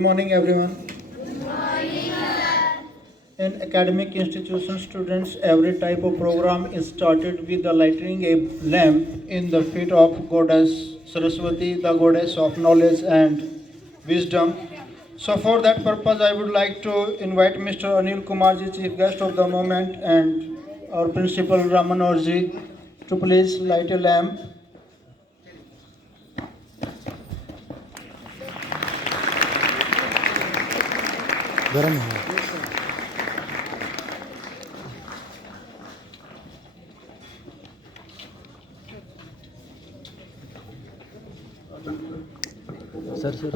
Good morning, everyone. In academic institutions, students, every type of program is started with the lighting a lamp in the feet of Goddess Saraswati, the goddess of knowledge and wisdom. So, for that purpose, I would like to invite Mr. Anil Kumarji, chief guest of the moment, and our principal Ramanorji to please light a lamp. गरम है sir sir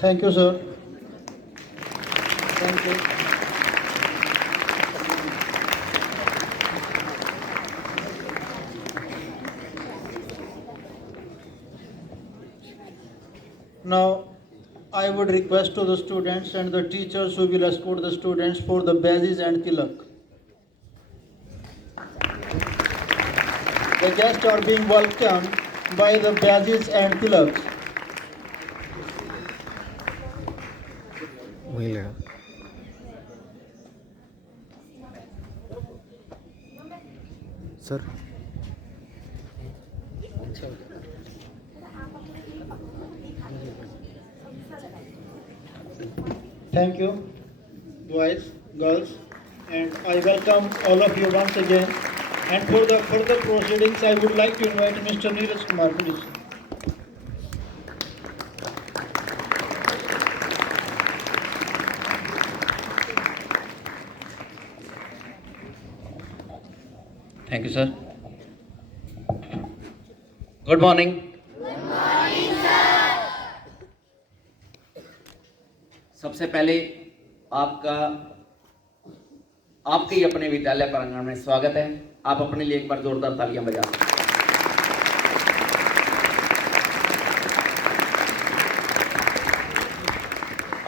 Thank you, sir. Thank you. Now, I would request to the students and the teachers who will escort the students for the badges and tilak. The guests are being welcomed by the badges and tilaks. वही लगा sir Thank you, boys, girls, and I welcome all of you once again. And for the further proceedings, I would like to invite Mr. Neeraj Kumar, please. Thank you, sir. Good morning. सबसे पहले आपके ही अपने विद्यालय प्रांगण में स्वागत है। आप अपने लिए एक बार जोरदार तालियां बजा दें।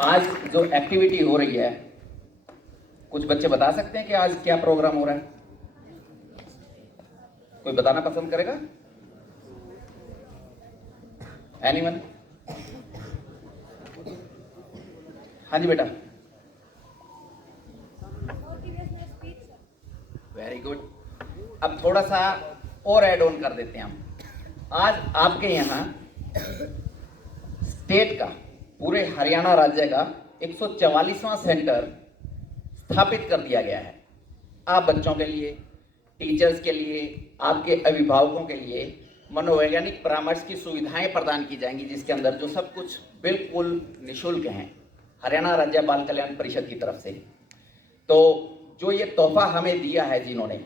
आज जो एक्टिविटी हो रही है, कुछ बच्चे बता सकते हैं कि आज क्या प्रोग्राम हो रहा है? कोई बताना पसंद करेगा? एनीवन? हाँ जी बेटा। Very good. अब थोड़ा सा और ऐड ऑन कर देते हैं हम। आज आपके यहाँ स्टेट का, पूरे हरियाणा राज्य का 144वां सेंटर स्थापित कर दिया गया है। आप बच्चों के लिए, टीचर्स के लिए, आपके अभिभावकों के लिए मनोवैज्ञानिक परामर्श की सुविधाएं प्रदान की जाएंगी, जिसके अंदर जो सब कुछ बिल्कुल निःशुल्क हैं हरियाणा राज्य बाल कल्याण परिषद की तरफ से। तो जो ये तोहफा हमें दिया है, जिन्होंने,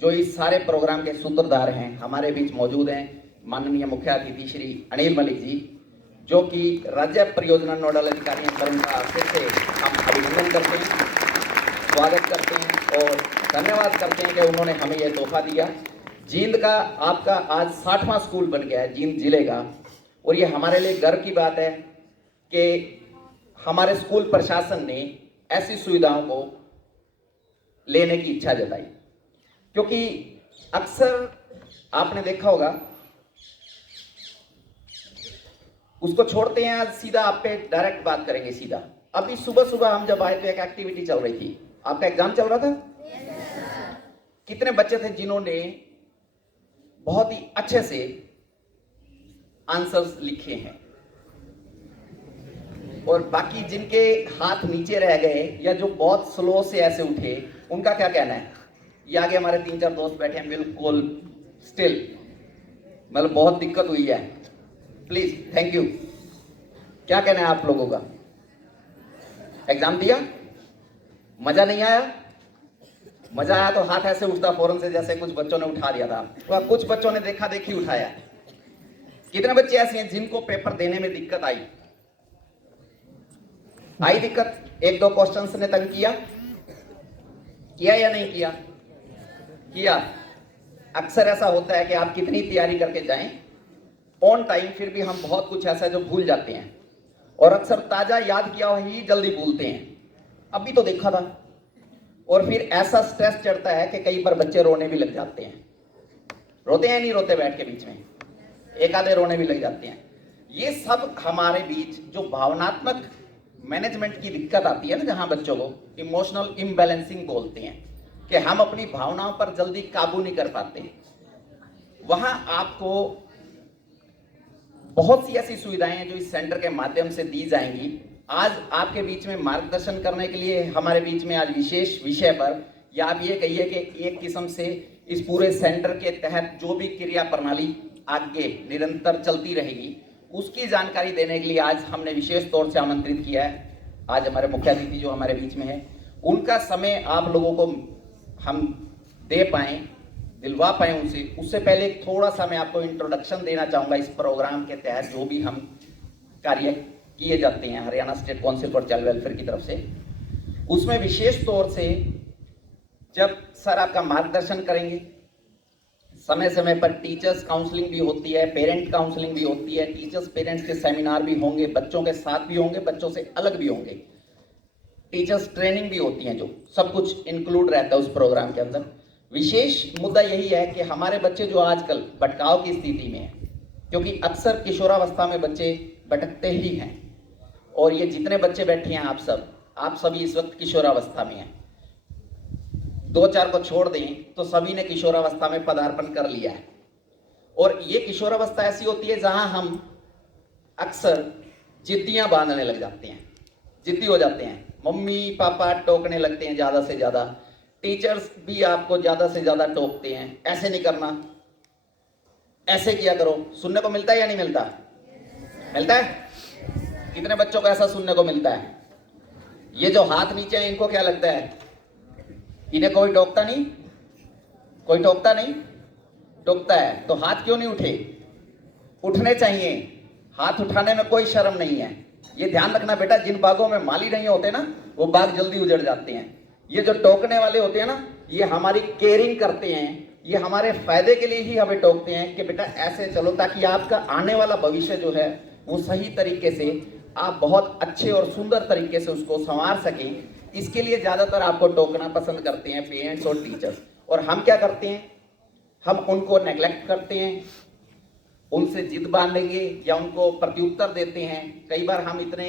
जो इस सारे प्रोग्राम के सूत्रधार हैं, हमारे बीच मौजूद हैं माननीय मुख्य अतिथि श्री अनिल मलिक जी, जो कि राज्य परियोजना नोडल अधिकारी हैं। उनका फिर से हम अभिनंदन करते हैं, स्वागत करते हैं और धन्यवाद करते हैं कि उन्होंने हमें यह तोहफा दिया। जींद का आपका आज 60वां स्कूल बन गया है, जींद जिले का, और ये हमारे लिए गर्व की बात है कि हमारे स्कूल प्रशासन ने ऐसी सुविधाओं को लेने की इच्छा जताई। क्योंकि अक्सर आपने देखा होगा, उसको छोड़ते हैं, आज सीधा आप पे डायरेक्ट बात करेंगे सीधा। अभी सुबह सुबह हम जब आए तो एक एक्टिविटी चल रही थी, आपका एग्जाम चल रहा था। कितने बच्चे थे जिन्होंने बहुत ही अच्छे से आंसर्स लिखे हैं, और बाकी जिनके हाथ नीचे रह गए या जो बहुत स्लो से ऐसे उठे, उनका क्या कहना है? ये आगे हमारे 3-4 दोस्त बैठे हैं, बिल्कुल स्टिल, मतलब बहुत दिक्कत हुई है। Please, thank you. क्या कहना है आप लोगों का? एग्जाम दिया, मजा नहीं आया? मजा आया तो हाथ ऐसे उठता फौरन से, जैसे कुछ बच्चों ने उठा दिया था, तो कुछ बच्चों ने देखा देखी उठाया। कितने बच्चे ऐसे हैं जिनको पेपर देने में दिक्कत आई दिक्कत? 1-2 क्वेश्चंस ने तंग किया या नहीं किया? अक्सर ऐसा होता है कि आप कितनी तैयारी करके जाएं ऑन टाइम, फिर भी हम बहुत कुछ ऐसा जो भूल जाते हैं। और अक्सर ताजा याद किया हुआ ही जल्दी भूलते हैं, अभी तो देखा था। और फिर ऐसा स्ट्रेस चढ़ता है कि कई बार बच्चे रोने भी लग जाते हैं। रोते हैं नहीं रोते, बैठ के बीच में एक आधे रोने भी लग जाते हैं। ये सब हमारे बीच जो भावनात्मक मैनेजमेंट की दिक्कत आती है ना, जहां बच्चों को इमोशनल इम्बैलेंसिंग बोलते हैं, कि हम अपनी भावनाओं पर जल्दी काबू नहीं कर पाते, वहां आपको बहुत सी ऐसी सुविधाएं हैं जो इस सेंटर के माध्यम से दी जाएंगी। आज आपके बीच में मार्गदर्शन करने के लिए हमारे बीच में आज विशेष विषय पर, या आप ये कहिए कि एक किस्म से इस पूरे सेंटर के तहत जो भी क्रिया प्रणाली आगे निरंतर चलती रहेगी, उसकी जानकारी देने के लिए आज हमने विशेष तौर से आमंत्रित किया है। आज हमारे मुख्य अतिथि जो हमारे बीच में है, उनका समय आप लोगों को हम दे पाएं, दिलवा पाएं उनसे, उससे पहले थोड़ा सा मैं आपको इंट्रोडक्शन देना चाहूँगा इस प्रोग्राम के तहत जो भी हम कार्य किए जाते हैं Haryana state council for child welfare की तरफ से। उसमें विशेष तौर से जब सर आपका मार्गदर्शन करेंगे, समय समय पर टीचर्स काउंसलिंग भी होती है, पेरेंट काउंसलिंग भी होती है, टीचर्स पेरेंट्स के सेमिनार भी होंगे, बच्चों के साथ भी होंगे, बच्चों से अलग भी होंगे, टीचर्स ट्रेनिंग भी होती है, जो सब कुछ इंक्लूड रहता है उस प्रोग्राम के अंदर। विशेष मुद्दा यही है कि हमारे बच्चे जो आजकल भटकाव की स्थिति में है, क्योंकि अक्सर किशोरावस्था में बच्चे भटकते ही हैं, और ये जितने बच्चे बैठे हैं आप सभी इस वक्त किशोरावस्था में हैं। 2-4 को छोड़ दें तो सभी ने किशोरावस्था में पदार्पण कर लिया है। और ये किशोरावस्था ऐसी होती है जहां हम अक्सर जिद्दियां बांधने लग जाते हैं, जिद्दी हो जाते हैं, मम्मी पापा टोकने लगते हैं ज़्यादा से ज़्यादा, टीचर्स भी आपको ज़्यादा से ज़्यादा टोकते हैं, ऐसे नहीं करना, ऐसे किया करो। सुनने को मिलता है या नहीं मिलता? मिलता है? कितने बच्चों को ऐसा सुनने को मिलता है? ये जो हाथ नीचे है इनको क्या लगता है? इन्हें कोई टोकता नहीं? कोई टोकता नहीं? टोकता है तो हाथ क्यों नहीं उठे? उठने चाहिए, हाथ उठाने में कोई शर्म नहीं है। ये ध्यान रखना बेटा, जिन बागों में माली नहीं होते ना, वो बाग जल्दी उजड़ जाते हैं। ये जो टोकने वाले होते हैं ना, ये हमारी केयरिंग करते हैं, ये हमारे फायदे के लिए ही हमें टोकते हैं कि बेटा ऐसे चलो, ताकि आपका आने वाला भविष्य जो है वो सही तरीके से आप बहुत अच्छे और सुंदर तरीके से उसको संवार सकें। इसके लिए ज्यादातर आपको टोकना पसंद करते हैं पेरेंट्स और टीचर्स। और हम क्या करते हैं? हम उनको नेग्लेक्ट करते हैं, उनसे जिद बांधेंगे या उनको प्रत्युत्तर देते हैं। कई बार हम इतने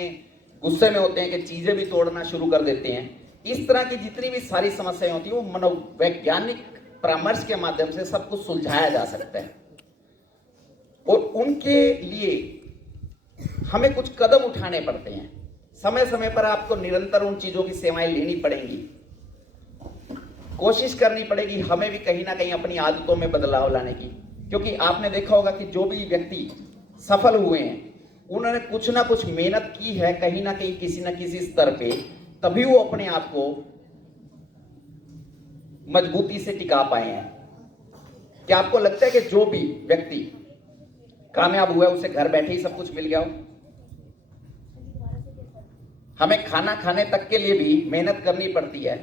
गुस्से में होते हैं कि चीजें भी तोड़ना शुरू कर देते हैं। इस तरह की जितनी भी सारी समस्याएं होती है वो मनोवैज्ञानिक परामर्श के माध्यम से सब कुछ सुलझाया जा सकता है। और उनके लिए हमें कुछ कदम उठाने पड़ते हैं। समय समय पर आपको निरंतर उन चीजों की सेवाएं लेनी पड़ेंगी, कोशिश करनी पड़ेगी हमें भी कहीं ना कहीं अपनी आदतों में बदलाव लाने की। क्योंकि आपने देखा होगा कि जो भी व्यक्ति सफल हुए हैं, उन्होंने कुछ ना कुछ मेहनत की है कहीं ना कहीं किसी ना किसी स्तर पे, तभी वो अपने आप को मजबूती से टिका पाए हैं। क्या आपको लगता है कि जो भी व्यक्ति कामयाब हुआ है उसे घर बैठे ही सब कुछ मिल गया हो? हमें खाना खाने तक के लिए भी मेहनत करनी पड़ती है।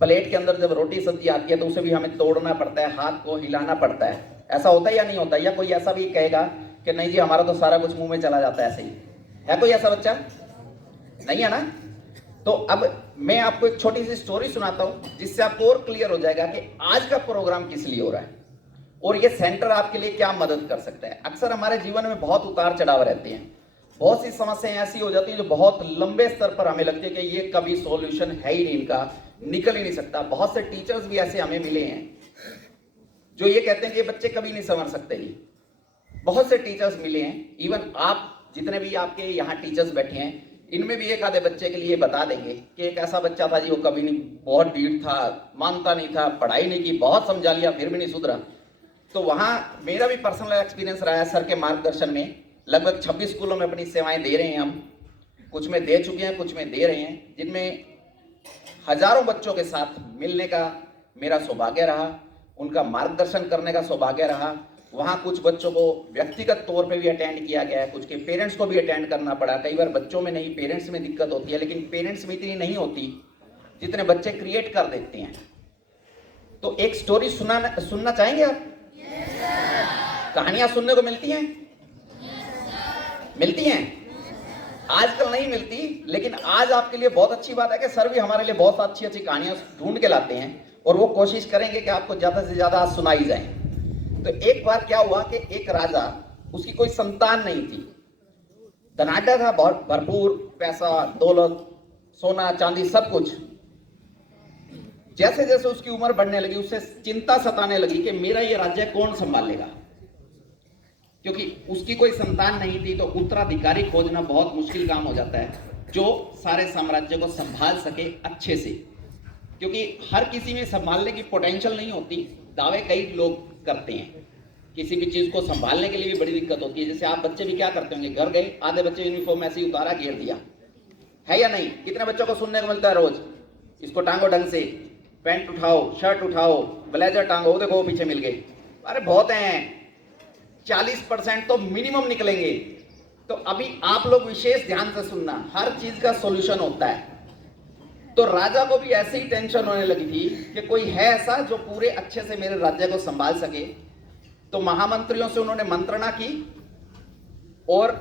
प्लेट के अंदर जब रोटी सब्जी आती है तो उसे भी हमें तोड़ना पड़ता है, हाथ को हिलाना पड़ता है। ऐसा होता है या नहीं होता? या कोई ऐसा भी कहेगा कि नहीं जी हमारा तो सारा कुछ मुंह में चला जाता है, ऐसे ही है? कोई ऐसा बच्चा नहीं है ना? तो अब मैं आपको एक छोटी सी स्टोरी सुनाता हूं जिससे आपको और क्लियर हो जाएगा कि आज का प्रोग्राम किस लिए हो रहा है और ये सेंटर आपके लिए क्या मदद कर सकता है। अक्सर हमारे जीवन में बहुत उतार चढ़ाव रहते हैं, बहुत सी समस्याएं ऐसी हो जाती है जो बहुत लंबे स्तर पर हमें लगती है कि ये कभी सॉल्यूशन है ही नहीं, इनका निकल ही नहीं सकता। बहुत से टीचर्स भी ऐसे हमें मिले हैं जो ये कहते हैं कि ये बच्चे कभी नहीं संवर सकते ही। बहुत से टीचर्स मिले हैं, इवन आप जितने भी आपके यहाँ टीचर्स बैठे हैं इनमें भी एक आधे बच्चे के लिए बता देंगे कि एक ऐसा बच्चा था जी, वो कभी नहीं, बहुत ढीठ था, मानता नहीं था, पढ़ाई नहीं की, बहुत समझा लिया फिर भी नहीं सुधरा। तो वहाँ मेरा भी पर्सनल एक्सपीरियंस रहा है सर के मार्गदर्शन में। लगभग 26 स्कूलों में अपनी सेवाएं दे रहे हैं हम, कुछ में दे चुके हैं, कुछ में दे रहे हैं, जिनमें हजारों बच्चों के साथ मिलने का मेरा सौभाग्य रहा, उनका मार्गदर्शन करने का सौभाग्य रहा। वहाँ कुछ बच्चों को व्यक्तिगत तौर पे भी अटेंड किया गया है, कुछ के पेरेंट्स को भी अटेंड करना पड़ा। कई बार बच्चों में नहीं, पेरेंट्स में दिक्कत होती है, लेकिन पेरेंट्स में इतनी नहीं होती जितने बच्चे क्रिएट कर देते हैं। तो एक स्टोरी सुनना चाहेंगे आप? कहानियां सुनने को मिलती हैं? मिलती हैं? आजकल नहीं मिलती, लेकिन आज आपके लिए बहुत अच्छी बात है कि सर भी हमारे लिए बहुत अच्छी अच्छी कहानियां ढूंढ के लाते हैं और वो कोशिश करेंगे कि आपको ज्यादा से ज्यादा आज सुनाई जाए। तो एक बार क्या हुआ कि एक राजा, उसकी कोई संतान नहीं थी, धनाढ्य था, बहुत भरपूर पैसा दौलत सोना चांदी सब कुछ। जैसे जैसे उसकी उम्र बढ़ने लगी उसे चिंता सताने लगी कि मेरा ये राज्य कौन संभालेगा, क्योंकि उसकी कोई संतान नहीं थी। तो उत्तराधिकारी खोजना बहुत मुश्किल काम हो जाता है जो सारे साम्राज्य को संभाल सके अच्छे से, क्योंकि हर किसी में संभालने की पोटेंशियल नहीं होती। दावे कई लोग करते हैं, किसी भी चीज को संभालने के लिए भी बड़ी दिक्कत होती है। जैसे आप बच्चे भी क्या करते होंगे, घर गए, आधे बच्चे यूनिफॉर्म ऐसे ही उतारा घेर दिया, है या नहीं? कितने बच्चों को सुनने को मिलता है रोज, इसको टांगो ढंग से, पैंट उठाओ, शर्ट उठाओ, ब्लेजर टांगो, देखो वो पीछे मिल गए। अरे बहुत हैं, 40% तो मिनिमम निकलेंगे। तो अभी आप लोग विशेष ध्यान से सुनना, हर चीज का सॉल्यूशन होता है। तो राजा को भी ऐसे ही टेंशन होने लगी थी कि कोई है ऐसा जो पूरे अच्छे से मेरे राज्य को संभाल सके। तो महामंत्रियों से उन्होंने मंत्रणा की और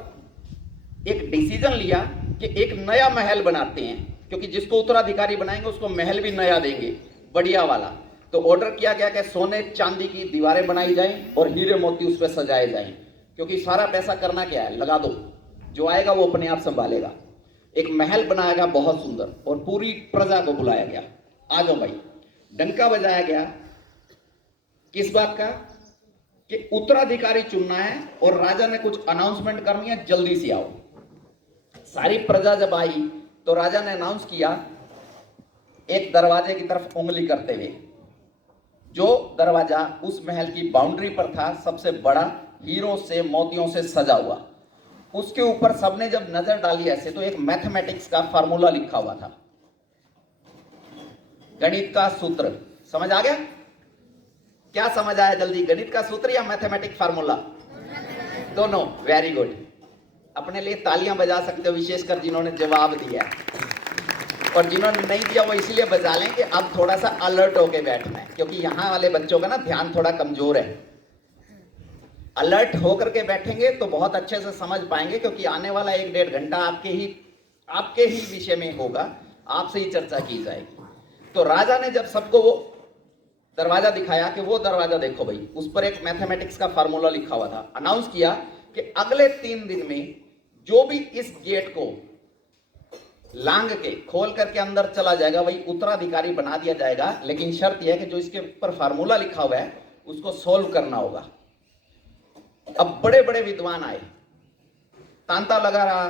एक डिसीजन लिया कि एक नया महल बनाते हैं, क्योंकि जिसको उत्तराधिकारी बनाएंगे उसको महल भी नया देंगे, बढ़िया वाला। तो ऑर्डर किया गया कि सोने चांदी की दीवारें बनाई जाएं और हीरे मोती उस पर सजाए जाएं, क्योंकि सारा पैसा करना क्या है, लगा दो, जो आएगा वो अपने आप संभालेगा। एक महल बनाया गया बहुत सुंदर और पूरी प्रजा को बुलाया गया, आ जाओ भाई। डंका बजाया गया, किस बात का, कि उत्तराधिकारी चुनना है और राजा ने कुछ अनाउंसमेंट करनी है, जल्दी से आओ। सारी प्रजा जब आई तो राजा ने अनाउंस किया एक दरवाजे की तरफ उंगली करते हुए, जो दरवाजा उस महल की बाउंड्री पर था, सबसे बड़ा, हीरों से मोतियों से सजा हुआ। उसके ऊपर सबने जब नजर डाली ऐसे तो एक मैथमेटिक्स का फार्मूला लिखा हुआ था, गणित का सूत्र। समझ आ गया? क्या समझ आया जल्दी, गणित का सूत्र या मैथमेटिक्स फार्मूला? दोनों। वेरी गुड, अपने लिए तालियां बजा सकते हो, विशेषकर जिन्होंने जवाब दिया, और जिन्होंने नहीं दिया वो इसलिए बजा लें कि अब थोड़ा सा अलर्ट होके बैठना है, क्योंकि यहां वाले बच्चों का ना ध्यान थोड़ा कमजोर है। अलर्ट होकर के बैठेंगे तो बहुत अच्छे से समझ पाएंगे, क्योंकि आने वाला 1-1.5 घंटा आपके ही विषय में होगा, आपसे ही चर्चा की जाएगी। तो राजा ने जब सबको वो दरवाजा दिखाया कि वो दरवाजा देखो भाई, उस पर एक मैथमेटिक्स का फार्मूला लिखा हुआ था, अनाउंस किया कि अगले 3 दिन में जो भी इस गेट को लांग के खोल करके अंदर चला जाएगा वही उत्तराधिकारी बना दिया जाएगा। लेकिन शर्त यह है कि जो इसके ऊपर फार्मूला लिखा हुआ है उसको सॉल्व करना होगा। अब बड़े बड़े विद्वान आए, तांता लगा रहा,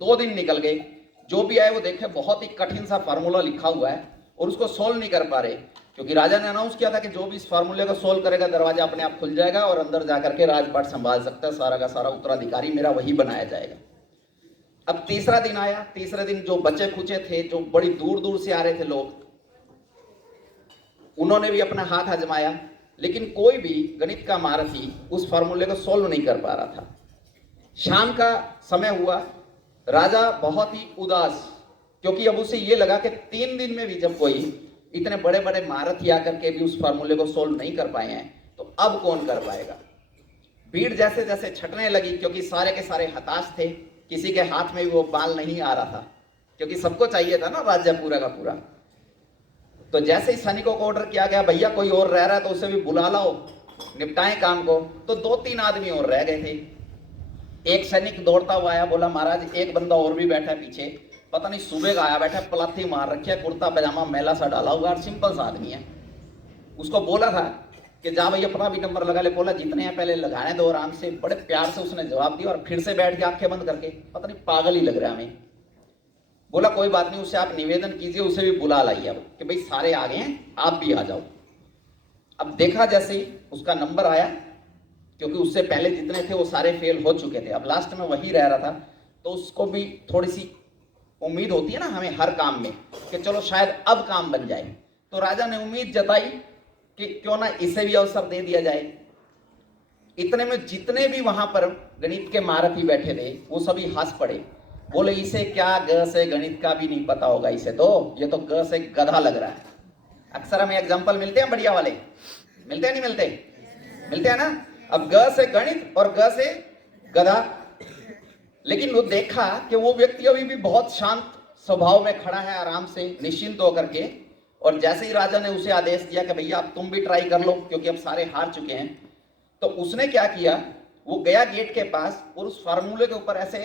2 दिन निकल गए, जो भी आए वो देखे बहुत ही कठिन सा फार्मूला लिखा हुआ है और उसको सोल्व नहीं कर पा रहे, क्योंकि राजा ने अनाउंस किया था कि जो भी इस फार्मूले को सोल्व करेगा दरवाजा अपने आप खुल जाएगा और अंदर जाकर के राजपाट संभाल सकता है, सारा का सारा उत्तराधिकारी मेरा वही बनाया जाएगा। अब तीसरा दिन आया, तीसरे दिन जो बचे खुचे थे, जो बड़ी दूर दूर से आ रहे थे लोग, उन्होंने भी अपना हाथ आजमाया, लेकिन कोई भी गणित का महारथी उस फार्मूले को सोल्व नहीं कर पा रहा था। शाम का समय हुआ, राजा बहुत ही उदास, क्योंकि अब उसे ये लगा कि 3 दिन में भी जब कोई इतने बड़े बड़े महारथी आकर के भी उस फार्मूले को सोल्व नहीं कर पाए हैं तो अब कौन कर पाएगा। भीड़ जैसे जैसे छटने लगी, क्योंकि सारे के सारे हताश थे, किसी के हाथ में भी वो बाल नहीं आ रहा था, क्योंकि सबको चाहिए था ना राज्य पूरा का पूरा। तो जैसे ही सैनिकों को ऑर्डर किया गया भैया कोई और रह रहा है तो उसे भी बुला लाओ, निपटाएं काम को, तो 2-3 आदमी और रह गए थे। एक सैनिक दौड़ता हुआ आया, बोला महाराज एक बंदा और भी बैठा है पीछे, पता नहीं सुबह का आया, बैठा पलाथी मार रखी है, कुर्ता पैजामा मैला सा डाला हुआ, सिंपल सा आदमी है। उसको बोला था कि जा भाई अपना भी नंबर लगा ले। बोला जितने हैं पहले लगाने दो आराम से। बड़े प्यार से उसने जवाब दिया और फिर से बैठ के आंखें बंद करके, पता नहीं पागल ही लग रहा है हमें। बोला कोई बात नहीं, उससे आप निवेदन कीजिए, उसे भी बुला लाइए अब कि भाई सारे आ गए हैं, आप भी आ जाओ। अब देखा जैसे ही उसका नंबर आया, क्योंकि उससे पहले जितने थे वो सारे फेल हो चुके थे, अब लास्ट में वही रह रहा था, तो उसको भी थोड़ी सी उम्मीद होती है ना हमें हर काम में कि चलो शायद अब काम बन जाए। तो राजा ने उम्मीद जताई कि क्यों ना इसे भी अवसर दे दिया जाए। इतने में जितने भी वहां पर गणित के महारथी बैठे थे वो सभी हंस पड़े, बोले इसे क्या ग से गणित का भी नहीं पता होगा, इसे तो ये तो ग से गधा लग रहा है। अक्सर हमें एग्जाम्पल मिलते हैं बढ़िया वाले, मिलते हैं नहीं मिलते? मिलते हैं ना। अब ग से गणित और ग से गधा, लेकिन वो देखा कि वो व्यक्ति अभी भी बहुत शांत स्वभाव में खड़ा है, आराम से निश्चिंत होकर के। और जैसे ही राजा ने उसे आदेश दिया कि भैया अब तुम भी ट्राई कर लो क्योंकि अब सारे हार चुके हैं, तो उसने क्या किया, वो गया गेट के पास और उस फार्मूले के ऊपर ऐसे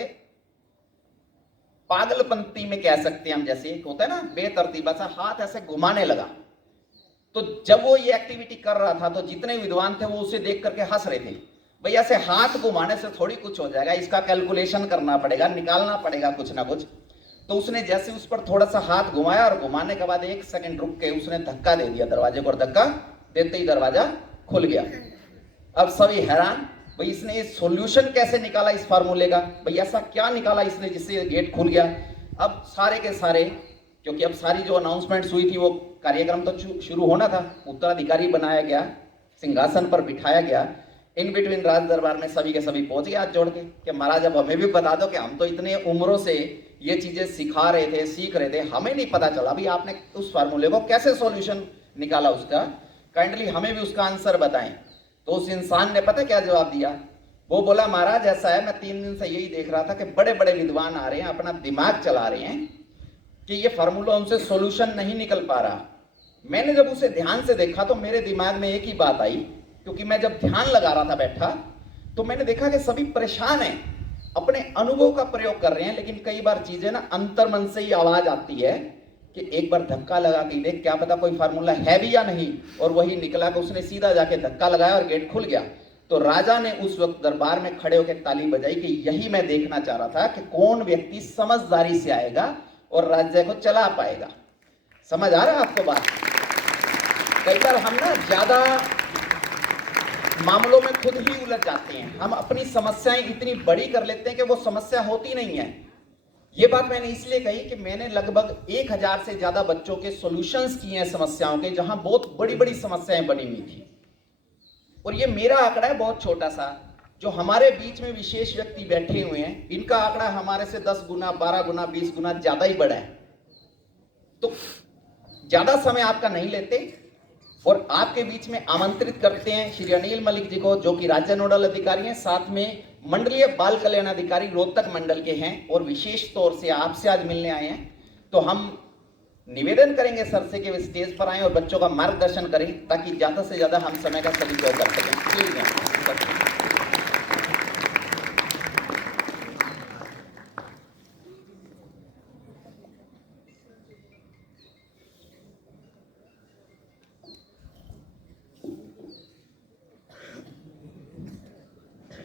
पागलपंती में कह सकते हैं हम, जैसे एक होता है ना बेतरतीब, ऐसा हाथ ऐसे घुमाने लगा। तो जब वो ये एक्टिविटी कर रहा था तो जितने विद्वान थे वो उसे देख करके हंस रहे थे। भाई ऐसे हाथ घुमाने से थोड़ी कुछ हो जाएगा, इसका कैलकुलेशन करना पड़ेगा, निकालना पड़ेगा कुछ ना कुछ। तो उसने जैसे उस पर थोड़ा सा हाथ घुमाया और घुमाने के बाद 1 सेकंड रुक के उसने धक्का दे दिया दरवाजे को, और धक्का देते ही दरवाजा खुल गया। अब सभी हैरान, भाई इसने सॉल्यूशन कैसे निकाला इस फार्मूले का, भाई ऐसा क्या निकाला इसने जिससे गेट खुल गया। अब सारे के सारे, क्योंकि अब सारी जो अनाउंसमेंट्स हुई थी वो कार्यक्रम तो शुरू होना था, उत्तराधिकारी बनाया गया, सिंहासन पर बिठाया गया। इन बिटवीन राज दरबार में सभी के सभी पहुंच गए हाथ जोड़ के कि महाराज अब हमें भी बता दो कि हम तो इतने उम्रों से ये चीजें सिखा रहे थे, सीख रहे थे, हमें नहीं पता चला भाई आपने उस फार्मूले को कैसे सॉल्यूशन निकाला उसका, काइंडली हमें भी उसका आंसर बताएं। तो उस इंसान ने पता क्या जवाब दिया, वो बोला महाराज ऐसा है, मैं 3 दिन से यही देख रहा था कि बड़े बड़े विद्वान आ रहे हैं, अपना दिमाग चला रहे हैं कि ये फार्मूला उनसे सॉल्यूशन नहीं निकल पा रहा। मैंने जब उसे ध्यान से देखा तो मेरे दिमाग में एक ही बात आई, क्योंकि मैं जब ध्यान लगा रहा था बैठा तो मैंने देखा कि सभी परेशान हैं, अपने अनुभव का प्रयोग कर रहे हैं, लेकिन कई बार चीजें ना अंतर्मन से ही आवाज आती है कि एक बार धक्का लगा के देख, क्या पता कोई फार्मूला है भी या नहीं। और वही निकला कि उसने सीधा जाके धक्का लगाया और गेट खुल गया। तो राजा ने उस वक्त दरबार में खड़े होकर ताली बजाई कि यही मैं देखना चाह रहा था कि कौन व्यक्ति समझदारी से आएगा और राज्य को चला पाएगा। समझ आ रहा है आपको बात? कई बार हम ना ज्यादा मामलों में खुद ही उलझ जाते हैं, हम अपनी समस्याएं इतनी बड़ी कर लेते हैं कि वो समस्या होती नहीं है। ये बात मैंने इसलिए कही कि मैंने लगभग 1000 से ज्यादा बच्चों के सॉल्यूशंस किए हैं समस्याओं के, जहां बहुत बड़ी बड़ी समस्याएं बनी हुई थी। और ये मेरा आंकड़ा है बहुत छोटा सा, जो हमारे बीच में विशेष व्यक्ति बैठे हुए हैं, इनका आंकड़ा हमारे से 10 गुना, 12 गुना, 20 गुना ज्यादा ही बड़ा है। तो ज्यादा समय आपका नहीं लेते और आपके बीच में आमंत्रित करते हैं श्री अनिल मलिक जी को, जो कि राज्य नोडल अधिकारी हैं, साथ में मंडलीय बाल कल्याण अधिकारी रोहतक मंडल के हैं और विशेष तौर से आपसे आज मिलने आए हैं। तो हम निवेदन करेंगे सर से कि वे स्टेज पर आएं और बच्चों का मार्गदर्शन करें ताकि ज्यादा से ज्यादा हम समय का सदुपयोग कर सकें।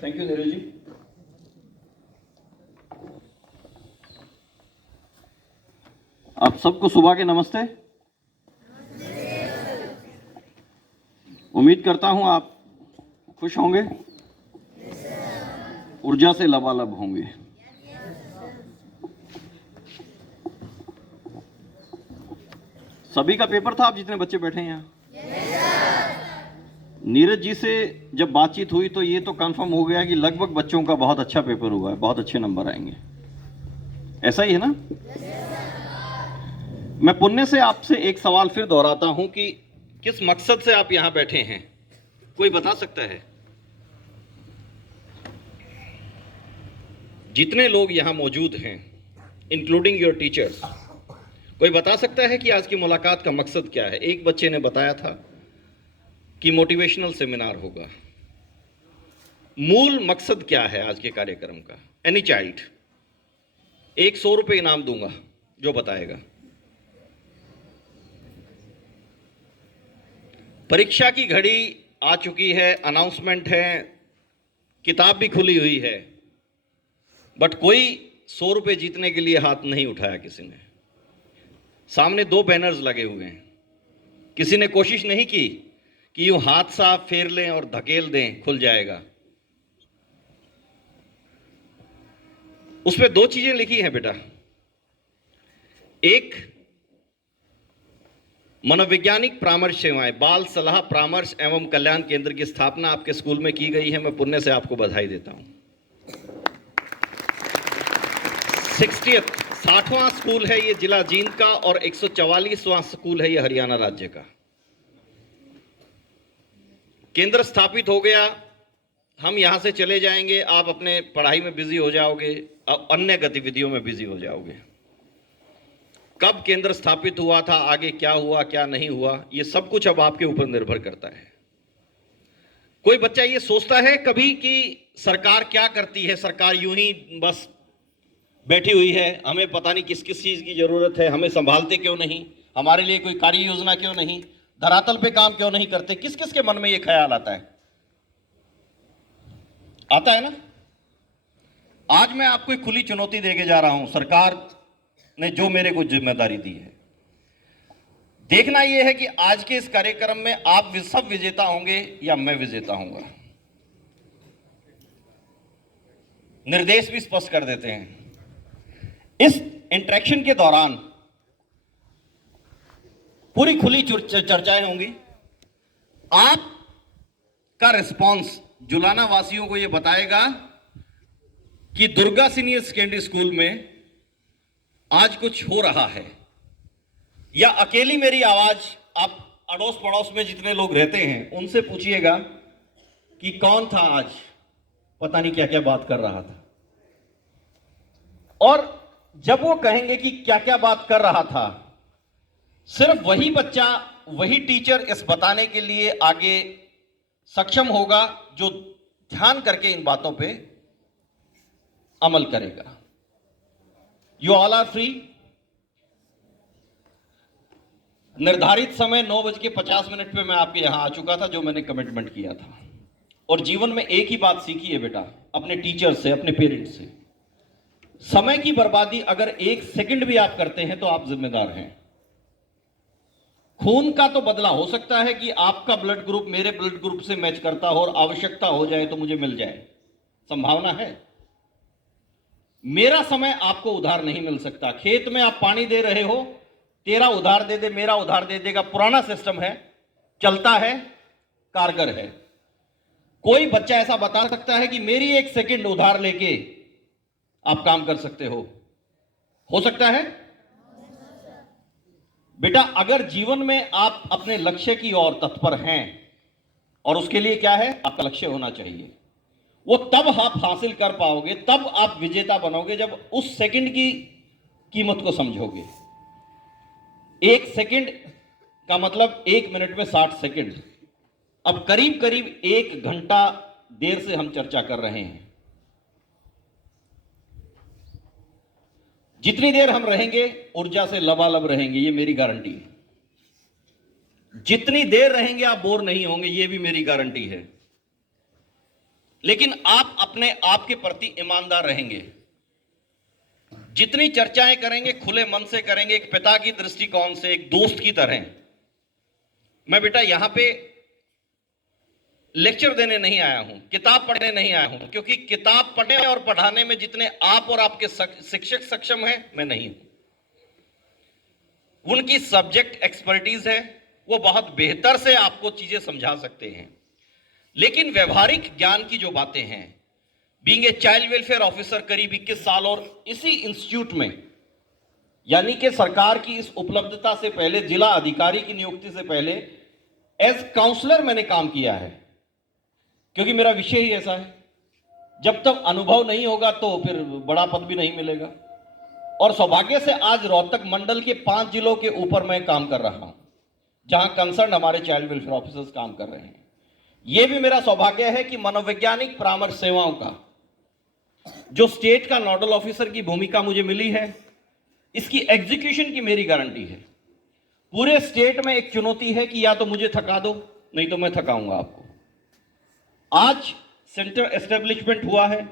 Thank you Neeraj ji. आप सबको सुबह के नमस्ते। उम्मीद करता हूं आप खुश होंगे, ऊर्जा से लबालब होंगे। सभी का पेपर था, आप जितने बच्चे बैठे हैं यहाँ? नीरज जी से जब बातचीत हुई तो ये तो कंफर्म हो गया कि लगभग बच्चों का बहुत अच्छा पेपर हुआ है, बहुत अच्छे नंबर आएंगे। ऐसा ही है ना? मैं पुण्य से आपसे एक सवाल फिर दोहराता हूं कि किस मकसद से आप यहां बैठे हैं, कोई बता सकता है? जितने लोग यहां मौजूद हैं, इंक्लूडिंग योर टीचर्स, कोई बता सकता है कि आज की मुलाकात का मकसद क्या है? एक बच्चे ने बताया था कि मोटिवेशनल सेमिनार होगा। मूल मकसद क्या है आज के कार्यक्रम का? एनी चाइल्ड, एक 100 रुपये इनाम दूंगा जो बताएगा। परीक्षा की घड़ी आ चुकी है, अनाउंसमेंट है, किताब भी खुली हुई है, बट कोई 100 रुपये जीतने के लिए हाथ नहीं उठाया किसी ने। सामने 2 बैनर्स लगे हुए हैं, किसी ने कोशिश नहीं की कि यूं हाथ साफ फेर लें और धकेल दें, खुल जाएगा। उसमें 2 चीजें लिखी हैं बेटा। एक, मनोवैज्ञानिक परामर्श सेवाएं, बाल सलाह परामर्श एवं कल्याण केंद्र की स्थापना आपके स्कूल में की गई है। मैं पुण्य से आपको बधाई देता हूं। 60वां स्कूल है ये जिला जींद का और 144वां स्कूल है ये हरियाणा राज्य का। केंद्र स्थापित हो गया हम यहाँ से चले जाएंगे, आप अपने पढ़ाई में बिजी हो जाओगे, अब अन्य गतिविधियों में बिजी हो जाओगे। कब केंद्र स्थापित हुआ था, आगे क्या हुआ क्या नहीं हुआ, ये सब कुछ अब आपके ऊपर निर्भर करता है। कोई बच्चा ये सोचता है कभी कि सरकार क्या करती है, सरकार यूं ही बस बैठी हुई है, हमें पता नहीं किस किस चीज की जरूरत है, हमें संभालते क्यों नहीं, हमारे लिए कोई कार्य योजना क्यों नहीं, धरातल पे काम क्यों नहीं करते। किस किस के मन में ये ख्याल आता है? आता है ना। आज मैं आपको एक खुली चुनौती देके जा रहा हूं, सरकार ने जो मेरे को जिम्मेदारी दी है। देखना यह है कि आज के इस कार्यक्रम में आप सब विजेता होंगे या मैं विजेता होऊंगा। निर्देश भी स्पष्ट कर देते हैं। इस इंटरेक्शन के दौरान पूरी खुली चर्चाएं होंगी। आपका रिस्पांस जुलाना वासियों को यह बताएगा कि दुर्गा सीनियर सेकेंडरी स्कूल में आज कुछ हो रहा है, या अकेली मेरी आवाज आप अड़ोस पड़ोस में जितने लोग रहते हैं उनसे पूछिएगा कि कौन था आज पता नहीं क्या क्या बात कर रहा था। और जब वो कहेंगे कि क्या क्या बात कर रहा था, सिर्फ वही बच्चा, वही टीचर इस बताने के लिए आगे सक्षम होगा जो ध्यान करके इन बातों पे अमल करेगा। You all are free. निर्धारित समय 9:50 पे मैं आपके यहां आ चुका था, जो मैंने कमिटमेंट किया था। और जीवन में एक ही बात सीखी है बेटा, अपने टीचर से, अपने पेरेंट्स से, समय की बर्बादी अगर 1 सेकंड भी आप करते हैं तो आप जिम्मेदार हैं। खून का तो बदला हो सकता है कि आपका ब्लड ग्रुप मेरे ब्लड ग्रुप से मैच करता हो और आवश्यकता हो जाए तो मुझे मिल जाए, संभावना है। मेरा समय आपको उधार नहीं मिल सकता। खेत में आप पानी दे रहे हो, तेरा उधार दे दे, मेरा उधार दे देगा, पुराना सिस्टम है, चलता है, कारगर है। कोई बच्चा ऐसा बता सकता है कि मेरी 1 सेकंड उधार लेके आप काम कर सकते हो सकता है? बेटा, अगर जीवन में आप अपने लक्ष्य की ओर तत्पर हैं, और उसके लिए क्या है, आपका लक्ष्य होना चाहिए, वो तब आप हासिल कर पाओगे, तब आप विजेता बनोगे जब उस सेकंड की कीमत को समझोगे। 1 सेकंड का मतलब 1 मिनट में 60 सेकंड। अब करीब करीब 1 घंटा देर से हम चर्चा कर रहे हैं। जितनी देर हम रहेंगे ऊर्जा से लबालब रहेंगे, ये मेरी गारंटी है। जितनी देर रहेंगे आप बोर नहीं होंगे, ये भी मेरी गारंटी है। लेकिन आप अपने आप के प्रति ईमानदार रहेंगे। जितनी चर्चाएं करेंगे खुले मन से करेंगे, एक पिता की दृष्टिकोण से, एक दोस्त की तरह। मैं बेटा यहां पे लेक्चर देने नहीं आया हूं, किताब पढ़ने नहीं आया हूं, क्योंकि किताब पढ़ने और पढ़ाने में जितने आप और आपके शिक्षक सक्षम हैं, मैं नहीं हूं। उनकी सब्जेक्ट एक्सपर्टीज है, वो बहुत बेहतर से आपको चीजें समझा सकते हैं। लेकिन व्यवहारिक ज्ञान की जो बातें हैं, being a child welfare officer करीब 21 साल, और इसी इंस्टीट्यूट में, यानी कि सरकार की इस उपलब्धता से पहले, जिला अधिकारी की नियुक्ति से पहले एज काउंसलर मैंने काम किया है, क्योंकि मेरा विषय ही ऐसा है। जब तक अनुभव नहीं होगा तो फिर बड़ा पद भी नहीं मिलेगा। और सौभाग्य से आज रोहतक मंडल के 5 जिलों के ऊपर मैं काम कर रहा हूं, जहां कंसर्न हमारे चाइल्ड वेलफेयर ऑफिसर्स काम कर रहे हैं। यह भी मेरा सौभाग्य है कि मनोवैज्ञानिक परामर्श सेवाओं का जो स्टेट का नोडल ऑफिसर की भूमिका मुझे मिली है, इसकी एग्जीक्यूशन की मेरी गारंटी है। पूरे स्टेट में एक चुनौती है कि या तो मुझे थका दो, नहीं तो मैं थकाऊंगा आपको। आज सेंटर एस्टेब्लिशमेंट हुआ है।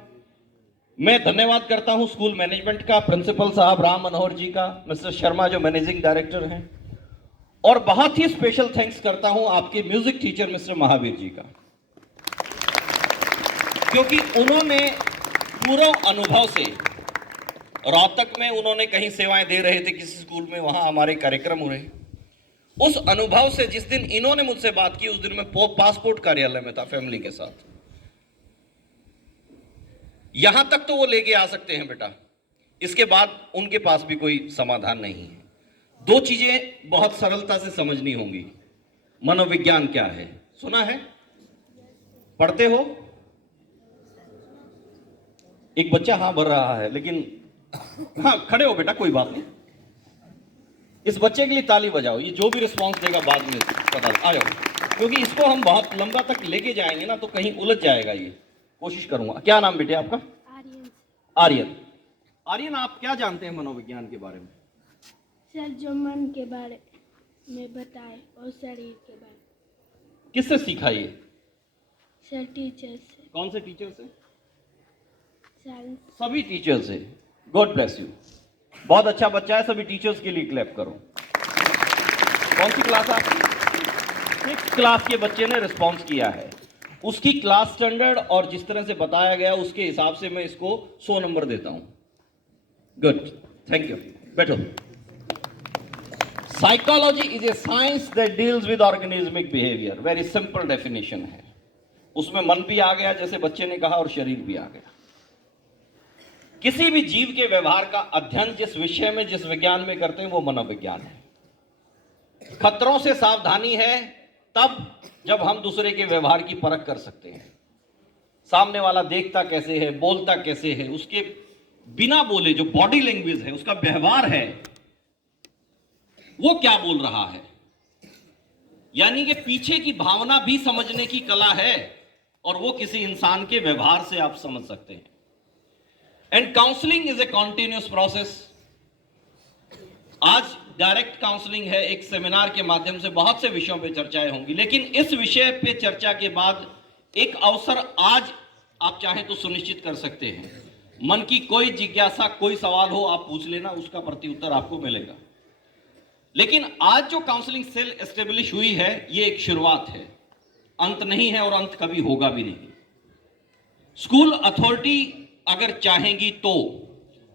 मैं धन्यवाद करता हूं स्कूल मैनेजमेंट का, प्रिंसिपल साहब राम मनोहर जी का, मिस्टर शर्मा जो मैनेजिंग डायरेक्टर हैं, और बहुत ही स्पेशल थैंक्स करता हूं आपके music teacher mister Mahavir ji का, क्योंकि उन्होंने पूरा अनुभव से, रोहतक में उन्होंने कहीं सेवाएं दे रहे थे किसी स्कूल में, वहां हमारे कार्यक्रम हो रहे, उस अनुभव से जिस दिन इन्होंने मुझसे बात की, उस दिन मैं पासपोर्ट कार्यालय में था फैमिली के साथ। यहां तक तो वो लेके आ सकते हैं बेटा, इसके बाद उनके पास भी कोई समाधान नहीं है। 2 चीजें बहुत सरलता से समझनी होंगी। मनोविज्ञान क्या है, सुना है, पढ़ते हो, एक बच्चा हाँ भर रहा है, लेकिन हाँ खड़े हो बेटा, कोई बात नहीं। इस बच्चे के लिए ताली बजाओ, ये जो भी रिस्पॉन्स देगा बाद में पता आ जाओ, क्योंकि इसको हम बहुत लंबा तक लेके जाएंगे ना तो कहीं उलझ जाएगा ये। कोशिश करूंगा। क्या नाम बेटे आपका? आर्यन। आर्यन। आर्यन, आप क्या जानते हैं मनोविज्ञान के बारे में? सर जो मन के बारे में बताए और शरीर के बारे में। किससे सीखा ये? सर टीचर से। कौन से टीचर से? साइंस। सभी टीचर से। God bless you. बहुत अच्छा बच्चा है, सभी टीचर्स के लिए क्लैप करो। कौन सी क्लास आपकी? 6th क्लास के बच्चे ने रिस्पॉन्स किया है। उसकी क्लास स्टैंडर्ड और जिस तरह से बताया गया उसके हिसाब से मैं इसको 100 नंबर देता हूं। Good, thank you. बैठो। Psychology is a science that deals with organismic behaviour. Very simple definition है। उसमें मन भी आ गया जैसे बच्चे ने कहा, और शरीर भी आ गया। किसी भी जीव के व्यवहार का अध्ययन जिस विषय में, जिस विज्ञान में करते हैं वो मनोविज्ञान है। खतरों से सावधानी है तब जब हम दूसरे के व्यवहार की परख कर सकते हैं। सामने वाला देखता कैसे है, बोलता कैसे है, उसके बिना बोले जो बॉडी लैंग्वेज है, उसका व्यवहार है, वो क्या बोल रहा है, यानी कि पीछे की भावना भी समझने की कला है, और वो किसी इंसान के व्यवहार से आप समझ सकते हैं। And counselling is a continuous process. आज डायरेक्ट काउंसलिंग है, एक सेमिनार के माध्यम से बहुत से विषयों पे चर्चाएं होंगी, लेकिन इस विषय पे चर्चा के बाद एक अवसर आज आप चाहें तो सुनिश्चित कर सकते हैं। मन की कोई जिज्ञासा, कोई सवाल हो आप पूछ लेना, उसका प्रत्युत्तर आपको मिलेगा। लेकिन आज जो काउंसलिंग सेल एस्टेब्लिश हुई है ये एक शुरुआत है, अंत नहीं है और अंत कभी होगा भी नहीं। स्कूल अथॉरिटी अगर चाहेंगी तो,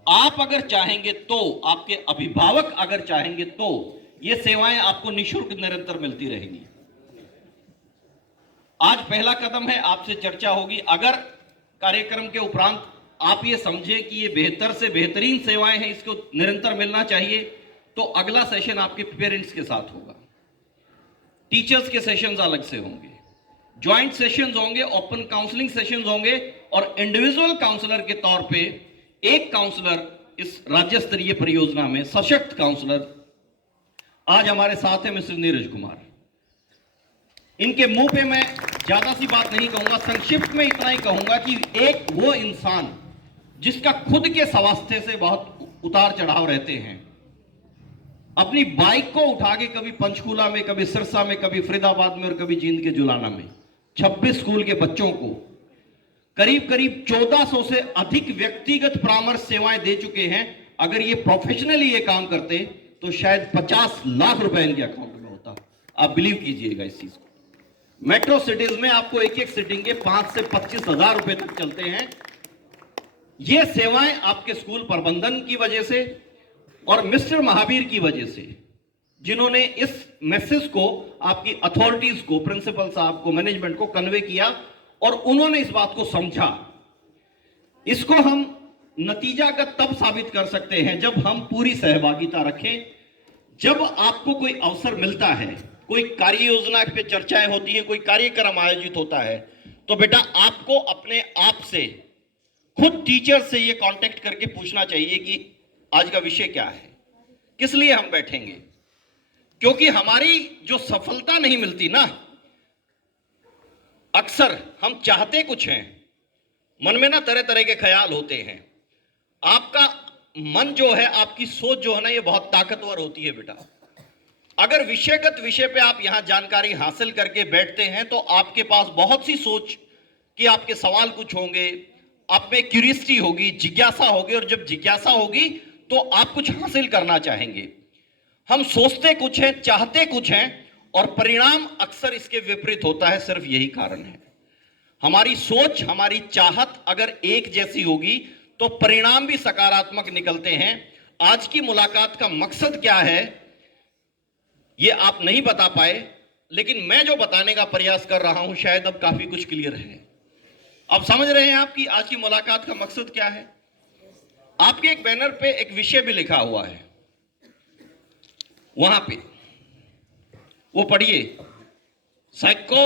आप अगर चाहेंगे तो, आपके अभिभावक अगर चाहेंगे तो, ये सेवाएं आपको निःशुल्क निरंतर मिलती रहेंगी। आज पहला कदम है, आपसे चर्चा होगी। अगर कार्यक्रम के उपरांत आप ये समझे कि ये बेहतर से बेहतरीन सेवाएं हैं, इसको निरंतर मिलना चाहिए, तो अगला सेशन आपके पेरेंट्स के साथ होगा। टीचर्स के सेशंस अलग से होंगे, ज्वाइंट सेशंस होंगे, ओपन काउंसलिंग सेशंस होंगे, और इंडिविजुअल काउंसलर के तौर पे एक काउंसलर इस राज्य स्तरीय परियोजना में, सशक्त काउंसलर आज हमारे साथ है मिस्टर नीरज कुमार। इनके मुंह पे मैं ज्यादा सी बात नहीं कहूंगा, संक्षिप्त में इतना ही कहूंगा कि एक वो इंसान जिसका खुद के स्वास्थ्य से बहुत उतार चढ़ाव रहते हैं, अपनी बाइक को उठा के कभी पंचकूला में, कभी सिरसा में, कभी फरीदाबाद में और कभी जींद के जुलाना में 26 स्कूल के बच्चों को करीब करीब 1400 से अधिक व्यक्तिगत परामर्श सेवाएं दे चुके हैं। अगर ये प्रोफेशनली ये काम करते तो शायद 50 लाख रुपए इनके अकाउंट में होता। आप बिलीव कीजिएगा इस चीज को। मेट्रो सिटीज में आपको एक एक सिटिंग के 5 से 25 हजार रुपए तक चलते हैं। ये सेवाएं आपके स्कूल प्रबंधन की वजह से और मिस्टर महावीर की वजह से, जिन्होंने इस मैसेज को आपकी अथॉरिटीज को, प्रिंसिपल साहब को, मैनेजमेंट को कन्वे किया और उन्होंने इस बात को समझा। इसको हम नतीजागत तब साबित कर सकते हैं जब हम पूरी सहभागिता रखें। जब आपको कोई अवसर मिलता है, कोई कार्य योजना पे चर्चाएं होती है, कोई कार्यक्रम आयोजित होता है, तो बेटा आपको अपने आप से, खुद टीचर से ये कांटेक्ट करके पूछना चाहिए कि आज का विषय क्या है, किस लिए हम बैठेंगे। क्योंकि हमारी जो सफलता नहीं मिलती ना, अक्सर हम चाहते कुछ हैं, मन में ना तरह तरह के ख्याल होते हैं। आपका मन जो है, आपकी सोच जो है ना, ये बहुत ताकतवर होती है बेटा। अगर विषयगत विषय पे आप यहां जानकारी हासिल करके बैठते हैं तो आपके पास बहुत सी सोच कि आपके सवाल कुछ होंगे, आप में क्यूरियोसिटी होगी, जिज्ञासा होगी, और जब जिज्ञासा होगी तो आप कुछ हासिल करना चाहेंगे। हम सोचते कुछ हैं, चाहते कुछ हैं, और परिणाम अक्सर इसके विपरीत होता है। सिर्फ यही कारण है, हमारी सोच, हमारी चाहत अगर एक जैसी होगी तो परिणाम भी सकारात्मक निकलते हैं। आज की मुलाकात का मकसद क्या है ये आप नहीं बता पाए, लेकिन मैं जो बताने का प्रयास कर रहा हूं शायद अब काफी कुछ क्लियर है। अब समझ रहे हैं आप कि आज की मुलाकात का मकसद क्या है। आपके एक बैनर पे एक विषय भी लिखा हुआ है, वहां पे वो पढ़िए, psycho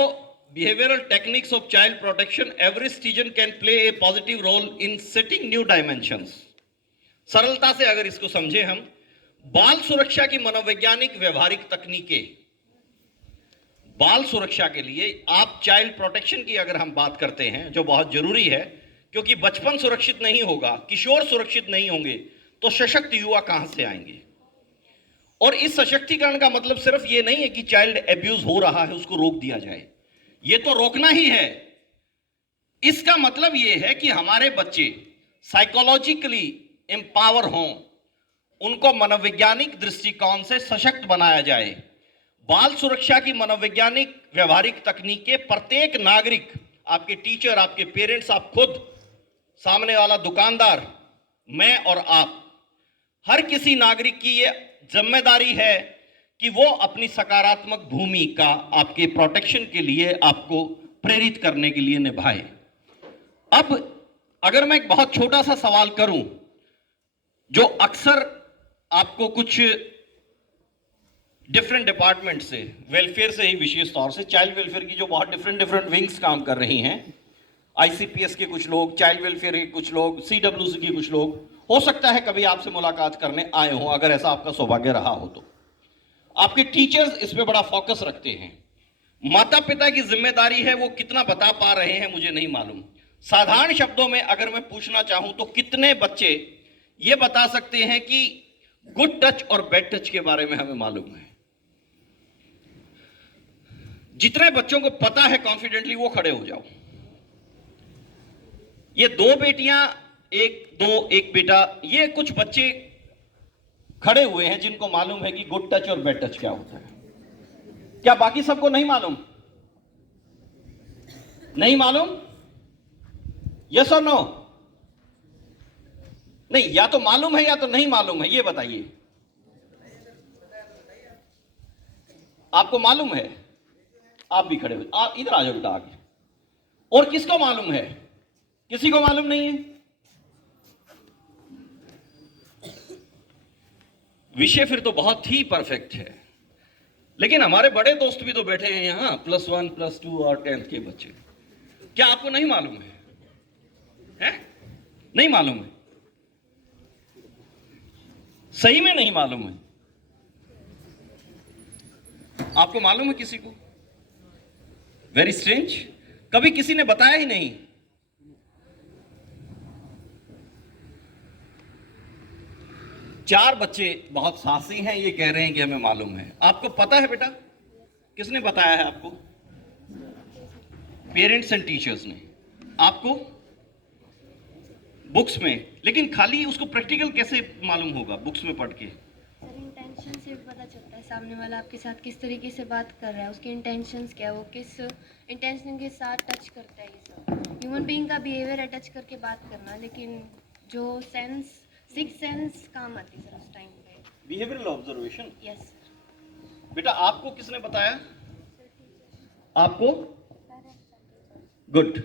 behavioral techniques of child protection, every citizen can play a positive role in setting new dimensions. सरलता से अगर इसको समझे हम, बाल सुरक्षा की मनोवैज्ञानिक व्यवहारिक तकनीकें, बाल सुरक्षा के लिए आप चाइल्ड प्रोटेक्शन की अगर हम बात करते हैं, जो बहुत जरूरी है, क्योंकि बचपन सुरक्षित नहीं होगा, किशोर सुरक्षित नहीं होंगे, तो सशक्त युवा कहां से आएंगे। और इस सशक्तिकरण का मतलब सिर्फ ये नहीं है कि चाइल्ड एब्यूज हो रहा है उसको रोक दिया जाए, ये तो रोकना ही है। इसका मतलब ये है कि हमारे बच्चे साइकोलॉजिकली एम्पावर हों, उनको मनोवैज्ञानिक दृष्टिकोण से सशक्त बनाया जाए। बाल सुरक्षा की मनोवैज्ञानिक व्यवहारिक तकनीकें प्रत्येक नागरिक, आपके टीचर, आपके पेरेंट्स, आप खुद, सामने वाला दुकानदार, मैं और आप, हर किसी नागरिक की ये जिम्मेदारी है कि वो अपनी सकारात्मक भूमिका आपके प्रोटेक्शन के लिए, आपको प्रेरित करने के लिए निभाए। अब अगर मैं एक बहुत छोटा सा सवाल करूं, जो अक्सर आपको कुछ डिफरेंट डिपार्टमेंट से, वेलफेयर से ही विशेष तौर से, चाइल्ड वेलफेयर की जो बहुत डिफरेंट विंग्स काम कर रही हैं, आईसीपीएस के कुछ लोग, चाइल्ड वेलफेयर के कुछ लोग, सीडब्ल्यूसी के कुछ लोग, हो सकता है कभी आपसे मुलाकात करने आए हों, अगर ऐसा आपका सौभाग्य रहा हो तो। आपके टीचर्स इस पे बड़ा फोकस रखते हैं। माता पिता की जिम्मेदारी है, वो कितना बता पा रहे हैं मुझे नहीं मालूम। साधारण शब्दों में अगर मैं पूछना चाहूं तो कितने बच्चे ये बता सकते हैं कि गुड टच और बैड टच के बारे में हमें मालूम है? जितने बच्चों को पता है कॉन्फिडेंटली वो खड़े हो जाओ। ये दो बेटियां, एक बेटा, ये कुछ बच्चे खड़े हुए हैं जिनको मालूम है कि गुड टच और बैड टच क्या होता है। क्या बाकी सबको नहीं मालूम? नहीं मालूम? यस और नो? नहीं, या तो मालूम है या तो नहीं मालूम है, ये बताइए। आपको मालूम है? आप भी खड़े हो, आप इधर आ जाओ बेटा आगे। और किसको मालूम है? किसी को मालूम नहीं है। विषय फिर तो बहुत ही परफेक्ट है, लेकिन हमारे बड़े दोस्त भी तो बैठे हैं यहां, +1, +2 और 10th के बच्चे। क्या आपको नहीं मालूम है? हैं? नहीं मालूम है? सही में नहीं मालूम है? आपको मालूम है किसी को? वेरी स्ट्रेंज, कभी किसी ने बताया ही नहीं। चार बच्चे बहुत साहसी हैं, ये कह रहे हैं कि हमें मालूम है। आपको पता है बेटा? किसने बताया है आपको? पेरेंट्स एंड टीचर्स ने आपको बुक्स में। लेकिन खाली उसको प्रैक्टिकल कैसे मालूम होगा बुक्स में पढ़ के? सर, इंटेंशन से पता चलता है सामने वाला आपके साथ किस तरीके से बात कर रहा है, उसके इंटेंशंस क्या है, वो किस इंटेंशन के साथ टच करता है। ये सब ह्यूमन बीइंग का बिहेवियर है, टच करके बात करना, लेकिन जो सेंस, सिक्स सेंस काम आती है सर उस टाइम पे। Behavioural observation. यस बेटा आपको किसने बताया? आपको? गुड।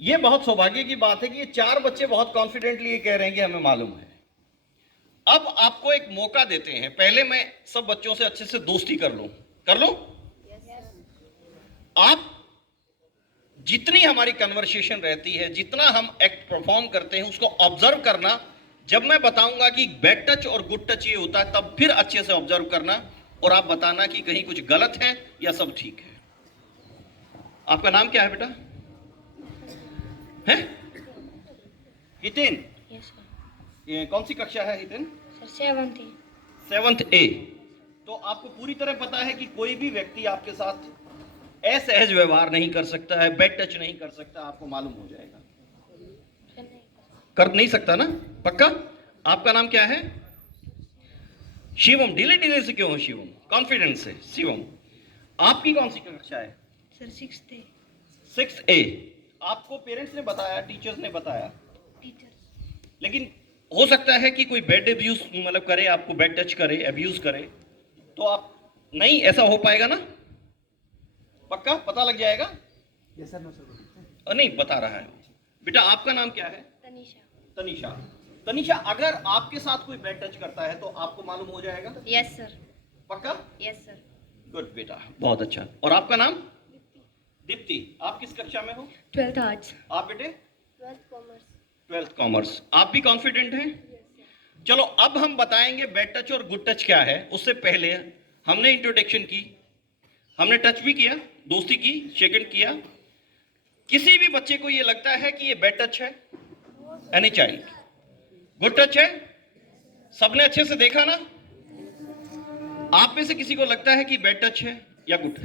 ये बहुत सौभाग्य की बात है कि ये चार बच्चे बहुत कॉन्फिडेंटली ये कह रहे हैं कि हमें मालूम है। अब आपको एक मौका देते हैं, पहले मैं सब बच्चों से अच्छे से दोस्ती कर लूं। कर लूं? आप जितनी हमारी कन्वर्सेशन रहती है, जितना हम एक्ट परफॉर्म करते हैं, उसको ऑब्जर्व करना। जब मैं बताऊंगा कि बैड टच और गुड टच ये होता है, तब फिर अच्छे से ऑब्जर्व करना और आप बताना कि कहीं कुछ गलत है या सब ठीक है। आपका नाम क्या है बेटा? है हितेन? Yes sir. ये कौन सी कक्षा है Hiten? Sir 7th 7th A। तो आपको पूरी तरह पता है कि कोई भी व्यक्ति आपके साथ असहज व्यवहार नहीं कर सकता है, बैड टच नहीं कर सकता, आपको मालूम हो जाएगा। कर नहीं सकता ना? पक्का? आपका नाम क्या है? शिवम। ढीले ढीले से क्यों हो शिवम? कॉन्फिडेंस से। शिवम, आपकी कौन सी कक्षा है? Sir 6th 6th A। आपको पेरेंट्स ने बताया, टीचर्स ने बताया, टीचर। लेकिन हो सकता है कि कोई बैड अब्यूज मतलब करे, आपको बैड टच करे, अब्यूज करे, तो आप नहीं, ऐसा हो पाएगा ना? पक्का पता लग जाएगा? Yes sir, no sir. नहीं बता रहा है। बेटा आपका नाम क्या है? तनीषा। तनीषा। तनीषा, अगर आपके साथ कोई बैड टच करता है तो आपको मालूम हो जाएगा? Yes sir. पक्का? Yes sir. गुड बेटा, बहुत अच्छा। और आपका नाम? दीप्ति, आप किस कक्षा में हो? 12th arts. आप बेटे? 12th commerce. 12th commerce. आप भी कॉन्फिडेंट हैं? चलो अब हम बताएंगे बैड टच और गुड टच क्या है। उससे पहले हमने इंट्रोडक्शन की, हमने टच भी किया, दोस्ती की, शेकन किया। किसी भी बच्चे को ये लगता है कि ये बैड टच है? Any child? गुड टच है? सबने अच्छे से देखा ना? आप में से किसी को लगता है कि बैड टच है या गुड?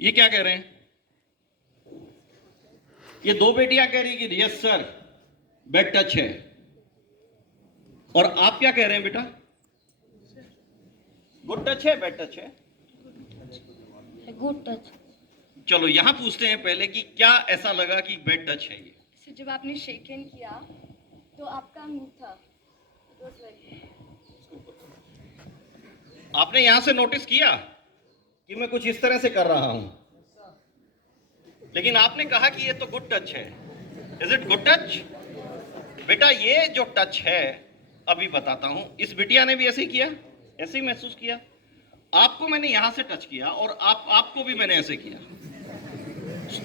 ये क्या कह रहे हैं? ये दो बेटियां कह रही कि यस सर बैड टच है, और आप क्या कह रहे हैं बेटा? गुड टच है, बैड टच है? Good touch. चलो यहां पूछते हैं पहले कि क्या ऐसा लगा कि बैड टच है ये? सो जब आपने शेक हैंड किया तो आपका मुंह था, It was very- आपने यहां से नोटिस किया कि मैं कुछ इस तरह से कर रहा हूं, लेकिन आपने कहा कि ये तो गुड टच है। Is it good touch? बेटा ये जो टच है अभी बताता हूं, इस बिटिया ने भी ऐसे ही किया, ऐसे ही महसूस किया। आपको मैंने यहां से टच किया और आपको भी मैंने ऐसे किया,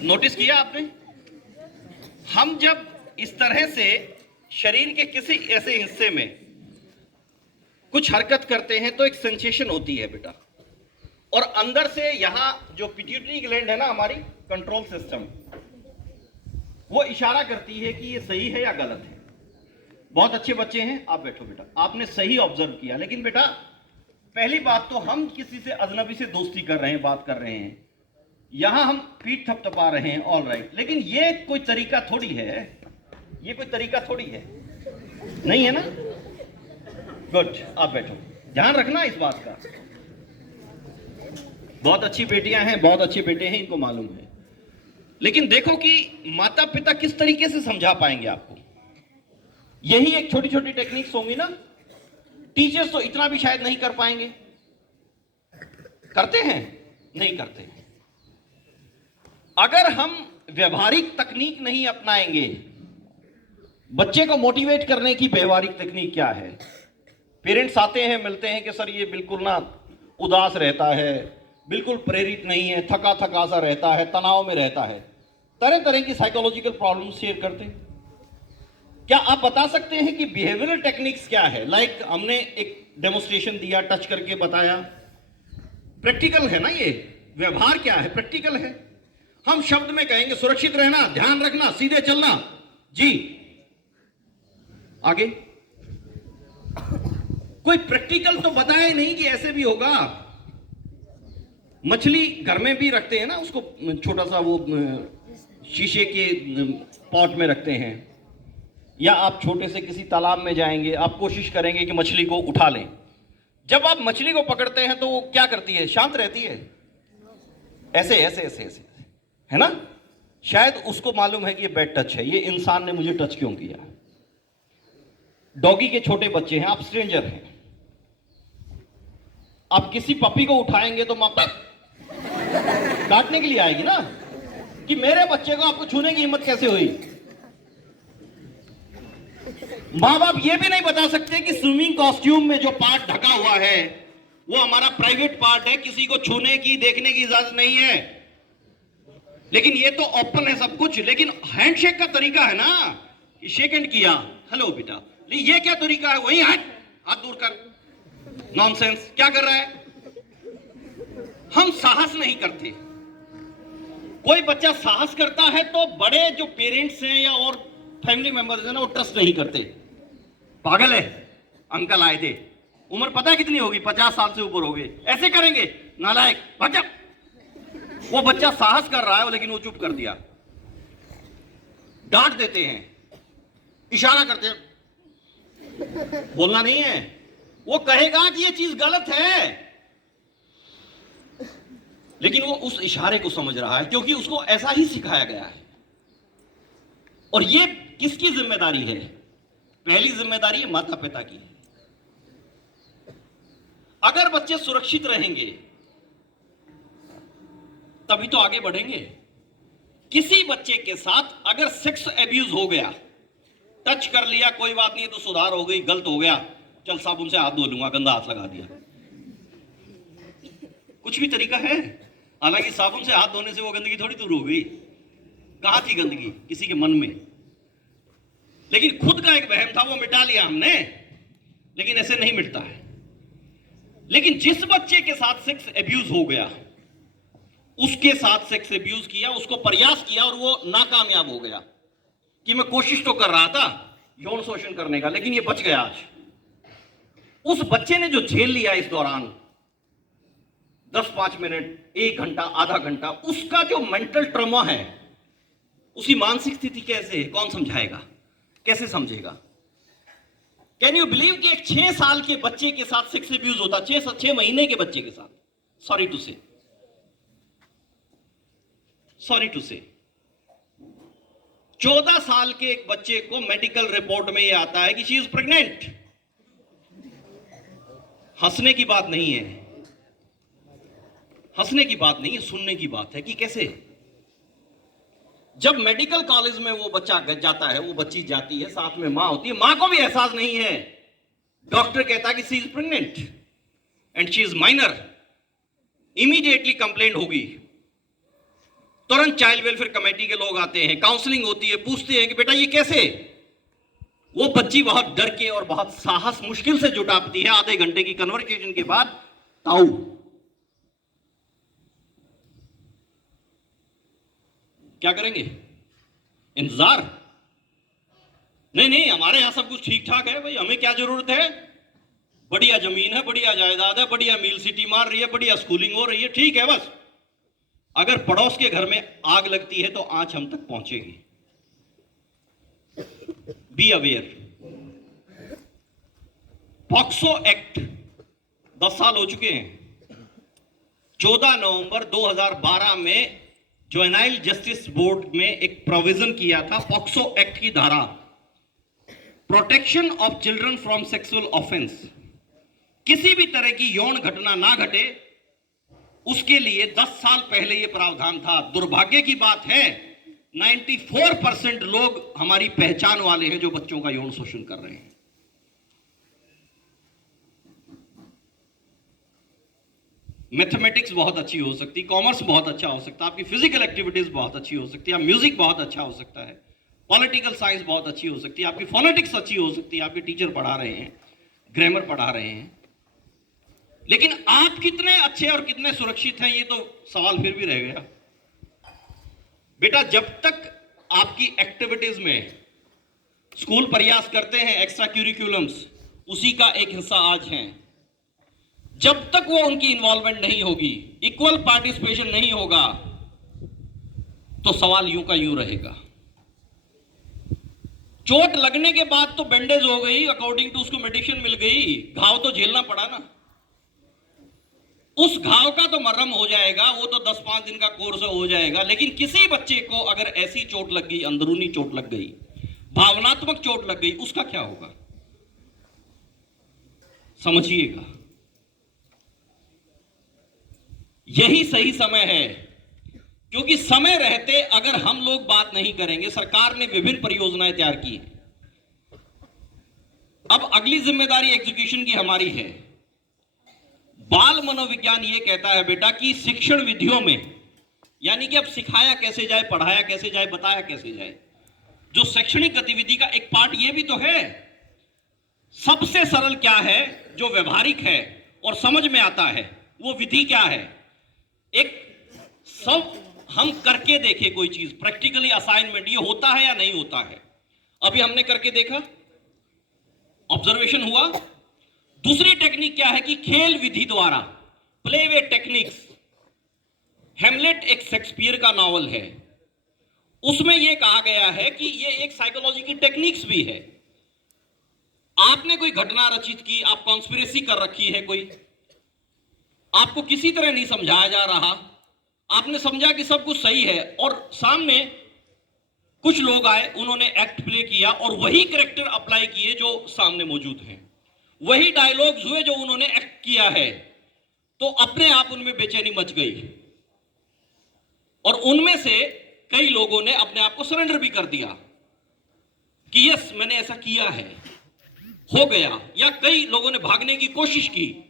नोटिस किया आपने? हम जब इस तरह से शरीर के किसी ऐसे हिस्से में कुछ हरकत करते हैं तो एक सेंसेशन होती है बेटा, और अंदर से यहां जो पिट्यूटरी ग्लैंड है ना, हमारी कंट्रोल सिस्टम, वो इशारा करती है कि ये सही है या गलत है। बहुत अच्छे बच्चे हैं, आप बैठो बेटा, आपने सही ऑब्जर्व किया। लेकिन बेटा पहली बात तो हम किसी से अजनबी से दोस्ती कर रहे हैं, बात कर रहे हैं, यहां हम पीठ थपथपा रहे हैं, ऑल राइट, लेकिन ये कोई तरीका थोड़ी है, ये कोई तरीका थोड़ी है, नहीं है ना? गुड, आप बैठो, ध्यान रखना इस बात का। बहुत अच्छी बेटियां हैं, बहुत अच्छे बेटे हैं, इनको मालूम है। लेकिन देखो कि माता पिता किस तरीके से समझा पाएंगे आपको। यही एक छोटी छोटी टेक्निक्स होंगी ना, टीचर्स तो इतना भी शायद नहीं कर पाएंगे। करते हैं? नहीं करते। अगर हम व्यवहारिक तकनीक नहीं अपनाएंगे, बच्चे को मोटिवेट करने की व्यवहारिक तकनीक क्या है? पेरेंट्स आते हैं, मिलते हैं कि सर ये बिल्कुल ना उदास रहता है, बिल्कुल प्रेरित नहीं है, थका थका सा रहता है, तनाव में रहता है, तरह तरह की साइकोलॉजिकल प्रॉब्लम शेयर करते हैं। क्या आप बता सकते हैं कि बिहेवियरल टेक्निक्स क्या है? लाइक हमने एक डेमोन्स्ट्रेशन दिया, टच करके बताया, प्रैक्टिकल है ना, ये व्यवहार क्या है? प्रैक्टिकल है। हम शब्द में कहेंगे सुरक्षित रहना, ध्यान रखना, सीधे चलना, जी आगे कोई प्रैक्टिकल तो बताए नहीं कि ऐसे भी होगा। मछली घर में भी रखते हैं ना, उसको छोटा सा वो शीशे के पॉट में रखते हैं, या आप छोटे से किसी तालाब में जाएंगे, आप कोशिश करेंगे कि मछली को उठा लें। जब आप मछली को पकड़ते हैं तो वो क्या करती है? शांत रहती है, ऐसे ऐसे ऐसे ऐसे, है ना? शायद उसको मालूम है कि ये बैड टच है, ये इंसान ने मुझे टच क्यों किया। डॉगी के छोटे बच्चे हैं, आप स्ट्रेंजर हैं, आप किसी पपी को उठाएंगे तो माँ काटने के लिए आएगी ना, कि मेरे बच्चे को आपको छूने की हिम्मत कैसे हुई। माँ बाप ये भी नहीं बता सकते कि स्विमिंग कॉस्ट्यूम में जो पार्ट ढका हुआ है वो हमारा प्राइवेट पार्ट है, किसी को छूने की, देखने की इजाजत नहीं है। लेकिन ये तो ओपन है सब कुछ। लेकिन हैंडशेक का तरीका है ना, शेक हैंड किया, हेलो बेटा, ये क्या तरीका है? वही हाथ दूर कर, नॉनसेंस, क्या कर रहा है? हम साहस नहीं करते। कोई बच्चा साहस करता है तो बड़े जो पेरेंट्स हैं या और फैमिली मेंबर्स हैं ना, वो ट्रस्ट नहीं करते। पागल है, अंकल आए थे, उम्र पता है कितनी होगी? 50 साल से ऊपर हो गए, ऐसे करेंगे, नालायक, भाग जा। वो बच्चा साहस कर रहा है लेकिन वो चुप कर दिया। डांट देते हैं, इशारा करते हैं, बोलना नहीं है। वो कहेगा कि ये चीज गलत है, लेकिन वो उस इशारे को समझ रहा है क्योंकि उसको ऐसा ही सिखाया गया है। और ये किसकी जिम्मेदारी है? पहली जिम्मेदारी है माता पिता की। अगर बच्चे सुरक्षित रहेंगे तभी तो आगे बढ़ेंगे। किसी बच्चे के साथ अगर सेक्स एब्यूज हो गया, टच कर लिया, कोई बात नहीं, तो सुधार हो गई, गलत हो गया, चल साबुन से हाथ धो लूंगा, गंदा हाथ लगा दिया, कुछ भी तरीका है। हालांकि साबुन से हाथ धोने से वो गंदगी थोड़ी दूर हो गई, कहां थी गंदगी किसी के मन में, लेकिन खुद का एक वहम था वो मिटा लिया हमने। लेकिन ऐसे नहीं मिटता है। लेकिन जिस बच्चे के साथ सेक्स एब्यूज हो गया, उसके साथ सेक्स एब्यूज किया, उसको प्रयास किया और वो नाकामयाब हो गया कि मैं कोशिश तो कर रहा था यौन शोषण करने का, लेकिन ये बच गया। आज उस बच्चे ने जो झेल लिया इस दौरान 10-5 मिनट, 1 घंटा, आधा घंटा, उसका जो मेंटल ट्रॉमा है, उसकी मानसिक स्थिति कैसे है, कौन समझाएगा, कैसे समझेगा? कैन यू बिलीव कि एक 6 साल के बच्चे के साथ सेक्स एब्यूज होता, 6 महीने के बच्चे के साथ, सॉरी टू से 14 साल के एक बच्चे को मेडिकल रिपोर्ट में यह आता है कि शी इज प्रेग्नेंट। हंसने की बात नहीं है, हंसने की बात नहीं है, सुनने की बात है कि कैसे जब मेडिकल कॉलेज में वो बच्चा जाता है, वो बच्ची जाती है, साथ में मां होती है, मां को भी एहसास नहीं है, डॉक्टर कहता है कि she is pregnant and she is minor, immediately complaint होगी, तुरंत चाइल्ड वेलफेयर कमेटी के लोग आते हैं, काउंसलिंग होती है, पूछते हैं कि बेटा ये कैसे। वो बच्ची बहुत डर के और बहुत साहस मुश्किल से जुटाती है, आधे घंटे की कन्वर्सेशन के बाद ताऊ क्या करेंगे? इंतजार? नहीं, हमारे यहां सब कुछ ठीक ठाक है भाई, हमें क्या जरूरत है, बढ़िया जमीन है, बढ़िया जायदाद है, बढ़िया मील सिटी मार रही है, बढ़िया स्कूलिंग हो रही है, ठीक है। बस अगर पड़ोस के घर में आग लगती है तो आंच हम तक पहुंचेगी। Be aware. पॉक्सो एक्ट 10 साल हो चुके हैं। 14 नवंबर 2012 में जुवेनाइल जस्टिस बोर्ड में एक प्रोविजन किया था, पॉक्सो एक्ट की धारा, protection of children from sexual offence. किसी भी तरह की यौन घटना ना घटे, उसके लिए 10 साल पहले यह प्रावधान था। दुर्भाग्य की बात है 94% लोग हमारी पहचान वाले हैं जो बच्चों का यौन शोषण कर रहे हैं। मैथमेटिक्स बहुत अच्छी हो सकती, कॉमर्स बहुत अच्छा हो सकता है, आपकी फिजिकल एक्टिविटीज बहुत अच्छी हो सकती है, म्यूजिक बहुत अच्छा हो सकता है, पॉलिटिकल साइंस बहुत अच्छी हो सकती है, आपकी फोनेटिक्स अच्छी हो सकती है, आपके टीचर पढ़ा रहे हैं, ग्रामर पढ़ा रहे हैं, लेकिन आप कितने अच्छे और कितने सुरक्षित हैं, ये तो सवाल फिर भी रह गया। बेटा जब तक आपकी एक्टिविटीज में स्कूल प्रयास करते हैं, एक्स्ट्रा क्यूरिकुलम्स उसी का एक हिस्सा आज हैं, जब तक वो उनकी इन्वॉल्वमेंट नहीं होगी, इक्वल पार्टिसिपेशन नहीं होगा, तो सवाल यूं का यूं रहेगा। चोट लगने के बाद तो बैंडेज हो गई, अकॉर्डिंग टू उसको मेडिसिन मिल गई, घाव तो झेलना पड़ा ना, उस घाव का तो मरहम हो जाएगा, वो तो 10-5 दिन का कोर्स हो जाएगा। लेकिन किसी बच्चे को अगर ऐसी चोट लग गई, अंदरूनी चोट लग गई, भावनात्मक चोट लग गई, उसका क्या होगा? समझिएगा, यही सही समय है, क्योंकि समय रहते अगर हम लोग बात नहीं करेंगे, सरकार ने विभिन्न परियोजनाएं तैयार की, अब अगली जिम्मेदारी एग्जीक्यूशन की हमारी है। बाल मनोविज्ञान यह कहता है बेटा कि शिक्षण विधियों में, यानी कि अब सिखाया कैसे जाए, पढ़ाया कैसे जाए, बताया कैसे जाए, जो शैक्षणिक गतिविधि का एक पार्ट यह भी तो है। सबसे सरल क्या है, जो व्यवहारिक है और समझ में आता है, वो विधि क्या है? एक सब हम करके देखें कोई चीज, प्रैक्टिकली असाइनमेंट, ये होता है या नहीं होता है। अभी हमने करके देखा, ऑब्जर्वेशन हुआ। दूसरी टेक्निक क्या है कि खेल विधि द्वारा, प्ले वे टेक्निक्स। हेमलेट एक शेक्सपियर का नॉवल है, उसमें यह कहा गया है कि यह एक साइकोलॉजी की टेक्निक्स भी है। आपने कोई घटना रचित की, आप कॉन्स्पिरेसी कर रखी है कोई, आपको किसी तरह नहीं समझाया जा रहा, आपने समझा कि सब कुछ सही है, और सामने कुछ लोग आए, उन्होंने एक्ट प्ले किया और वही कैरेक्टर अप्लाई किए जो सामने मौजूद हैं, वही डायलॉग्स हुए जो उन्होंने एक्ट किया है, तो अपने आप उनमें बेचैनी मच गई और उनमें से कई लोगों ने अपने आप को सरेंडर भी कर दिया कि यस मैंने ऐसा किया है, हो गया, या कई लोगों ने भागने की कोशिश की।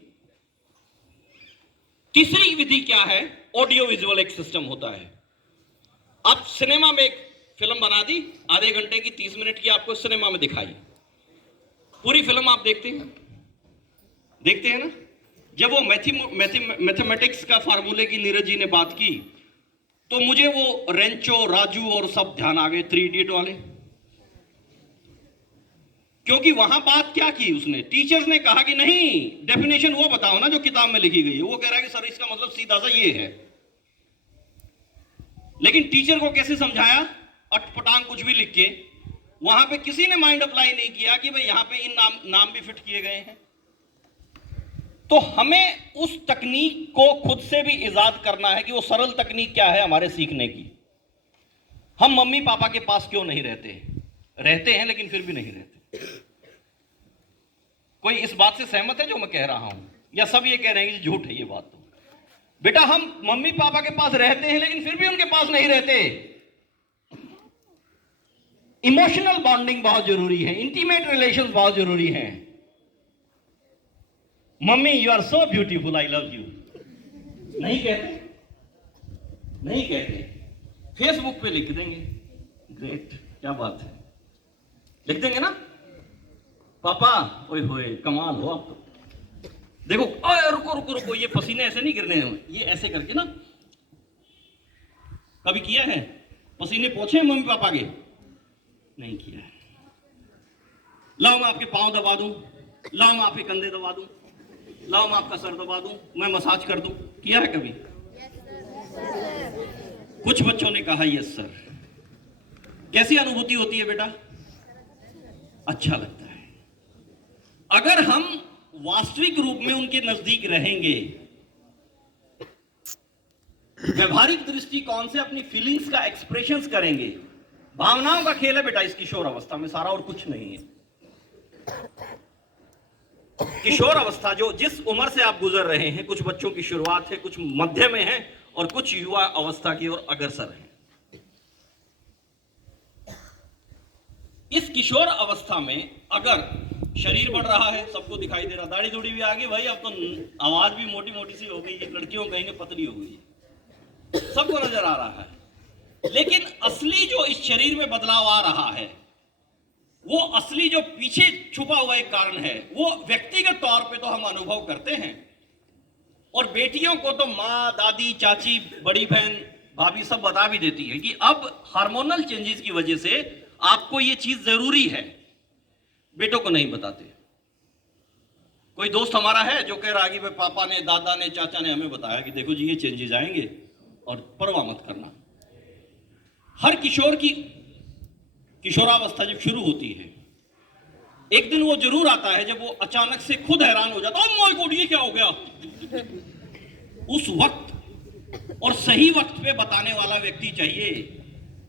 तीसरी विधि क्या है ऑडियो विजुअल एक सिस्टम होता है। आप सिनेमा में एक फिल्म बना दी, आधे घंटे की 30 मिनट की आपको सिनेमा में दिखाई, पूरी फिल्म आप देखते हैं ना। जब वो मैथमेटिक्स का फार्मूले की नीरज जी ने बात की तो मुझे वो रेंचो, राजू और सब ध्यान आ गए, 3 इडियट वाले। क्योंकि वहां बात क्या की उसने, टीचर्स ने कहा कि नहीं, डेफिनेशन वो बताओ ना जो किताब में लिखी गई है। वो कह रहा है कि सर इसका मतलब सीधा सा ये है। लेकिन टीचर को कैसे समझाया, अटपटांग कुछ भी लिख के। वहां पे किसी ने माइंड अप्लाई नहीं किया कि भाई यहां पे इन नाम भी फिट किए गए हैं। तो हमें उस तकनीक को खुद से भी इजाद करना है कि वो सरल तकनीक क्या है हमारे सीखने की। हम मम्मी पापा के पास क्यों नहीं रहते हैं लेकिन फिर भी नहीं रहते। कोई इस बात से सहमत है जो मैं कह रहा हूं, या सब ये कह रहे हैं कि झूठ है ये बात? तो बेटा हम मम्मी पापा के पास रहते हैं लेकिन फिर भी उनके पास नहीं रहते। इमोशनल बॉन्डिंग बहुत जरूरी है, इंटीमेट रिलेशंस बहुत जरूरी हैं। Mummy you are so beautiful, I love you नहीं कहते, फेसबुक पे लिख देंगे, ग्रेट, क्या बात है, लिख देंगे ना, पापा ओए होए कमाल हो आप तो। देखो ओए रुको, ये पसीने ऐसे नहीं गिरने हैं, ये ऐसे करके ना। कभी किया है पसीने पोंछे मम्मी पापा के? नहीं किया है। लाओ मैं आपके पांव दबा दूं, लाओ मैं आपके कंधे दबा दूं, लाओ मैं आपका सर दबा दूं, मैं मसाज कर दूं, किया है कभी? कुछ बच्चों ने कहा यस सर। कैसी अनुभूति होती है बेटा? अच्छा लगता है। अगर हम वास्तविक रूप में उनके नजदीक रहेंगे, व्यवहारिक दृष्टिकोण से अपनी फीलिंग्स का एक्सप्रेशंस करेंगे। भावनाओं का खेल है बेटा इस किशोर अवस्था में, सारा और कुछ नहीं है। किशोर अवस्था जो जिस उम्र से आप गुजर रहे हैं, कुछ बच्चों की शुरुआत है, कुछ मध्य में है और कुछ युवा अवस्था की ओर अग्रसर है। इस किशोर अवस्था में अगर शरीर बढ़ रहा है, सबको दिखाई दे रहा, दाढ़ी दूढ़ी भी आ गई भाई, अब तो आवाज भी मोटी मोटी सी हो गई है, लड़कियों कहेंगे पतली हो गई है, सबको नजर आ रहा है। लेकिन असली जो इस शरीर में बदलाव आ रहा है, वो असली जो पीछे छुपा हुआ एक कारण है, वो व्यक्तिगत तौर पे तो हम अनुभव करते हैं। और बेटियों को तो माँ, दादी, चाची, बड़ी बहन, भाभी सब बता भी देती है कि अब हार्मोनल चेंजेस की वजह से आपको ये चीज जरूरी है। बेटों को नहीं बताते। कोई दोस्त हमारा है जो कह रहा है कि भाई पापा ने, दादा ने, चाचा ने हमें बताया कि देखो जी ये चेंजेस आएंगे और परवाह मत करना। हर किशोर की किशोरावस्था जब शुरू होती है, एक दिन वो जरूर आता है जब वो अचानक से खुद हैरान हो जाता है, ओह माय गॉड ये क्या हो गया। उस वक्त और सही वक्त पे बताने वाला व्यक्ति चाहिए,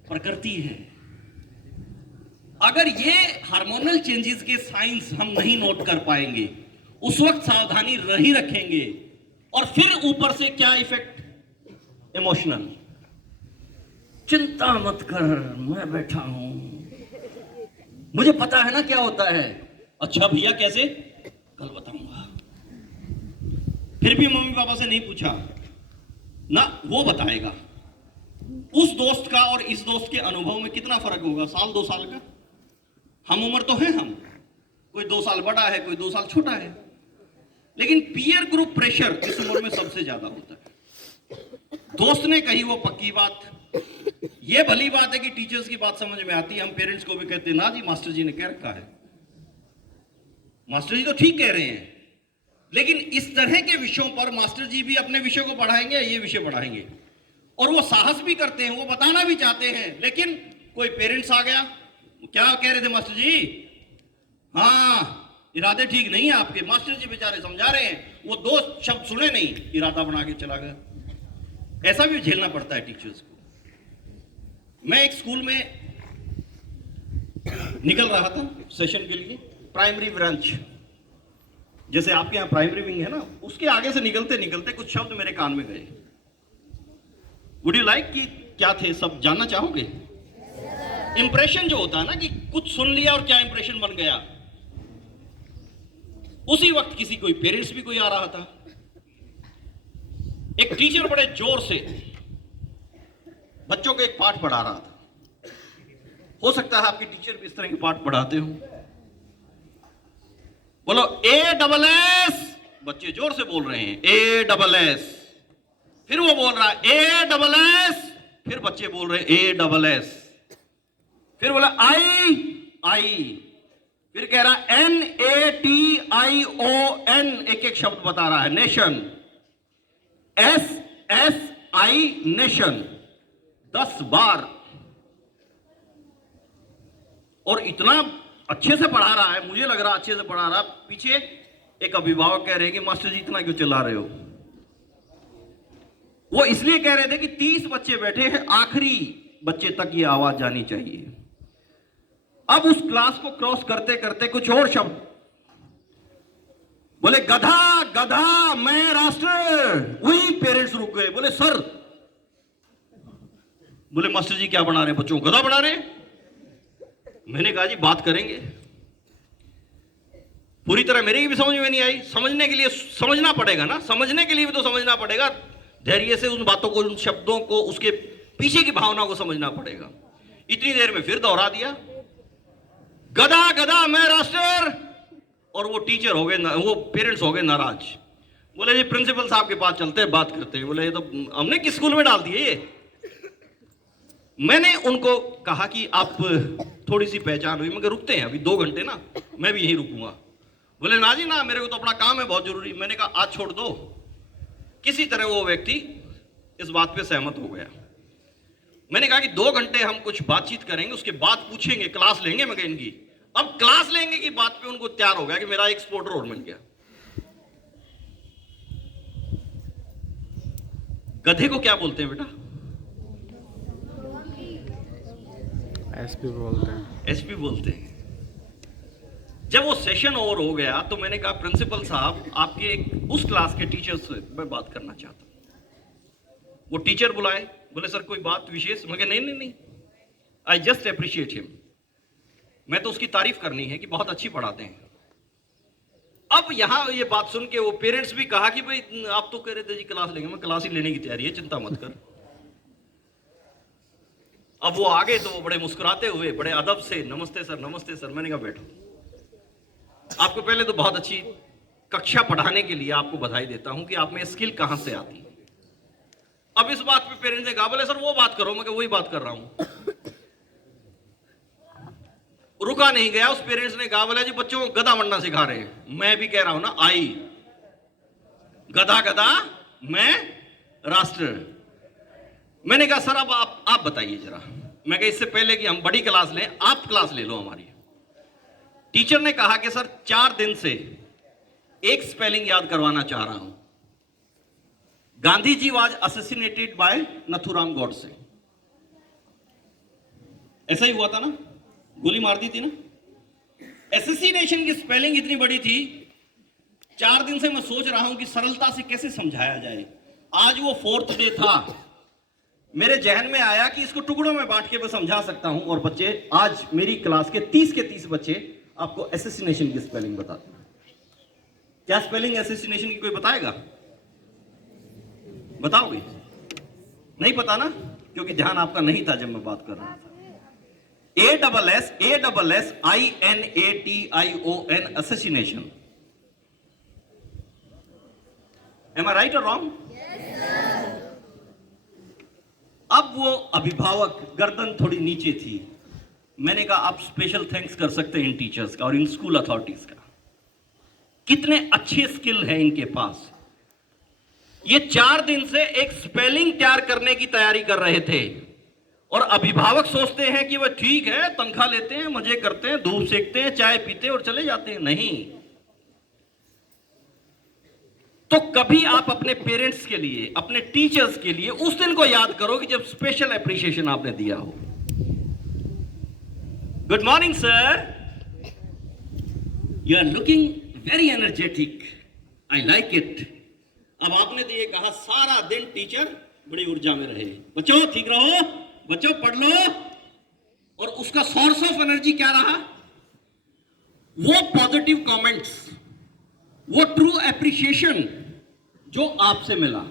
प्रकृति है। अगर ये हार्मोनल चेंजेस के साइंस हम नहीं नोट कर पाएंगे, उस वक्त सावधानी रही रखेंगे, और फिर ऊपर से क्या इफेक्ट, इमोशनल, चिंता मत कर मैं बैठा हूं, मुझे पता है ना क्या होता है। अच्छा भैया कैसे? कल बताऊंगा। फिर भी मम्मी पापा से नहीं पूछा ना, वो बताएगा। उस दोस्त का और इस दोस्त के अनुभव में कितना फर्क होगा, साल 2 साल का। हम उम्र तो है, हम कोई 2 साल बड़ा है, कोई 2 साल छोटा है, लेकिन पीयर ग्रुप प्रेशर इस उम्र में सबसे ज्यादा होता है। दोस्त ने कही वो पक्की बात, ये भली बात है कि टीचर्स की बात समझ में आती है। हम पेरेंट्स को भी कहते हैं ना जी मास्टर जी ने कह रखा है, मास्टर जी तो ठीक कह रहे हैं। लेकिन इस तरह के विषयों पर मास्टर जी भी अपने विषय को पढ़ाएंगे, ये विषय पढ़ाएंगे, और वो साहस भी करते हैं, वो बताना भी चाहते हैं। लेकिन कोई पेरेंट्स आ गया, क्या कह रहे थे मास्टर जी? हाँ इरादे ठीक नहीं है आपके। मास्टर जी बेचारे समझा रहे हैं, वो 2 शब्द सुने नहीं, इरादा बना के चला गया। ऐसा भी झेलना पड़ता है टीचर्स को। मैं एक स्कूल में निकल रहा था सेशन के लिए, प्राइमरी ब्रांच, जैसे आपके यहाँ प्राइमरी विंग है ना, उसके आगे से निकलते निकलते कुछ शब्द मेरे कान में गए। वुड यू लाइक कि क्या थे, सब जानना चाहोगे? इंप्रेशन जो होता है ना कि कुछ सुन लिया और क्या इंप्रेशन बन गया। उसी वक्त किसी कोई पेरेंट्स भी कोई आ रहा था। एक टीचर बड़े जोर से बच्चों को एक पाठ पढ़ा रहा था। हो सकता है आपके टीचर भी इस तरह के पाठ पढ़ाते हो। बोलो ए डबल एस, बच्चे जोर से बोल रहे हैं ए डबल एस। फिर वो बोल रहा है ए डबल एस, फिर बच्चे बोल रहे हैं ए डबल एस। फिर बोला आई आई, फिर कह रहा है NATION, एक एक शब्द बता रहा है, नेशन, SSI नेशन, 10 बार। और इतना अच्छे से पढ़ा रहा है, मुझे लग रहा अच्छे से पढ़ा रहा। पीछे एक अभिभावक कह रहे हैं कि मास्टर जी इतना क्यों चिल्ला रहे हो। वो इसलिए कह रहे थे कि 30 बच्चे बैठे हैं, आखिरी बच्चे तक ये आवाज जानी चाहिए। अब उस क्लास को क्रॉस करते करते कुछ और शब्द बोले, गधा गधा मैं राष्ट्र। वही पेरेंट्स रुक गए, बोले सर, बोले मास्टर जी क्या पढ़ा रहे हैं, बच्चों को गधा पढ़ा रहे हैं। मैंने कहा जी बात करेंगे। पूरी तरह मेरी भी समझ में नहीं आई। समझने के लिए समझना पड़ेगा ना, समझने के लिए भी तो समझना पड़ेगा। धैर्य से उन बातों को, उन शब्दों को, उसके पीछे की भावना को समझना पड़ेगा। इतनी देर में फिर दोहरा दिया, गधा गधा मैं राष्ट्र। और वो टीचर हो गए, वो पेरेंट्स हो गए नाराज। बोले जी प्रिंसिपल साहब के पास चलते हैं, बात करते हैं। बोले ये तो हमने किस स्कूल में डाल दिए ये। मैंने उनको कहा कि आप थोड़ी सी पहचान हुई, मगर रुकते हैं अभी 2 घंटे ना, मैं भी यहीं रुकूंगा। बोले ना जी ना, मेरे को तो अपना काम है बहुत जरूरी। मैंने कहा आज छोड़ दो। किसी तरह वो व्यक्ति इस बात पे सहमत हो गया। मैंने कहा कि 2 घंटे हम कुछ बातचीत करेंगे, उसके बाद पूछेंगे, क्लास लेंगे। मैं इनकी अब क्लास लेंगे की बात पे उनको तैयार हो गया कि मेरा एक सपोर्टर और मिल गया। गधे को क्या बोलते हैं बेटा? एसपी बोलते हैं। एसपी बोलते हैं। जब वो सेशन ओवर हो गया तो मैंने कहा प्रिंसिपल साहब आपके उस क्लास के टीचर से मैं बात करना चाहता हूं। वो टीचर बुलाए, बोले सर कोई बात विशेष? मैं नहीं नहीं नहीं, आई जस्ट अप्रिशिएट हिम। मैं तो उसकी तारीफ करनी है कि बहुत अच्छी पढ़ाते हैं। अब यहां ये बात सुन के वो पेरेंट्स भी कहा कि भाई आप तो कह रहे थे जी क्लास लेंगे। मैं क्लास ही लेने की तैयारी है, चिंता मत कर। अब वो आगे तो वो बड़े मुस्कुराते हुए बड़े अदब से नमस्ते सर नमस्ते सर। मैंने कहा बैठो, आपको पहले तो बहुत अच्छी कक्षा पढ़ाने के लिए आपको बधाई देता हूं कि आप में स्किल कहां से आती है। अब इस बात पे पेरेंट्स ने कहा बोले सर वो बात करो। मैं वही बात कर रहा हूं। रुका नहीं गया, उस पेरेंट्स ने कहा बोला जी बच्चों को गधा बनना सिखा रहे हैं। मैं भी कह रहा हूं ना, आई गधा गधा मैं राष्ट्र। मैंने कहा सर अब आप बताइए जरा। मैं कहा इससे पहले कि हम बड़ी क्लास लें, आप क्लास ले लो हमारी। टीचर ने कहा कि सर 4 दिन से एक स्पेलिंग याद करवाना चाह रहा हूं। Gandhi ji was assassinated by Nathuram Godse. ऐसा ही हुआ था ना, गोली मार दी थी ना। एसेसिनेशन की स्पेलिंग इतनी बड़ी थी, 4 दिन से मैं सोच रहा हूं कि सरलता से कैसे समझाया जाए। आज वो 4th डे था, मेरे जहन में आया कि इसको टुकड़ों में बांट के मैं समझा सकता हूं। और बच्चे, आज मेरी क्लास के 30 के 30 बच्चे आपको एसेसिनेशन की स्पेलिंग बताते हैं। क्या स्पेलिंग एसेसिनेशन की कोई बताएगा? बताओगे? नहीं पता ना, क्योंकि ध्यान आपका नहीं था जब मैं बात कर रहा था। ASSINATION assassination. Am I right or wrong? अब वो अभिभावक गर्दन थोड़ी नीचे थी। मैंने कहा आप स्पेशल थैंक्स कर सकते हैं इन टीचर्स का और इन स्कूल अथॉरिटीज का। कितने अच्छे स्किल है इनके पास। ये 4 दिन से एक स्पेलिंग तैयार करने की तैयारी कर रहे थे और अभिभावक सोचते हैं कि वह ठीक है, तनख्वाह लेते हैं, मजे करते हैं, धूप सेकते हैं, चाय पीते हैं और चले जाते हैं। नहीं, तो कभी आप अपने पेरेंट्स के लिए, अपने टीचर्स के लिए उस दिन को याद करो कि जब स्पेशल अप्रिशिएशन आपने दिया हो। Good morning sir, you are looking very energetic, I like it. अब आपने तो ये कहा सारा दिन टीचर बड़ी ऊर्जा में रहे। बच्चों ठीक रहो, बच्चों पढ़ लो। और उसका सोर्स ऑफ एनर्जी क्या रहा? वो पॉजिटिव कमेंट्स, वो ट्रू एप्रिशिएशन जो आपसे मिला।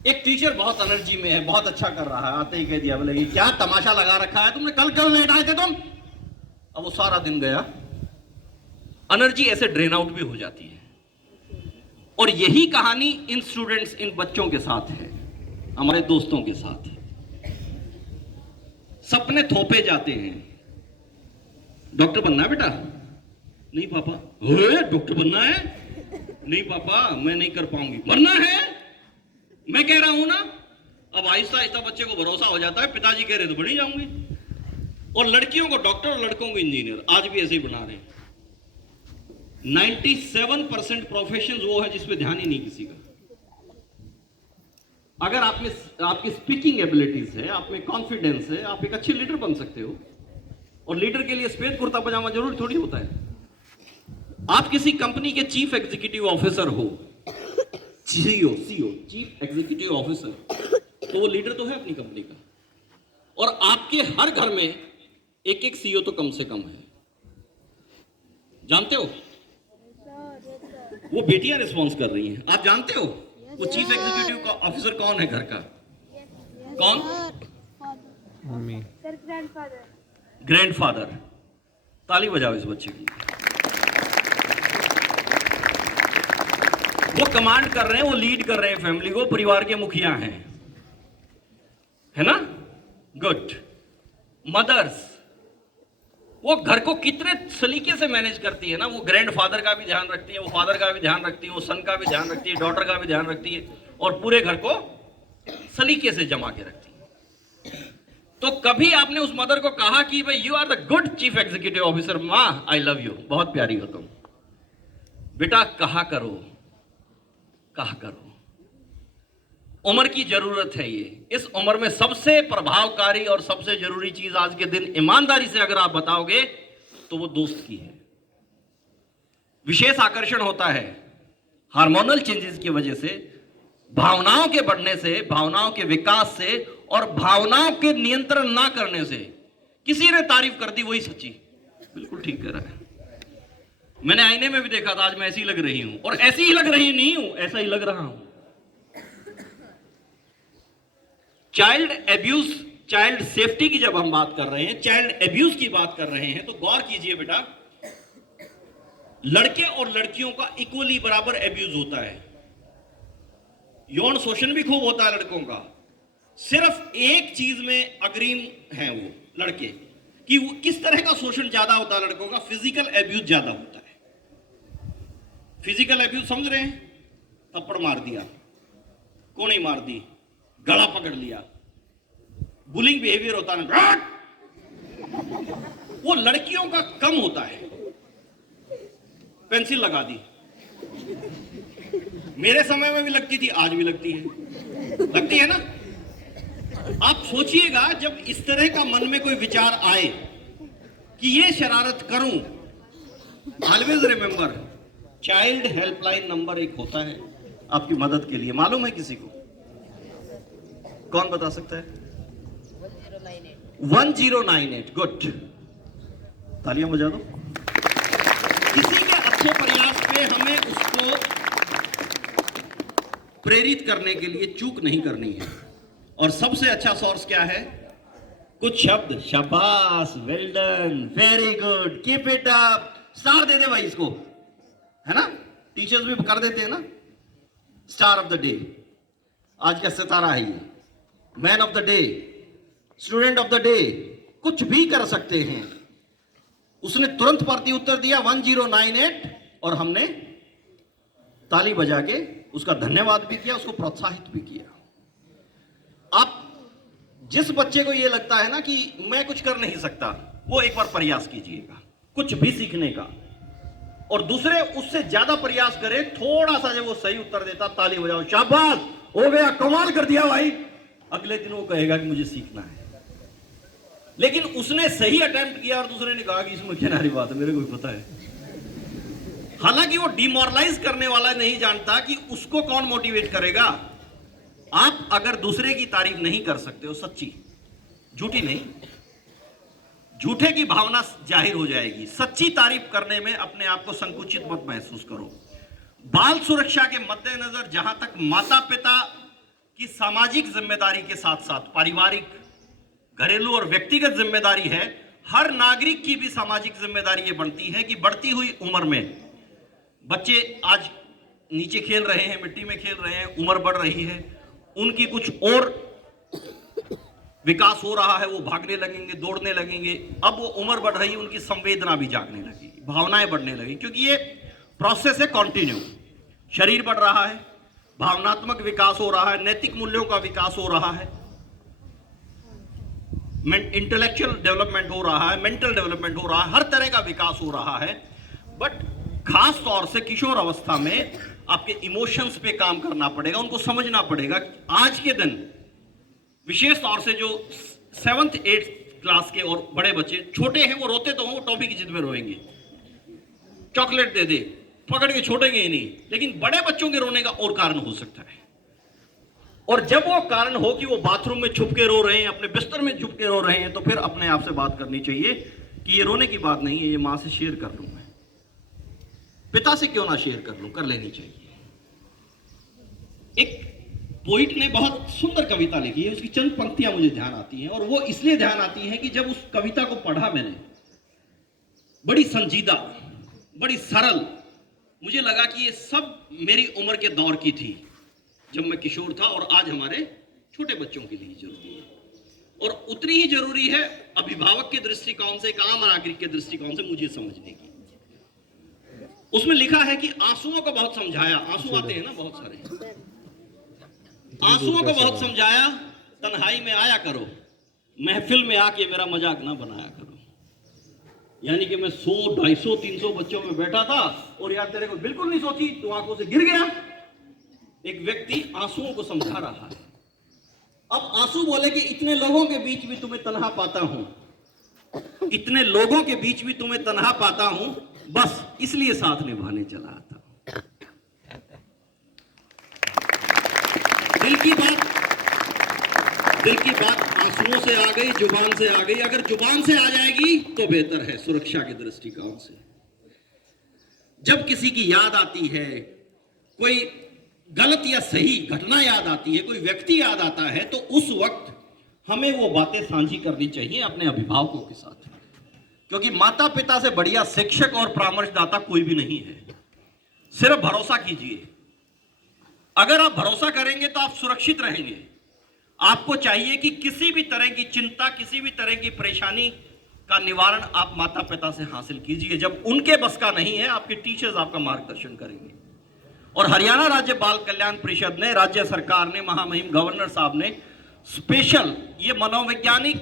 एक टीचर बहुत एनर्जी में है, बहुत अच्छा कर रहा है, आते ही कह दिया बोले ये क्या तमाशा लगा रखा है तुमने, कल कल लेट आए थे तुम। अब वो सारा दिन गया, एनर्जी ऐसे ड्रेन आउट भी हो जाती है। और यही कहानी इन स्टूडेंट्स, इन बच्चों के साथ है, हमारे दोस्तों के साथ है। सपने थोपे जाते हैं, डॉक्टर बनना है बेटा, नहीं पापा। डॉक्टर बनना है, नहीं पापा मैं नहीं कर पाऊंगी। बनना है, मैं कह रहा हूं ना। अब आहिस्ता आहिस्ता बच्चे को भरोसा हो जाता है, पिताजी कह रहे तो बड़ी जाऊंगी। और लड़कियों को डॉक्टर और लड़कों को इंजीनियर, आज भी ऐसे ही बना रहे हैं। 97% प्रोफेशन वो है जिसपे ध्यान ही नहीं किसी का। अगर आप में आपकी स्पीकिंग एबिलिटीज है, आप में कॉन्फिडेंस है, आप एक अच्छे लीडर बन सकते हो। और लीडर के लिए सफेद कुर्ता पजामा जरूरी थोड़ी होता है। आप किसी कंपनी के चीफ एग्जीक्यूटिव ऑफिसर हो, सीईओ चीफ एग्जीक्यूटिव ऑफिसर, तो वो लीडर तो है अपनी कंपनी का। और आपके हर घर में एक एक सीईओ तो कम से कम है, जानते हो? वो बेटियां रिस्पॉन्स कर रही हैं, आप जानते हो वो चीफ एग्जीक्यूटिव का ऑफिसर कौन है घर का? कौन? मम्मी। ग्रैंडफादर। ताली बजाओ इस बच्चे की। वो कमांड कर रहे हैं, वो लीड कर रहे हैं फैमिली को, परिवार के मुखिया हैं, है ना? गुड। मदर्स, वो घर को कितने सलीके से मैनेज करती है ना। वो ग्रैंडफादर का भी ध्यान रखती है, वो फादर का भी ध्यान रखती है, वो सन का भी ध्यान रखती है, डॉटर का भी ध्यान रखती है, और पूरे घर को सलीके से जमा के रखती है। तो कभी आपने उस मदर को कहा कि भाई you are the good chief executive officer, माँ आई लव यू, बहुत प्यारी हो तुम, बेटा कहा करो, कहा करो। उम्र की जरूरत है ये। इस उम्र में सबसे प्रभावकारी और सबसे जरूरी चीज आज के दिन, ईमानदारी से अगर आप बताओगे तो वो दोस्त की है। विशेष आकर्षण होता है हार्मोनल चेंजेस की वजह से, भावनाओं के बढ़ने से, भावनाओं के विकास से, और भावनाओं के नियंत्रण ना करने से। किसी ने तारीफ कर दी वही सच्ची, बिल्कुल ठीक कर रहा है। मैंने आईने में भी देखा था, आज मैं ऐसी लग रही हूं, और ऐसी ही लग रही नहीं हूं, ऐसा ही लग रहा हूं। चाइल्ड एब्यूज, चाइल्ड सेफ्टी की जब हम बात कर रहे हैं, चाइल्ड एब्यूज की बात कर रहे हैं, तो गौर कीजिए बेटा, लड़के और लड़कियों का इक्वली बराबर एब्यूज होता है। यौन शोषण भी खूब होता है लड़कों का। सिर्फ एक चीज में अग्रीम हैं वो लड़के, कि वो किस तरह का शोषण ज्यादा होता है लड़कों का? फिजिकल एब्यूज ज्यादा होता है। फिजिकल एब्यूज समझ रहे हैं? थप्पड़ मार दिया, कोनी मार दी, गला पकड़ लिया, बुलिंग बिहेवियर होता है, वो लड़कियों का कम होता है। पेंसिल लगा दी, मेरे समय में भी लगती थी, आज भी लगती है ना? आप सोचिएगा, जब इस तरह का मन में कोई विचार आए कि ये शरारत करूं, always remember, child helpline number एक होता है आपकी मदद के लिए। मालूम है किसी को? कौन बता सकता है? 1098। गुड, तालियां बजा दो। किसी के अच्छे प्रयास पे हमें उसको प्रेरित करने के लिए चूक नहीं करनी है। और सबसे अच्छा सोर्स क्या है? कुछ शब्द, शाबाश, well done, very good, keep it up, star दे दे भाई इसको, है ना? टीचर्स भी कर देते हैं ना, स्टार ऑफ द डे, आज का सितारा है ये, man of the day, student of the day, कुछ भी कर सकते हैं। उसने तुरंत प्रति उत्तर दिया 1098, और हमने ताली बजा के उसका धन्यवाद भी किया, उसको प्रोत्साहित भी किया। आप जिस बच्चे को यह लगता है ना कि मैं कुछ कर नहीं सकता, वो एक बार प्रयास कीजिएगा कुछ भी सीखने का, और दूसरे उससे ज्यादा प्रयास करें। थोड़ा सा जब वो सही उत्तर देता, ताली बजाओ, शाबाश, हो गया, कमाल कर दिया भाई। अगले दिन वो कहेगा कि मुझे सीखना है। लेकिन उसने सही अटेम्प्ट किया और दूसरे ने कहा कि इसमें क्या नारी बात है, मेरे को भी पता है। हालांकि वो डिमोरलाइज करने वाला नहीं जानता कि उसको कौन मोटिवेट करेगा। आप अगर दूसरे की तारीफ नहीं कर सकते हो, सच्ची, झूठी नहीं, झूठे की भावना जाहिर हो जाएगी। सच्ची तारीफ करने में अपने आप को संकुचित मत महसूस करो। बाल सुरक्षा के मद्देनजर जहां तक माता पिता कि सामाजिक जिम्मेदारी के साथ साथ पारिवारिक, घरेलू और व्यक्तिगत जिम्मेदारी है, हर नागरिक की भी सामाजिक जिम्मेदारी ये बनती है कि बढ़ती हुई उम्र में बच्चे आज नीचे खेल रहे हैं, मिट्टी में खेल रहे हैं, उम्र बढ़ रही है, उनकी कुछ और विकास हो रहा है, वो भागने लगेंगे, दौड़ने लगेंगे। अब वो उम्र बढ़ रही है, उनकी संवेदना भी जागने लगेगी, भावनाएं बढ़ने लगेगी, क्योंकि ये प्रोसेस है कंटिन्यू। शरीर बढ़ रहा है, भावनात्मक विकास हो रहा है, नैतिक मूल्यों का विकास हो रहा है, इंटेलेक्चुअल डेवलपमेंट हो रहा है, मेंटल डेवलपमेंट हो रहा है, हर तरह का विकास हो रहा है। बट खास तौर से किशोर अवस्था में आपके इमोशंस पे काम करना पड़ेगा, उनको समझना पड़ेगा कि आज के दिन विशेष तौर से जो 7th 8th क्लास के और बड़े बच्चे छोटे हैं, वो रोते तो हों, वो टॉफी की जिद में रोएंगे, चॉकलेट दे दे, पकड़ के छोड़ेंगे ही नहीं। लेकिन बड़े बच्चों के रोने का और कारण हो सकता है, और जब वो कारण हो कि वो बाथरूम में छुप के रो रहे हैं, अपने बिस्तर में छुप के रो रहे हैं, तो फिर अपने आप से बात करनी चाहिए कि ये रोने की बात नहीं है, ये मां से शेयर कर लूं, मैं पिता से क्यों ना शेयर कर लूं, कर लेनी चाहिए। एक पोइट ने बहुत सुंदर कविता लिखी है, उसकी चंद पंक्तियां मुझे ध्यान आती हैं, और वो इसलिए ध्यान आती हैं कि जब उस कविता को पढ़ा मैंने, बड़ी संजीदा, बड़ी सरल, मुझे लगा कि ये सब मेरी उम्र के दौर की थी, जब मैं किशोर था, और आज हमारे छोटे बच्चों के लिए जरूरी है, और उतनी ही जरूरी है अभिभावक के दृष्टिकोण से, एक आम नागरिक के दृष्टिकोण से मुझे समझने की। उसमें लिखा है कि आंसुओं को बहुत समझाया, आंसू आते हैं ना बहुत सारे, आंसुओं को बहुत समझाया, तन्हाई में आया करो, महफिल में आके मेरा मजाक ना बनाया करो। यानी कि मैं 100, 250, 300 बच्चों में बैठा था, और यार तेरे को बिल्कुल नहीं सोची, तू आंखों से गिर गया। एक व्यक्ति आंसुओं को समझा रहा है। अब आंसू बोले कि इतने लोगों के बीच भी तुम्हें तन्हा पाता हूं, इतने लोगों के बीच भी तुम्हें तन्हा पाता हूं, बस इसलिए साथ निभाने चला आता। दिल की बात आंसुओं से आ गई, जुबान से आ गई। अगर जुबान से आ जाएगी तो बेहतर है सुरक्षा के दृष्टिकोण से। जब किसी की याद आती है, कोई गलत या सही घटना याद आती है, कोई व्यक्ति याद आता है, तो उस वक्त हमें वो बातें साझी करनी चाहिए अपने अभिभावकों के साथ, क्योंकि माता पिता से बढ़िया शिक्षक और परामर्शदाता कोई भी नहीं है। सिर्फ भरोसा कीजिए। अगर आप भरोसा करेंगे तो आप सुरक्षित रहेंगे। आपको चाहिए कि किसी भी तरह की चिंता, किसी भी तरह की परेशानी का निवारण आप माता पिता से हासिल कीजिए। जब उनके बस का नहीं है, आपके टीचर्स आपका मार्गदर्शन करेंगे। और हरियाणा राज्य बाल कल्याण परिषद ने, राज्य सरकार ने, महामहिम गवर्नर साहब ने स्पेशल ये मनोवैज्ञानिक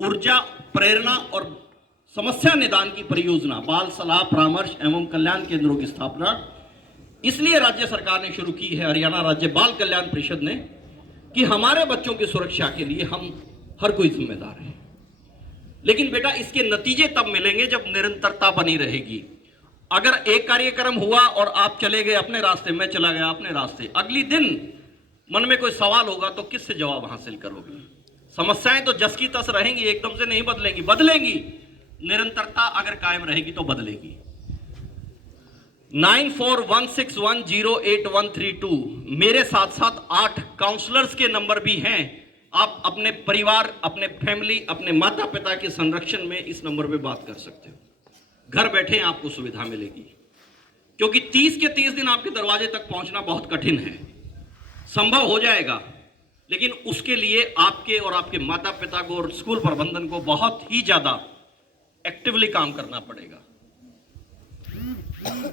ऊर्जा, प्रेरणा और समस्या निदान की परियोजना, बाल सलाह, परामर्श एवं कल्याण केंद्रों की स्थापना इसलिए राज्य सरकार ने शुरू की है, हरियाणा राज्य बाल कल्याण परिषद ने, कि हमारे बच्चों की सुरक्षा के लिए हम हर कोई जिम्मेदार है। लेकिन बेटा, इसके नतीजे तब मिलेंगे जब निरंतरता बनी रहेगी। अगर एक कार्यक्रम हुआ और आप चले गए अपने रास्ते, मैं चला गया अपने रास्ते, अगली दिन मन में कोई सवाल होगा तो किससे जवाब हासिल करोगे? समस्याएं तो जस की तस रहेंगी, एकदम से नहीं बदलेंगी, बदलेंगी। निरंतरता अगर कायम रहेगी तो बदलेगी। 9416108132 मेरे साथ साथ 8 काउंसलर्स के नंबर भी हैं। आप अपने परिवार, अपने फैमिली, अपने माता पिता के संरक्षण में इस नंबर पे बात कर सकते हो। घर बैठे आपको सुविधा मिलेगी, क्योंकि 30 के 30 दिन आपके दरवाजे तक पहुंचना बहुत कठिन है। संभव हो जाएगा, लेकिन उसके लिए आपके और आपके माता पिता को और स्कूल प्रबंधन को बहुत ही ज्यादा एक्टिवली काम करना पड़ेगा।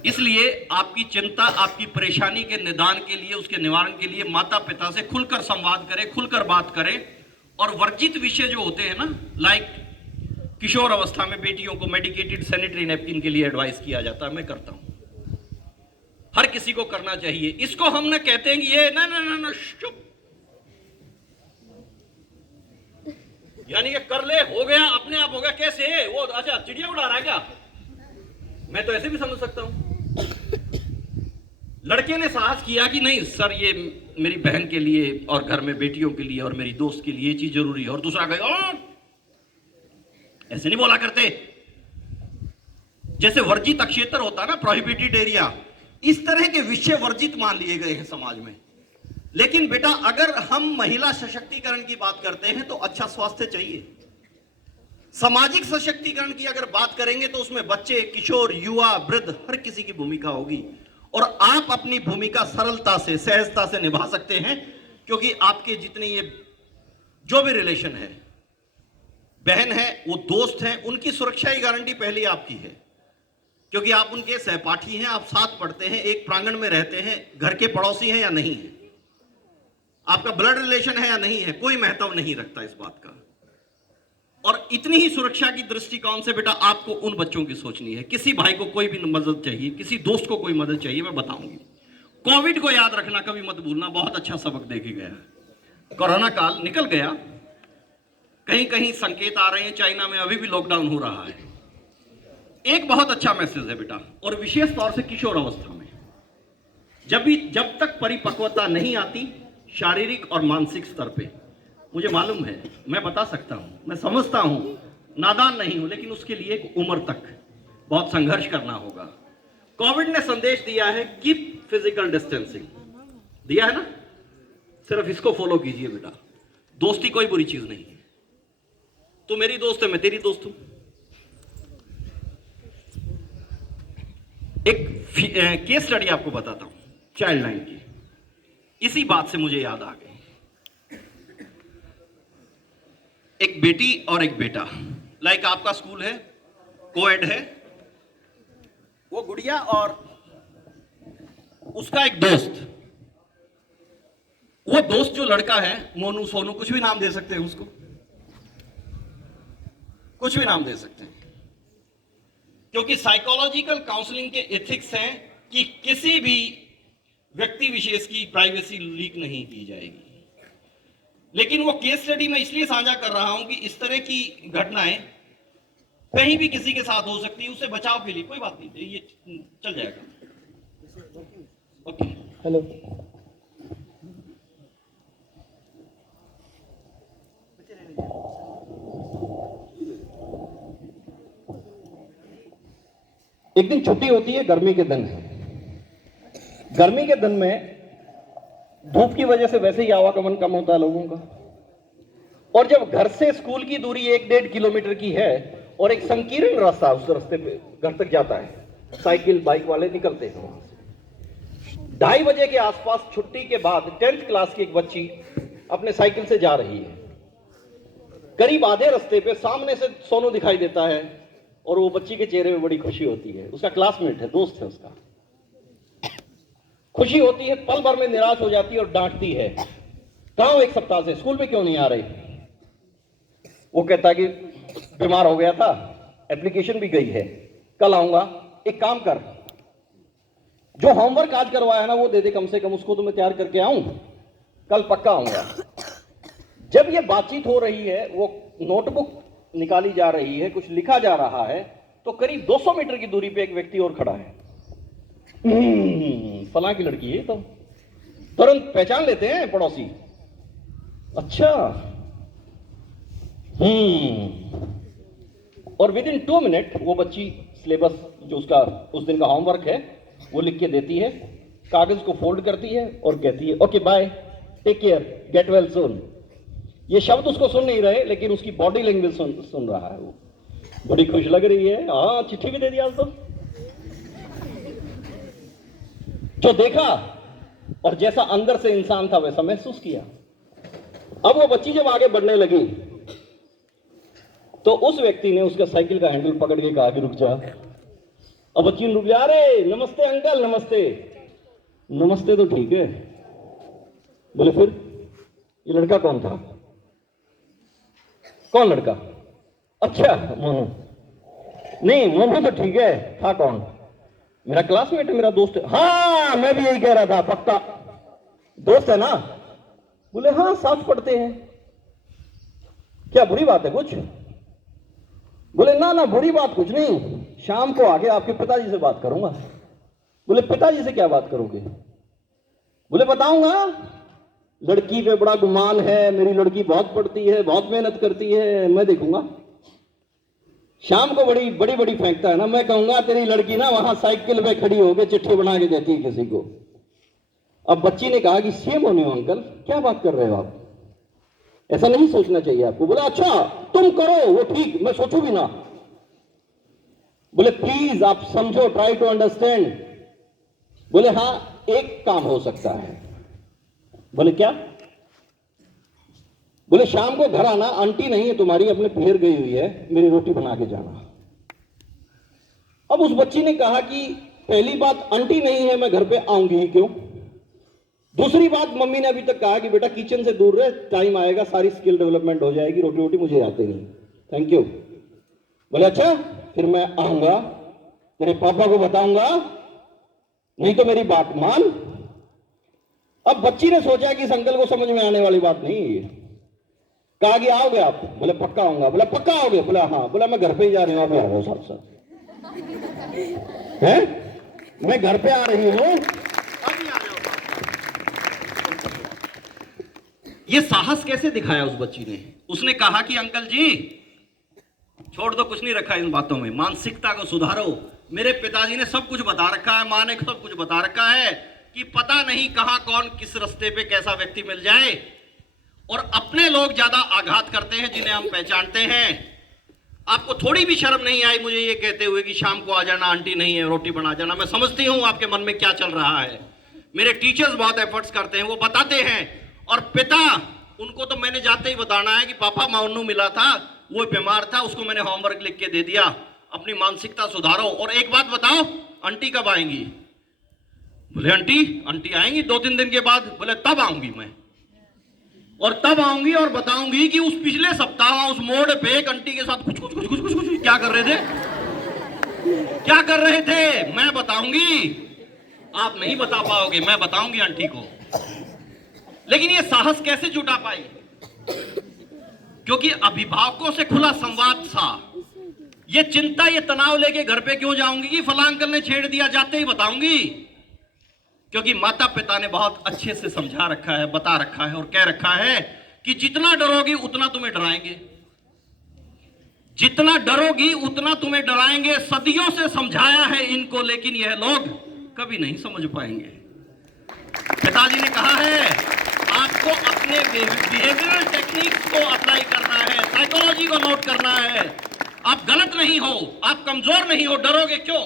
इसलिए आपकी चिंता, आपकी परेशानी के निदान के लिए, उसके निवारण के लिए माता पिता से खुलकर संवाद करें, खुलकर बात करें। और वर्जित विषय जो होते हैं ना, लाइक किशोर अवस्था में बेटियों को मेडिकेटेड सैनिटरी नैपकिन के लिए एडवाइस किया जाता है, मैं करता हूं, हर किसी को करना चाहिए। इसको हम ना कहते हैं कि ये ना ना ना ना चुप, यानी कि कर ले, हो गया, अपने आप हो गया। कैसे वो, अच्छा चिड़िया उड़ा रहा है क्या? मैं तो ऐसे भी समझ सकता हूं। लड़के ने साहस किया कि नहीं सर, ये मेरी बहन के लिए और घर में बेटियों के लिए और मेरी दोस्त के लिए ये चीज जरूरी है। और दूसरा कहे ऐसे नहीं बोला करते। जैसे वर्जित क्षेत्र होता है ना, प्रोहिबिटेड एरिया, इस तरह के विषय वर्जित मान लिए गए हैं समाज में। लेकिन बेटा अगर हम महिला सशक्तिकरण की बात करते हैं तो अच्छा स्वास्थ्य चाहिए। सामाजिक सशक्तिकरण की अगर बात करेंगे तो उसमें बच्चे, किशोर, युवा, वृद्ध, हर किसी की भूमिका होगी। और आप अपनी भूमिका सरलता से, सहजता से निभा सकते हैं, क्योंकि आपके जितने ये जो भी रिलेशन है, बहन है, वो दोस्त हैं, उनकी सुरक्षा की गारंटी पहले आपकी है, क्योंकि आप उनके सहपाठी हैं, आप साथ पढ़ते हैं, एक प्रांगण में रहते हैं, घर के पड़ोसी हैं या नहीं है, आपका ब्लड रिलेशन है या नहीं है, कोई महत्व नहीं रखता इस बात का। और इतनी ही सुरक्षा की दृष्टिकोण से बेटा आपको उन बच्चों की सोचनी है। किसी भाई को कोई भी मदद चाहिए, किसी दोस्त को कोई मदद चाहिए, मैं बताऊंगी। कोविड को याद रखना, कभी मत भूलना, बहुत अच्छा सबक दे के गया। कोरोना काल निकल गया, कहीं कहीं संकेत आ रहे हैं, चाइना में अभी भी लॉकडाउन हो रहा है। एक बहुत अच्छा मैसेज है बेटा, और विशेष तौर से किशोर अवस्था में, जब तक परिपक्वता नहीं आती शारीरिक और मानसिक स्तर पे, मुझे मालूम है, मैं बता सकता हूं, मैं समझता हूं, नादान नहीं हूं, लेकिन उसके लिए एक उम्र तक बहुत संघर्ष करना होगा। कोविड ने संदेश दिया है, कीप फिजिकल डिस्टेंसिंग, दिया है ना, सिर्फ इसको फॉलो कीजिए बेटा। दोस्ती कोई बुरी चीज नहीं है, तू मेरी दोस्त है, मैं तेरी दोस्त हूं। एक केस स्टडी आपको बताता हूं, चाइल्ड लाइन की, इसी बात से मुझे याद आ गई। एक बेटी और एक बेटा, लाइक आपका स्कूल है, कोएड है, वो गुड़िया और उसका एक दोस्त, वो दोस्त जो लड़का है, मोनू, सोनू, कुछ भी नाम दे सकते हैं उसको, कुछ भी नाम दे सकते हैं, क्योंकि साइकोलॉजिकल काउंसलिंग के एथिक्स हैं कि किसी भी व्यक्ति विशेष की प्राइवेसी लीक नहीं की जाएगी। लेकिन वो केस स्टडी में इसलिए साझा कर रहा हूं कि इस तरह की घटनाएं कहीं भी किसी के साथ हो सकती है, उससे बचाव के लिए कोई बात नहीं, ये चल जाएगा। Okay, hello. एक दिन छुट्टी होती है, गर्मी के दिन है। गर्मी के दिन में धूप की वजह से वैसे ही आवागमन कम होता है लोगों का, और जब घर से स्कूल की दूरी 1-1.5 किलोमीटर की है और एक संकीर्ण रास्ता उस रास्ते पे घर तक जाता है, साइकिल बाइक वाले निकलते हैं वहां से। 2:30 बजे के आसपास छुट्टी के बाद 10th क्लास की एक बच्ची अपने साइकिल से जा रही है। करीब आधे रास्ते पे सामने से सोनू दिखाई देता है और वो बच्ची के चेहरे में बड़ी खुशी होती है, उसका क्लासमेट है, दोस्त है उसका। खुशी होती है, पल भर में निराश हो जाती है और डांटती है, कहां हो 1 सप्ताह से, स्कूल में क्यों नहीं आ रही? वो कहता है कि बीमार हो गया था, एप्लीकेशन भी गई है, कल आऊंगा। एक काम कर, जो होमवर्क आज करवाया है ना वो दे दे, कम से कम उसको तो मैं तैयार करके आऊं, कल पक्का आऊंगा। जब ये बातचीत हो रही है, वो नोटबुक निकाली जा रही है, कुछ लिखा जा रहा है, तो करीब 200 मीटर की दूरी पे एक व्यक्ति और खड़ा है। फलां की लड़की है, तो तुरंत पहचान लेते हैं पड़ोसी। अच्छा, और विद इन 2 मिनट वो बच्ची सिलेबस जो उसका उस दिन का होमवर्क है वो लिख के देती है, कागज को फोल्ड करती है और कहती है, okay bye, take care, get well soon. ये शब्द उसको सुन नहीं रहे, लेकिन उसकी बॉडी लैंग्वेज सुन रहा है। वो बड़ी खुश लग रही है, हाँ चिट्ठी भी दे दिया तो। जो देखा और जैसा अंदर से इंसान था वैसा महसूस किया। अब वो बच्ची जब आगे बढ़ने लगी तो उस व्यक्ति ने उसका साइकिल का हैंडल पकड़ के कहा कि रुक जा। अब बच्ची ने रुक जा, अरे नमस्ते अंकल, नमस्ते। नमस्ते तो ठीक है, बोले फिर ये लड़का कौन था? कौन लड़का? अच्छा मोनू। नहीं मोनू तो ठीक है, था कौन? मेरा क्लासमेट है, मेरा दोस्त है। हाँ मैं भी यही कह रहा था, पक्का दोस्त है ना? बोले हाँ साथ पढ़ते हैं। क्या बुरी बात है कुछ? बोले ना ना बुरी बात कुछ नहीं, शाम को आके आपके पिताजी से बात करूंगा। बोले पिताजी से क्या बात करोगे? बोले बताऊंगा, लड़की पे बड़ा गुमान है, मेरी लड़की बहुत पढ़ती है, बहुत मेहनत करती है, मैं देखूंगा। शाम को बड़ी बड़ी फेंकता है ना, मैं कहूंगा तेरी लड़की ना वहां साइकिल पे खड़ी होकर चिट्ठी बना के देती है किसी को। अब बच्ची ने कहा कि सीएम होने हो अंकल, क्या बात कर रहे हो आप, ऐसा नहीं सोचना चाहिए आपको। बोला अच्छा तुम करो वो ठीक, मैं सोचू भी ना। बोले प्लीज आप समझो, ट्राई टू अंडरस्टैंड। बोले हाँ एक काम हो सकता है। बोले क्या? बोले शाम को घर आना, आंटी नहीं है तुम्हारी, अपने पहर गई हुई है, मेरी रोटी बना के जाना। अब उस बच्ची ने कहा कि पहली बात आंटी नहीं है, मैं घर पे आऊंगी ही क्यों। दूसरी बात, मम्मी ने अभी तक कहा कि बेटा किचन से दूर रहे, टाइम आएगा सारी स्किल डेवलपमेंट हो जाएगी, रोटी रोटी मुझे आते नहीं, थैंक यू। बोले अच्छा फिर मैं आऊंगा, तेरे पापा को बताऊंगा, नहीं तो मेरी बात मान। अब बच्ची ने सोचा कि इस अंकल को समझ में आने वाली बात नहीं है। कहा कि आओगे आप? बोले पक्का आऊंगा। बोला पक्का आओगे? बोला हाँ। बोला मैं घर पे ही जा रही हूं, आप आ जाओ साथ साथ। है मैं घर पे आ रही हूं। ये साहस कैसे दिखाया उस बच्ची ने? उसने कहा कि अंकल जी छोड़ दो, कुछ नहीं रखा इन बातों में, मानसिकता को सुधारो। मेरे पिताजी ने सब कुछ बता रखा है, माँ ने सब कुछ बता रखा है कि पता नहीं कहां कौन किस रास्ते पे कैसा व्यक्ति मिल जाए, और अपने लोग ज्यादा आघात करते हैं जिन्हें हम पहचानते हैं। आपको थोड़ी भी शर्म नहीं आई मुझे ये कहते हुए कि शाम को आ जाना, आंटी नहीं है, रोटी बना जाना। मैं समझती हूं आपके मन में क्या चल रहा है। मेरे टीचर्स बहुत एफर्ट्स करते हैं, वो बताते हैं। और पिता, उनको तो मैंने जाते ही बताना है कि पापा माउन्नू मिला था, वो बीमार था, उसको मैंने होमवर्क लिख के दे दिया, अपनी मानसिकता सुधारो। और एक बात बताओ, आंटी कब आएंगी? बोले आंटी आएंगी 2-3 दिन के बाद। बोले तब आऊंगी मैं, और तब आऊंगी और बताऊंगी कि उस पिछले सप्ताह उस मोड़ पे एक आंटी के साथ कुछ क्या कर रहे थे, क्या कर रहे थे, मैं बताऊंगी। आप नहीं बता पाओगे, मैं बताऊंगी आंटी को। लेकिन ये साहस कैसे जुटा पाई? क्योंकि अभिभावकों से खुला संवाद था। ये चिंता, ये तनाव लेके घर पे क्यों जाऊंगी कि फलां अंकल ने छेड़ दिया, जाते ही बताऊंगी। क्योंकि माता पिता ने बहुत अच्छे से समझा रखा है, बता रखा है और कह रखा है कि जितना डरोगी उतना तुम्हें डराएंगे, जितना डरोगी उतना तुम्हें डराएंगे। सदियों से समझाया है इनको, लेकिन यह लोग कभी नहीं समझ पाएंगे। पिताजी ने कहा है आपको अपने बिहेवियरल टेक्निक्स को अप्लाई करना है, साइकोलॉजी को नोट करना है। आप गलत नहीं हो, आप कमजोर नहीं हो, डरोगे क्यों?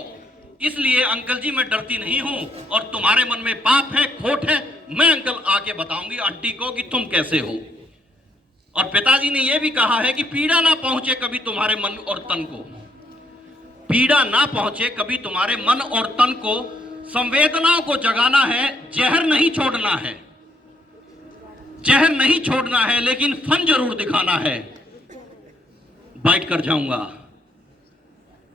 इसलिए अंकल जी मैं डरती नहीं हूं, और तुम्हारे मन में पाप है, खोट है, मैं अंकल आके बताऊंगी आंटी को कि तुम कैसे हो। और पिताजी ने यह भी कहा है कि पीड़ा ना पहुंचे कभी तुम्हारे मन और तन को, पीड़ा ना पहुंचे कभी तुम्हारे मन और तन को। संवेदनाओं को जगाना है, जहर नहीं छोड़ना है, जहर नहीं छोड़ना है, लेकिन फन जरूर दिखाना है। बाइट कर जाऊंगा।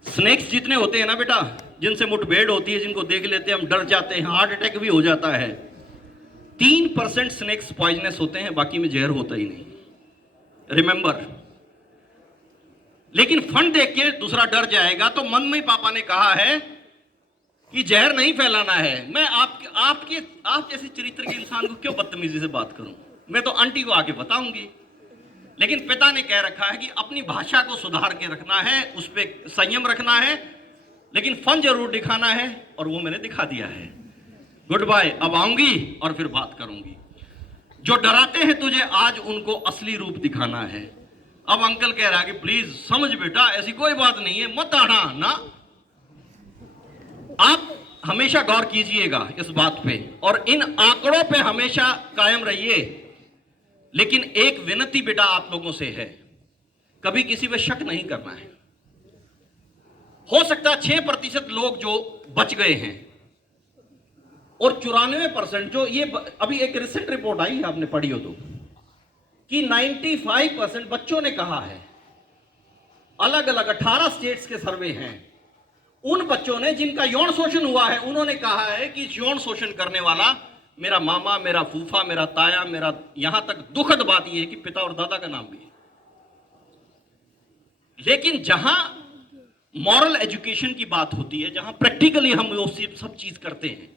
स्नेक्स जितने होते हैं ना बेटा, जिनसे मुठभेड़ होती है, जिनको देख लेते हैं हम डर जाते हैं, हार्ट अटैक भी हो जाता है, 3% स्नेक्स पॉइजनस होते हैं, बाकी में जहर होता ही नहीं, रिमेंबर। लेकिन फन देख के दूसरा डर जाएगा, तो मन में पापा ने कहा है कि जहर नहीं फैलाना है। मैं आप जैसे चरित्र के इंसान को क्यों बदतमीजी से बात करूं? मैं तो आंटी को आके बताऊंगी। लेकिन पिता ने कह रखा है कि अपनी भाषा को सुधार के रखना है, उस पर संयम रखना है, लेकिन फन जरूर दिखाना है, और वो मैंने दिखा दिया है। गुड बाय, अब आऊंगी और फिर बात करूंगी। जो डराते हैं तुझे आज उनको असली रूप दिखाना है। अब अंकल कह रहा है कि प्लीज समझ बेटा, ऐसी कोई बात नहीं है, मत आना ना। आप हमेशा गौर कीजिएगा इस बात पे, और इन आंकड़ों पे हमेशा कायम रहिए। लेकिन एक विनती बेटा आप लोगों से है, कभी किसी पे शक नहीं करना है। हो सकता है 6% लोग जो बच गए हैं, और 94% जो ये अभी एक रिसेंट रिपोर्ट आई है, आपने पढ़ी हो तो, कि 95% बच्चों ने कहा है, अलग अलग 18 स्टेट्स के सर्वे हैं, उन बच्चों ने जिनका यौन शोषण हुआ है, उन्होंने कहा है कि यौन शोषण करने वाला मेरा मामा, मेरा फूफा, मेरा ताया, मेरा, यहां तक दुखद बात यह है कि पिता और दादा का नाम भी है। लेकिन जहां मॉरल एजुकेशन की बात होती है, जहां प्रैक्टिकली हम वो सब चीज करते हैं,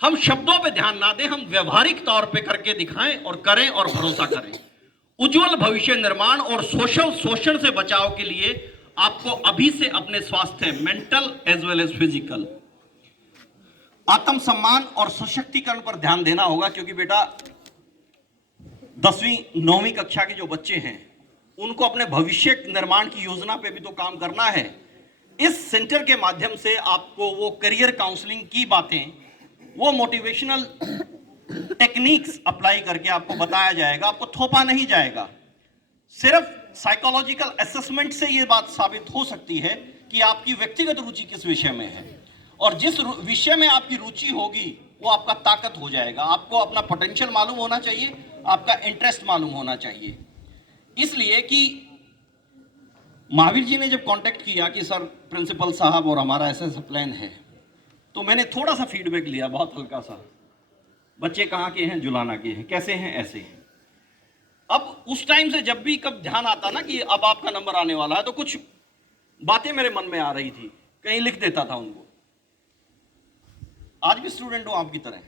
हम शब्दों पे ध्यान ना दें, हम व्यवहारिक तौर पे करके दिखाएं और करें और भरोसा करें। उज्जवल भविष्य निर्माण और सोशल शोषण से बचाव के लिए आपको अभी से अपने स्वास्थ्य, mental as well as physical, आत्मसम्मान और सशक्तिकरण पर ध्यान देना होगा, क्योंकि बेटा 10वीं 9वीं कक्षा के जो बच्चे हैं उनको अपने भविष्य निर्माण की योजना पे भी तो काम करना है। इस सेंटर के माध्यम से आपको वो करियर काउंसलिंग की बातें, वो मोटिवेशनल टेक्निक्स अप्लाई करके आपको बताया जाएगा, आपको थोपा नहीं जाएगा। सिर्फ साइकोलॉजिकल असेसमेंट से ये बात साबित हो सकती है कि आपकी व्यक्तिगत रुचि किस विषय में है, और जिस विषय में आपकी रुचि होगी वो आपका ताकत हो जाएगा। आपको अपना पोटेंशियल मालूम होना चाहिए, आपका इंटरेस्ट मालूम होना चाहिए। इसलिए कि महावीर जी ने जब कांटेक्ट किया कि सर प्रिंसिपल साहब और हमारा ऐसा ऐसा प्लान है, तो मैंने थोड़ा सा फीडबैक लिया, बहुत हल्का सा। बच्चे कहाँ के हैं? जुलाना के हैं। कैसे हैं? ऐसे हैं। अब उस टाइम से जब भी कब ध्यान आता ना कि अब आपका नंबर आने वाला है, तो कुछ बातें मेरे मन में आ रही थी, कहीं लिख देता था उनको। आज भी स्टूडेंट हूं आपकी तरह,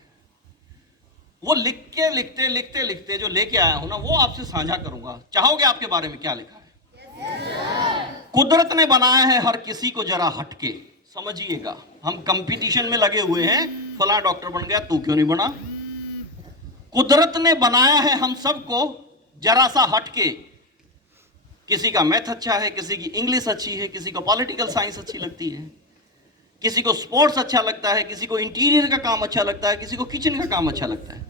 वो लिखते लिखते जो लेके आया हूं ना, वो आपसे साझा करूंगा। चाहोगे आपके बारे में क्या लिखा है? कुदरत ने बनाया है हर किसी को जरा हटके। समझिएगा, हम कंपटीशन में लगे हुए हैं, फला डॉक्टर बन गया, तू क्यों नहीं बना? कुदरत ने बनाया है हम सबको जरा सा हटके। किसी का मैथ अच्छा है, किसी की इंग्लिश अच्छी है, किसी को पॉलिटिकल साइंस अच्छी लगती है, किसी को स्पोर्ट्स अच्छा लगता है, किसी को इंटीरियर का काम अच्छा लगता है, किसी को किचन का काम अच्छा लगता है।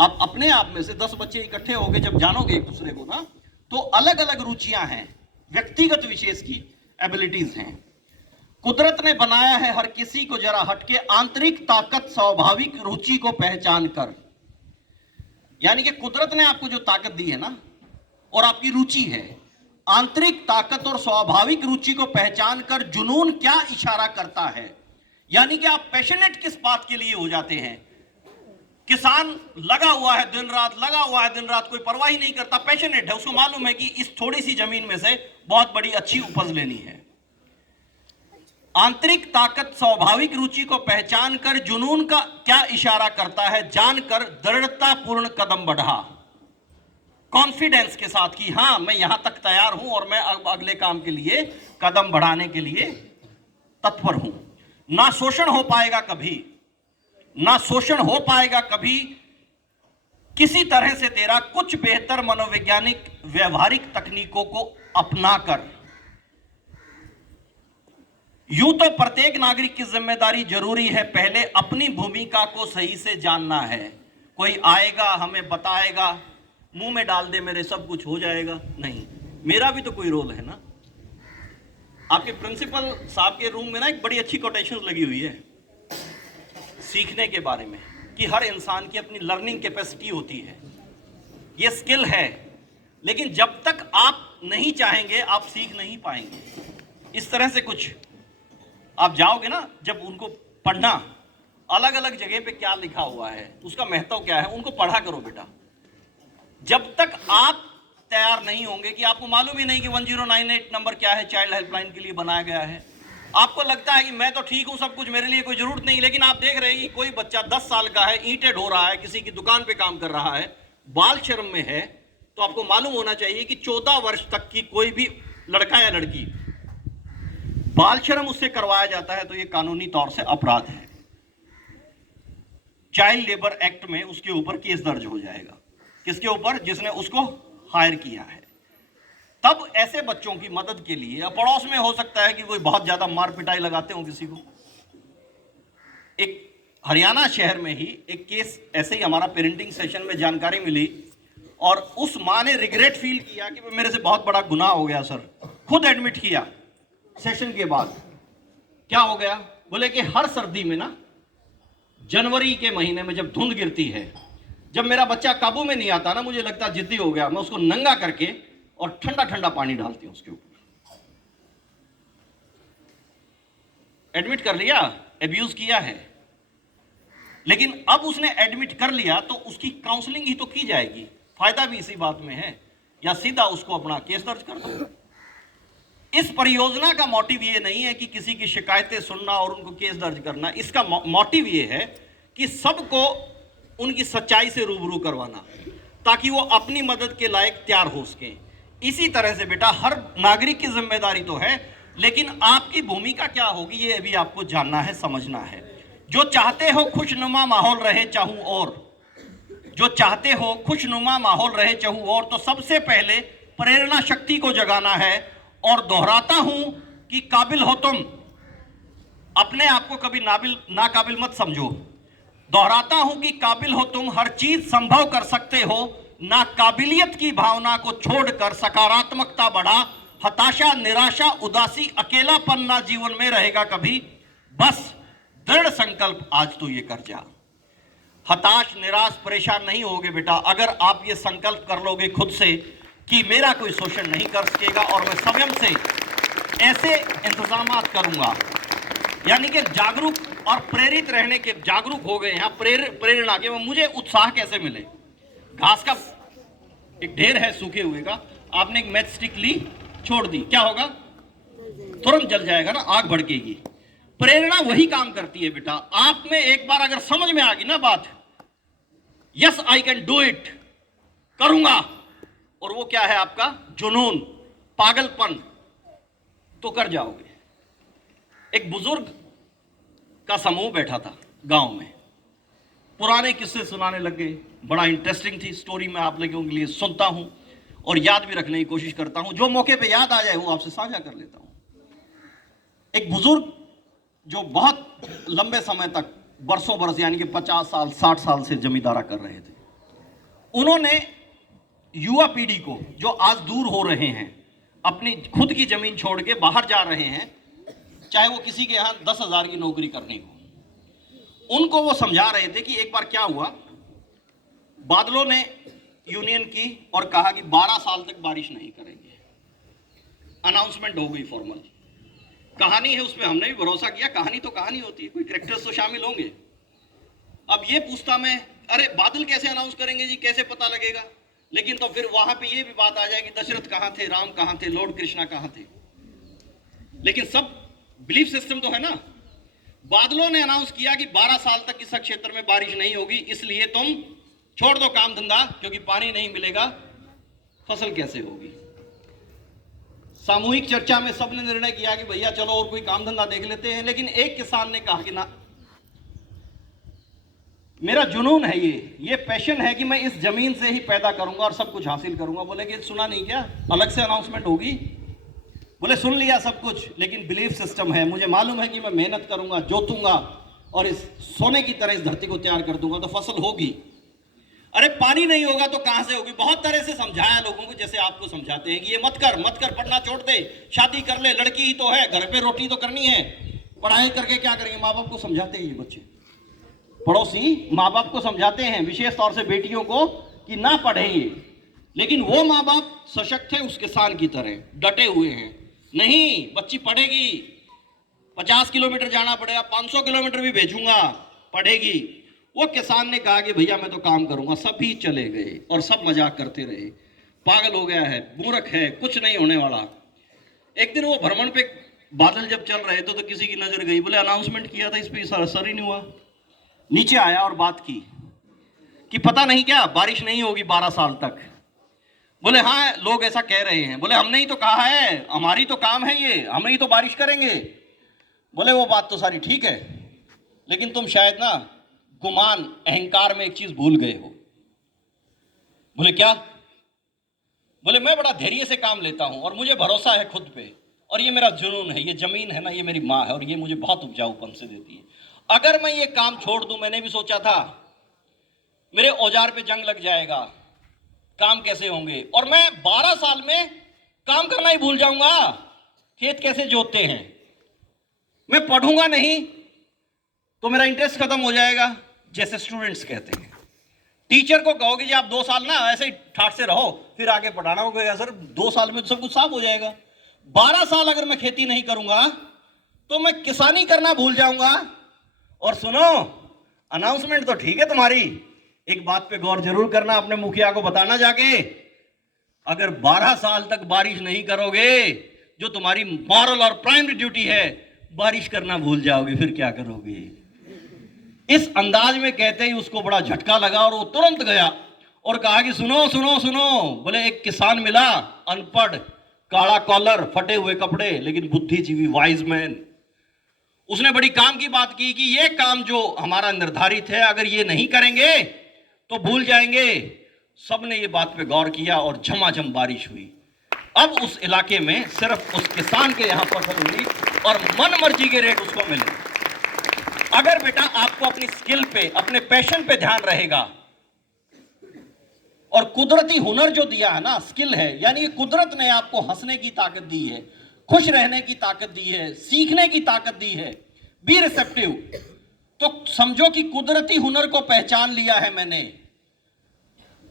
आप अपने आप में से 10 बच्चे इकट्ठे होकर जब जानोगे एक दूसरे को ना, तो अलग अलग रुचियां हैं, व्यक्तिगत विशेष की एबिलिटीज हैं। कुदरत ने बनाया है हर किसी को जरा हटके, आंतरिक ताकत स्वाभाविक रुचि को पहचान कर। यानी कि कुदरत ने आपको जो ताकत दी है ना, और आपकी रुचि है, आंतरिक ताकत और स्वाभाविक रुचि को पहचान कर जुनून क्या इशारा करता है। यानी कि आप पैशनेट किस बात के लिए हो जाते हैं। किसान लगा हुआ है दिन रात, लगा हुआ है दिन रात, कोई परवाह ही नहीं करता, पैशनेट है, उसको मालूम है कि इस थोड़ी सी जमीन में से बहुत बड़ी अच्छी उपज लेनी है। आंतरिक ताकत स्वाभाविक रुचि को पहचान कर जुनून का क्या इशारा करता है, जानकर दृढ़ता पूर्ण कदम बढ़ा, कॉन्फिडेंस के साथ कि हां मैं यहां तक तैयार हूं और मैं अब अगले काम के लिए कदम बढ़ाने के लिए तत्पर हूं। ना शोषण हो पाएगा कभी, ना शोषण हो पाएगा कभी किसी तरह से तेरा, कुछ बेहतर मनोवैज्ञानिक व्यवहारिक तकनीकों को अपनाकर। यूं तो प्रत्येक नागरिक की जिम्मेदारी जरूरी है, पहले अपनी भूमिका को सही से जानना है। कोई आएगा हमें बताएगा, मुंह में डाल दे मेरे सब कुछ हो जाएगा, नहीं, मेरा भी तो कोई रोल है ना। आपके प्रिंसिपल साहब के रूम में ना एक बड़ी अच्छी कोटेशन लगी हुई है सीखने के बारे में, कि हर इंसान की अपनी लर्निंग कैपेसिटी होती है, ये स्किल है, लेकिन जब तक आप नहीं चाहेंगे आप सीख नहीं पाएंगे। इस तरह से कुछ आप जाओगे ना, जब उनको पढ़ना, अलग अलग जगह पे क्या लिखा हुआ है, उसका महत्व क्या है, उनको पढ़ा करो बेटा। जब तक आप तैयार नहीं होंगे, कि आपको मालूम ही नहीं कि 1098 नंबर क्या है, चाइल्ड हेल्पलाइन के लिए बनाया गया है, आपको लगता है कि मैं तो ठीक हूं, सब कुछ मेरे लिए कोई जरूरत नहीं, लेकिन आप देख रहे हैं कि कोई बच्चा 10 साल का है, ईंटें ढो रहा है, किसी की दुकान पे काम कर रहा है, बाल श्रम में है, तो आपको मालूम होना चाहिए कि 14 वर्ष तक की कोई भी लड़का या लड़की बाल श्रम उससे करवाया जाता है तो ये कानूनी तौर से अपराध है। चाइल्ड लेबर एक्ट में उसके ऊपर केस दर्ज हो जाएगा। किसके ऊपर? जिसने उसको हायर किया है। तब ऐसे बच्चों की मदद के लिए, पड़ोस में हो सकता है कि कोई बहुत ज्यादा मार पिटाई लगाते हो किसी को। एक हरियाणा शहर में ही एक केस ऐसे ही हमारा पेरेंटिंग सेशन में जानकारी मिली, और उस माँ ने रिग्रेट फील किया कि मेरे से बहुत बड़ा गुनाह हो गया सर, खुद एडमिट किया सेशन के बाद। क्या हो गया? बोले कि हर सर्दी में ना, जनवरी के महीने में जब धुंध गिरती है, जब मेरा बच्चा काबू में नहीं आता ना, मुझे लगता जिद्दी हो गया, मैं उसको नंगा करके और ठंडा ठंडा पानी डालती हूं उसके ऊपर। एडमिट कर लिया, एब्यूज किया है, लेकिन अब उसने एडमिट कर लिया तो उसकी काउंसलिंग ही तो की जाएगी। फायदा भी इसी बात में है, या सीधा उसको अपना केस दर्ज कर दो। इस परियोजना का मोटिव ये नहीं है कि किसी की शिकायतें सुनना और उनको केस दर्ज करना। इसका मोटिव ये है कि सबको उनकी सच्चाई से रूबरू करवाना, ताकि वो अपनी मदद के लायक तैयार हो सके। इसी तरह से बेटा हर नागरिक की जिम्मेदारी तो है, लेकिन आपकी भूमिका क्या होगी ये अभी आपको जानना है, समझना है। जो चाहते हो खुशनुमा माहौल रहे चाहूं और, जो चाहते हो खुशनुमा माहौल रहे चाहूं और, तो सबसे पहले प्रेरणा शक्ति को जगाना है। और दोहराता हूं कि काबिल हो तुम, अपने आप को कभी नाकाबिल मत समझो। दोहराता हूं कि काबिल हो तुम, हर चीज संभव कर सकते हो। नाकाबिलियत की भावना को छोड़कर सकारात्मकता बढ़ा। हताशा, निराशा, उदासी, अकेलापन ना जीवन में रहेगा कभी। बस दृढ़ संकल्प आज तो ये कर जा। हताश, निराश, परेशान नहीं होगे बेटा अगर आप ये संकल्प कर लोगे खुद से कि मेरा कोई शोषण नहीं कर सकेगा और मैं स्वयं से ऐसे इंतजामात करूंगा। यानी कि जागरूक और प्रेरित रहने के, जागरूक हो गए यहाँ प्रेरणा के, मुझे उत्साह कैसे मिले। घास का एक ढेर है सूखे हुए का, आपने एक मैच स्टिक ली, छोड़ दी, क्या होगा? तुरंत जल जाएगा ना, आग भड़केगी। प्रेरणा वही काम करती है बेटा। आप में एक बार अगर समझ में आ गई ना बात, yes I can do it, करूंगा, और वो क्या है आपका जुनून, पागलपन, तो कर जाओगे। एक बुजुर्ग का समूह बैठा था गांव में, पुराने किस्से सुनाने लग गए। बड़ा इंटरेस्टिंग थी स्टोरी, मैं आप लोगों के लिए सुनता हूं और याद भी रखने की कोशिश करता हूं। जो मौके पे याद आ जाए वो आपसे साझा कर लेता हूं। एक बुजुर्ग जो बहुत लंबे समय तक, बरसों बरस यानी कि 50 साल 60 साल से जमींदारा कर रहे थे, उन्होंने युवा पीढ़ी को, जो आज दूर हो रहे हैं, अपनी खुद की जमीन छोड़ के बाहर जा रहे हैं, चाहे वो किसी के यहां 10,000 की नौकरी करनी हो, उनको वो समझा रहे थे कि एक बार क्या हुआ, बादलों ने यूनियन की और कहा कि 12 साल तक बारिश नहीं करेंगे। अनाउंसमेंट हो गई फॉर्मल। कहानी है, उसमें हमने भी भरोसा किया, कहानी तो कहानी होती है, कोई कैरेक्टर्स तो शामिल होंगे। अब ये पूछता मैं, अरे बादल कैसे अनाउंस करेंगे जी, कैसे पता लगेगा? लेकिन तो फिर वहां पे ये भी बात आ जाएगी, दशरथ कहां थे, राम कहां थे, लॉर्ड कृष्णा कहां थे? लेकिन सब बिलीफ सिस्टम तो है ना। बादलों ने अनाउंस किया कि 12 साल तक इस क्षेत्र में बारिश नहीं होगी, इसलिए तुम छोड़ दो काम धंधा, क्योंकि पानी नहीं मिलेगा, फसल कैसे होगी? सामूहिक चर्चा में सबने निर्णय किया कि भैया चलो और कोई काम धंधा देख लेते हैं। लेकिन एक किसान ने कहा कि ना, मेरा जुनून है, ये पैशन है कि मैं इस जमीन से ही पैदा करूंगा और सब कुछ हासिल करूंगा। बोले कि सुना नहीं क्या, अलग से अनाउंसमेंट होगी? बोले सुन लिया सब कुछ, लेकिन बिलीफ सिस्टम है, मुझे मालूम है कि मैं मेहनत करूंगा, जोतूंगा और इस सोने की तरह इस धरती को तैयार कर दूंगा तो फसल होगी। अरे पानी नहीं होगा तो कहां से होगी? बहुत तरह से समझाया लोगों को, जैसे आपको समझाते हैं कि ये मत कर पढ़ना छोड़ दे, शादी कर ले, लड़की ही तो है, घर पे रोटी तो करनी है, पढ़ाई करके क्या करेंगे? माँ बाप को समझाते हैं ये बच्चे, पड़ोसी माँ बाप को समझाते हैं, विशेष तौर से बेटियों को, कि ना पढ़े ये। लेकिन वो माँ बाप सशक्त है उस किसान की तरह, डटे हुए हैं, नहीं बच्ची पढ़ेगी, 50 किलोमीटर जाना पड़ेगा, 500 किलोमीटर भी भेजूंगा, पढ़ेगी। वो किसान ने कहा कि भैया मैं तो काम करूंगा। सभी चले गए और सब मजाक करते रहे, पागल हो गया है, मूर्ख है, कुछ नहीं होने वाला। एक दिन वो भ्रमण पे बादल जब चल रहे थे तो किसी की नजर गई, बोले अनाउंसमेंट किया था, इस पे असर ही नहीं हुआ। नीचे आया और बात की कि पता नहीं क्या बारिश नहीं होगी 12 साल तक। बोले हाँ लोग ऐसा कह रहे हैं। बोले हमने ही तो कहा है, हमारी तो काम है ये, हम ही तो बारिश करेंगे। बोले वो बात तो सारी ठीक है, लेकिन तुम शायद ना गुमान, अहंकार में एक चीज भूल गए हो। बोले क्या? बोले मैं बड़ा धैर्य से काम लेता हूं और मुझे भरोसा है खुद पे, और ये मेरा जुनून है, ये जमीन है ना, ये मेरी माँ है और ये मुझे बहुत उपजाऊपन से देती है। अगर मैं ये काम छोड़ दूं, मैंने भी सोचा था मेरे औजार पे जंग लग जाएगा, काम कैसे होंगे, और मैं 12 साल में काम करना ही भूल जाऊंगा, खेत कैसे जोतते हैं, मैं पढ़ूंगा नहीं तो मेरा इंटरेस्ट खत्म हो जाएगा। जैसे स्टूडेंट्स कहते हैं, टीचर को कहोगे जी आप 2 साल ना ऐसे ही ठाठ से रहो, फिर आगे पढ़ाना होगा, सर 2 साल में तो सब कुछ साफ हो जाएगा। 12 साल अगर मैं खेती नहीं करूंगा तो मैं किसानी करना भूल जाऊंगा। और सुनो, अनाउंसमेंट तो ठीक है तुम्हारी, एक बात पे गौर जरूर करना, अपने मुखिया को बताना जाके, अगर 12 साल तक बारिश नहीं करोगे, जो तुम्हारी मॉरल और प्राइमरी ड्यूटी है, बारिश करना भूल जाओगे, फिर क्या करोगे? इस अंदाज में कहते ही उसको बड़ा झटका लगा और वो तुरंत गया और कहा कि सुनो सुनो सुनो। बोले एक किसान मिला, अनपढ़, काला कॉलर, फटे हुए कपड़े, लेकिन बुद्धिजीवी, वाइज मैन। उसने बड़ी काम की बात की कि ये काम जो हमारा निर्धारित है अगर ये नहीं करेंगे तो भूल जाएंगे। सबने ये बात पे गौर किया और झमाझम बारिश हुई। अब उस इलाके में सिर्फ उस किसान के यहां फसल हुई और मन मर्जी के रेट उसको मिले। अगर बेटा आपको अपनी स्किल पे, अपने पैशन पे ध्यान रहेगा और कुदरती हुनर जो दिया है ना, स्किल है, यानी कि कुदरत ने आपको हंसने की ताकत दी है, खुश रहने की ताकत दी है, सीखने की ताकत दी है, बी रिसेप्टिव। तो समझो कि कुदरती हुनर को पहचान लिया है मैंने,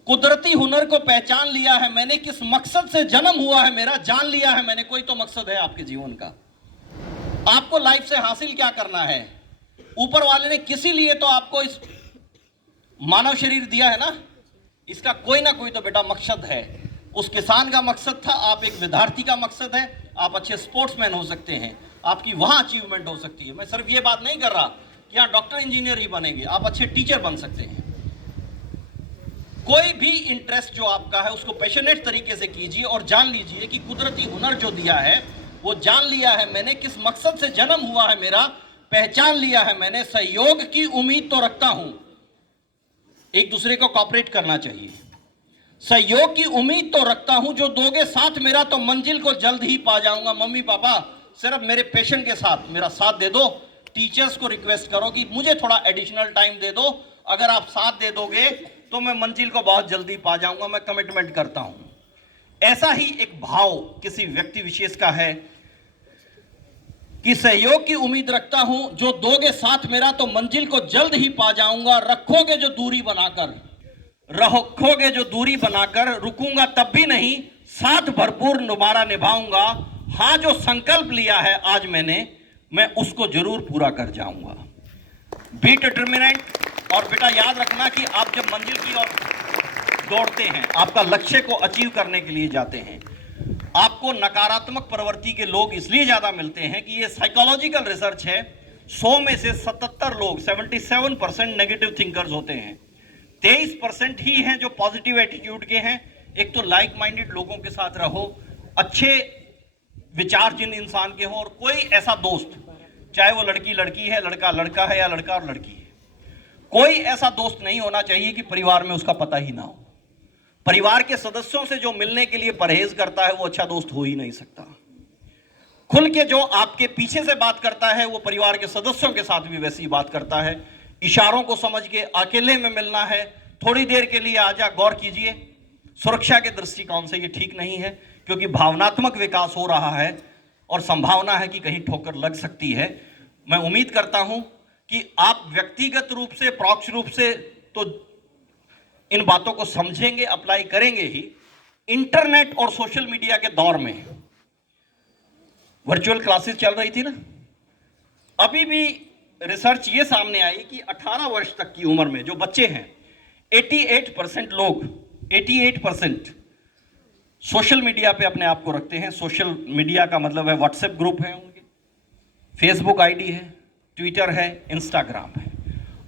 कुदरती हुनर को पहचान लिया है मैंने, किस मकसद से जन्म हुआ है मेरा जान लिया है मैंने। कोई तो मकसद है आपके जीवन का, आपको लाइफ से हासिल क्या करना है। ऊपर वाले ने किसी लिए तो आपको इस मानव शरीर दिया है ना, इसका कोई ना कोई तो बेटा मकसद है। उस किसान का मकसद था, आप एक विद्यार्थी का मकसद है, आप अच्छे स्पोर्ट्समैन हो सकते हैं, आपकी वहां अचीवमेंट हो सकती है। मैं सिर्फ ये बात नहीं कर रहा कि यहाँ डॉक्टर इंजीनियर ही बनेंगे, आप अच्छे टीचर बन सकते हैं। कोई भी इंटरेस्ट जो आपका है उसको पैशनेट तरीके से कीजिए और जान लीजिए कि कुदरती हुनर जो दिया है वो जान लिया है मैंने, किस मकसद से जन्म हुआ है मेरा पहचान लिया है मैंने। सहयोग की उम्मीद तो रखता हूं, एक दूसरे को कॉपरेट करना चाहिए। सहयोग की उम्मीद तो रखता हूं, जो दोगे साथ मेरा तो मंजिल को जल्द ही पा जाऊंगा। मम्मी पापा सिर्फ मेरे पैशन के साथ मेरा साथ दे दो। टीचर्स को रिक्वेस्ट करो कि मुझे थोड़ा एडिशनल टाइम दे दो, अगर आप साथ दे दोगे तो मैं मंजिल को बहुत जल्दी पा जाऊंगा, मैं कमिटमेंट करता हूं। ऐसा ही एक भाव किसी व्यक्ति विशेष का है कि सहयोग की उम्मीद रखता हूं, जो दोगे साथ मेरा तो मंजिल को जल्द ही पा जाऊंगा। रखोगे जो दूरी बनाकर रुकूंगा तब भी नहीं, साथ भरपूर दोबारा निभाऊंगा। हाँ, जो संकल्प लिया है आज मैंने, मैं उसको जरूर पूरा कर जाऊंगा। Be determinant. और बेटा याद रखना कि आप जब मंजिल की ओर दौड़ते हैं, आपका लक्ष्य को अचीव करने के लिए जाते हैं, आपको नकारात्मक प्रवृत्ति के लोग इसलिए ज्यादा मिलते हैं कि ये साइकोलॉजिकल रिसर्च है। 100 में से 77 लोग, 77% नेगेटिव थिंकर्स होते हैं, 23% ही हैं जो पॉजिटिव एटीट्यूड के हैं। एक तो लाइक माइंडेड लोगों के साथ रहो, अच्छे विचार जिन इंसान के हों, और कोई ऐसा दोस्त, चाहे वो लड़की लड़की है, लड़का लड़का है या लड़का और लड़की है, कोई ऐसा दोस्त नहीं होना चाहिए कि परिवार में उसका पता ही ना हो। परिवार के सदस्यों से जो मिलने के लिए परहेज करता है वो अच्छा दोस्त हो ही नहीं सकता। खुल के जो आपके पीछे से बात करता है वो परिवार के सदस्यों के साथ भी वैसी बात करता है। इशारों को समझ के अकेले में मिलना है, थोड़ी देर के लिए आजा, गौर कीजिए। सुरक्षा के दृष्टिकोण से ये ठीक नहीं है, क्योंकि भावनात्मक विकास हो रहा है और संभावना है कि कहीं ठोकर लग सकती है। मैं उम्मीद करता हूं कि आप व्यक्तिगत रूप से, परोक्ष रूप से तो इन बातों को समझेंगे, अप्लाई करेंगे ही। इंटरनेट और सोशल मीडिया के दौर में वर्चुअल क्लासेस चल रही थी ना, अभी भी रिसर्च ये सामने आई कि 18 वर्ष तक की उम्र में जो बच्चे हैं, 88% लोग, 88% सोशल मीडिया पे अपने आप को रखते हैं। सोशल मीडिया का मतलब है व्हाट्सएप ग्रुप है उनके, फेसबुक आईडी है, ट्विटर है, इंस्टाग्राम है।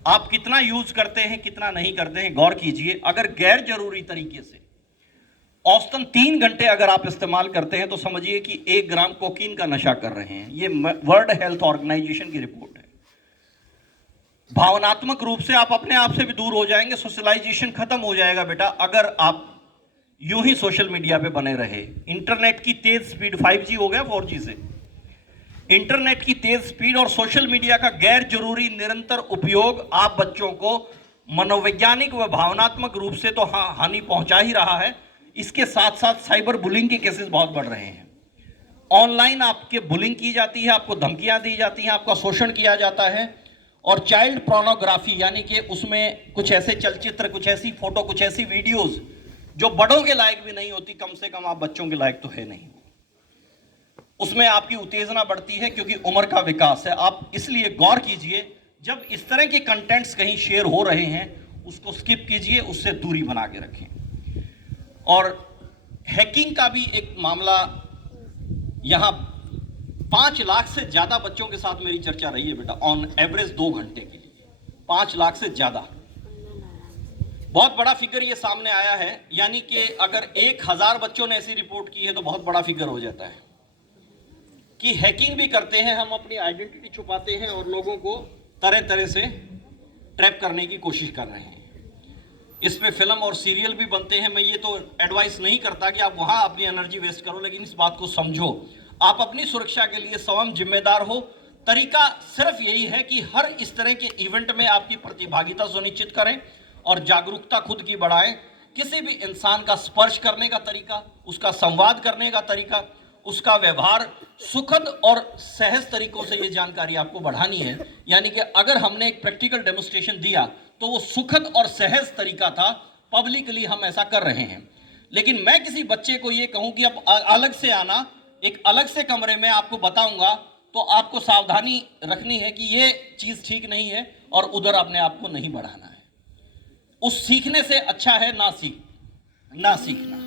आप कितना यूज करते हैं, कितना नहीं करते हैं, गौर कीजिए। अगर गैर जरूरी तरीके से औसतन 3 घंटे अगर आप इस्तेमाल करते हैं तो समझिए कि 1 ग्राम कोकीन का नशा कर रहे हैं। ये वर्ल्ड हेल्थ ऑर्गेनाइजेशन की रिपोर्ट है। भावनात्मक रूप से आप अपने आप से भी दूर हो जाएंगे, सोशलाइजेशन खत्म हो जाएगा बेटा, अगर आप यूं ही सोशल मीडिया पे बने रहे। इंटरनेट की तेज स्पीड, 5G हो गया 4G से, इंटरनेट की तेज स्पीड और सोशल मीडिया का गैर जरूरी निरंतर उपयोग आप बच्चों को मनोवैज्ञानिक व भावनात्मक रूप से तो हानि पहुंचा ही रहा है, इसके साथ साथ साइबर बुलिंग के केसेस बहुत बढ़ रहे हैं। ऑनलाइन आपके बुलिंग की जाती है, आपको धमकियां दी जाती हैं, आपका शोषण किया जाता है। और चाइल्ड पोर्नोग्राफी, यानी कि उसमें कुछ ऐसे चलचित्र, कुछ ऐसी फोटो, कुछ ऐसी वीडियोस जो बड़ों के लायक भी नहीं होती, कम से कम आप बच्चों के लायक तो है नहीं, उसमें आपकी उत्तेजना बढ़ती है क्योंकि उम्र का विकास है। आप इसलिए गौर कीजिए, जब इस तरह के कंटेंट्स कहीं शेयर हो रहे हैं उसको स्किप कीजिए, उससे दूरी बना के रखें। और हैकिंग का भी एक मामला, यहां 5 लाख से ज्यादा बच्चों के साथ मेरी चर्चा रही है बेटा, ऑन एवरेज 2 घंटे के लिए 5 लाख से ज्यादा। बहुत बड़ा फिगर ये सामने आया है, यानी कि अगर 1000 बच्चों ने ऐसी रिपोर्ट की है तो बहुत बड़ा फिगर हो जाता है कि हैकिंग भी करते हैं, हम अपनी आइडेंटिटी छुपाते हैं और लोगों को तरह तरह से ट्रैप करने की कोशिश कर रहे हैं। इस पे फिल्म और सीरियल भी बनते हैं। मैं ये तो एडवाइस नहीं करता कि आप वहां अपनी एनर्जी वेस्ट करो, लेकिन इस बात को समझो, आप अपनी सुरक्षा के लिए स्वयं जिम्मेदार हो। तरीका सिर्फ यही है कि हर इस तरह के इवेंट में आपकी प्रतिभागिता सुनिश्चित करें और जागरूकता खुद की बढ़ाएं। किसी भी इंसान का स्पर्श करने का तरीका, उसका संवाद करने का तरीका, उसका व्यवहार सुखद और सहज तरीकों से ये जानकारी आपको बढ़ानी है। यानी कि अगर हमने एक प्रैक्टिकल डेमोन्स्ट्रेशन दिया तो वो सुखद और सहज तरीका था, पब्लिकली हम ऐसा कर रहे हैं। लेकिन मैं किसी बच्चे को ये कहूं कि अब अलग से आना, एक अलग से कमरे में आपको बताऊंगा, तो आपको सावधानी रखनी है कि ये चीज ठीक नहीं है और उधर अपने आप को नहीं बढ़ाना है। उस सीखने से अच्छा है ना सीखना।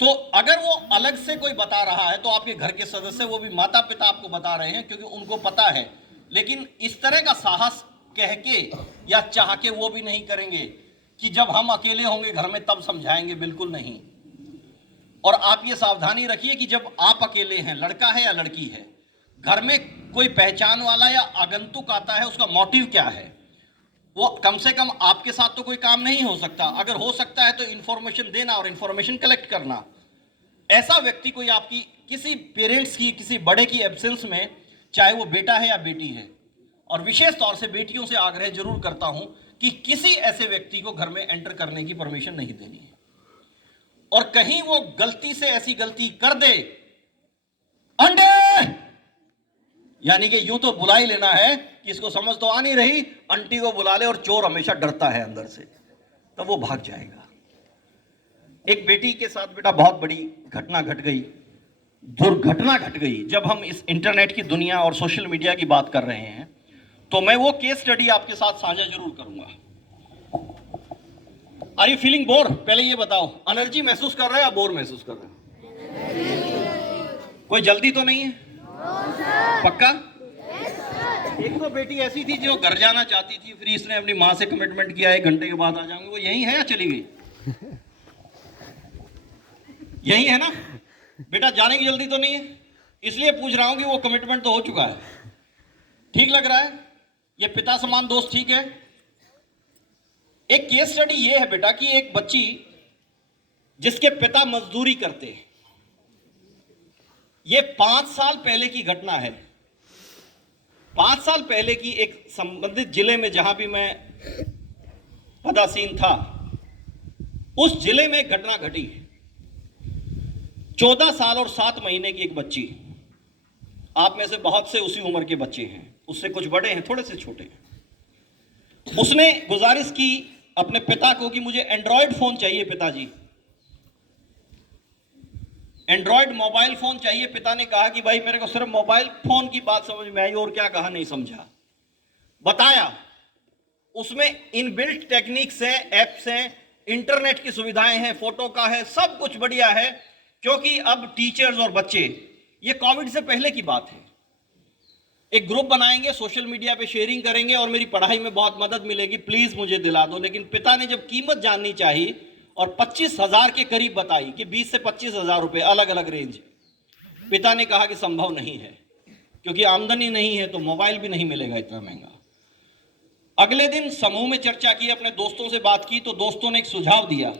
तो अगर वो अलग से कोई बता रहा है तो आपके घर के सदस्य, वो भी माता पिता आपको बता रहे हैं क्योंकि उनको पता है, लेकिन इस तरह का साहस कह के या चाह के वो भी नहीं करेंगे कि जब हम अकेले होंगे घर में तब समझाएंगे, बिल्कुल नहीं। और आप ये सावधानी रखिए कि जब आप अकेले हैं, लड़का है या लड़की है, घर में कोई पहचान वाला या आगंतुक आता है, उसका मोटिव क्या है, वो कम से कम आपके साथ तो कोई काम नहीं हो सकता। अगर हो सकता है तो इंफॉर्मेशन देना और इंफॉर्मेशन कलेक्ट करना। ऐसा व्यक्ति कोई आपकी किसी पेरेंट्स की, किसी बड़े की एब्सेंस में, चाहे वो बेटा है या बेटी है, और विशेष तौर से बेटियों से आग्रह जरूर करता हूं कि किसी ऐसे व्यक्ति को घर में एंटर करने की परमिशन नहीं देनी है। और कहीं वो गलती से ऐसी गलती कर दे, अंडे, यानी कि यूं तो बुला ही लेना है कि इसको समझ तो आ नहीं रही, आंटी को बुला ले, और चोर हमेशा डरता है अंदर से, तब वो भाग जाएगा। एक बेटी के साथ बेटा बहुत बड़ी घटना घट गई, दुर्घटना घट गई। जब हम इस इंटरनेट की दुनिया और सोशल मीडिया की बात कर रहे हैं तो मैं वो केस स्टडी आपके साथ साझा जरूर करूंगा। Are you feeling bore? पहले ये बताओ, एनर्जी महसूस कर रहे हो या बोर महसूस कर रहे हो? कोई जल्दी तो नहीं है? पक्का? एक तो बेटी ऐसी थी जो घर जाना चाहती थी, फिर इसने अपनी माँ से कमिटमेंट किया 1 घंटे के बाद आ जाऊंगी। वो यही है या चली गई? यही है ना? बेटा जाने की जल्दी तो नहीं है, इसलिए पूछ रहा हूं कि वो कमिटमेंट तो हो चुका है। ठीक लग रहा है? ये पिता समान दोस्त ठीक है? एक केस स्टडी ये है बेटा कि एक बच्ची जिसके पिता मजदूरी करते हैं, ये 5 साल पहले की घटना है। 5 साल पहले की एक संबंधित जिले में जहां भी मैं पदासीन था, उस जिले में एक घटना घटी। 14 साल और 7 महीने की एक बच्ची, आप में से बहुत से उसी उम्र के बच्चे हैं, उससे कुछ बड़े हैं, थोड़े से छोटे हैं। उसने गुजारिश की अपने पिता को कि मुझे एंड्रॉयड फोन चाहिए पिताजी, एंड्रॉयड मोबाइल फोन चाहिए। पिता ने कहा कि भाई मेरे को सिर्फ मोबाइल फोन की बात समझ में आई, और क्या कहा नहीं समझा। बताया उसमें इनबिल्ट टेक्निक्स हैं, एप्स हैं, इंटरनेट की सुविधाएं हैं, फोटो का है, सब कुछ बढ़िया है। क्योंकि अब टीचर्स और बच्चे, ये कोविड से पहले की बात है, एक ग्रुप बनाएंगे, सोशल मीडिया पे शेयरिंग करेंगे और मेरी पढ़ाई में बहुत मदद मिलेगी, प्लीज मुझे दिला दो। लेकिन पिता ने जब कीमत जाननी चाहिए और 25,000 के करीब बताई कि 20 से 25,000 रुपए, अलग अलग रेंज, पिता ने कहा कि संभव नहीं है, क्योंकि आमदनी नहीं है तो मोबाइल भी नहीं मिलेगा इतना महंगा। अगले दिन समूह में चर्चा की, अपने दोस्तों से बात की, तो दोस्तों ने एक सुझाव दिया।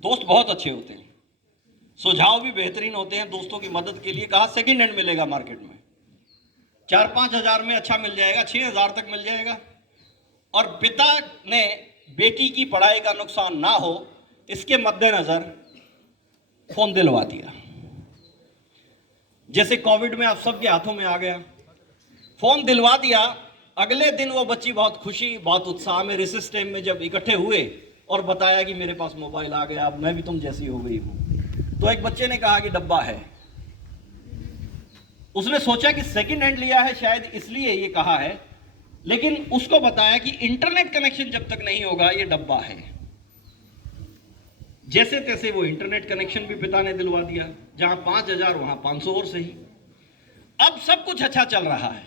दोस्त बहुत अच्छे होते हैं, सुझाव भी बेहतरीन होते हैं दोस्तों की मदद के लिए। कहा सेकंड हैंड मिलेगा मार्केट में, 4-5 हजार में अच्छा मिल जाएगा, 6,000 तक मिल जाएगा। और पिता ने बेटी की पढ़ाई का नुकसान ना हो इसके मद्देनजर फोन दिलवा दिया। जैसे कोविड में आप सबके हाथों में आ गया, फोन दिलवा दिया। अगले दिन वो बच्ची बहुत खुशी, बहुत उत्साह में रिसेस टाइम में जब इकट्ठे हुए और बताया कि मेरे पास मोबाइल आ गया, अब मैं भी तुम जैसी हो गई हूं। तो एक बच्चे ने कहा कि डब्बा है। उसने सोचा कि सेकंड हैंड लिया है शायद इसलिए ये कहा है, लेकिन उसको बताया कि इंटरनेट कनेक्शन जब तक नहीं होगा ये डब्बा है। जैसे तैसे वो इंटरनेट कनेक्शन भी पिता ने दिलवा दिया, जहां 5,000 वहां 500 और सही। अब सब कुछ अच्छा चल रहा है,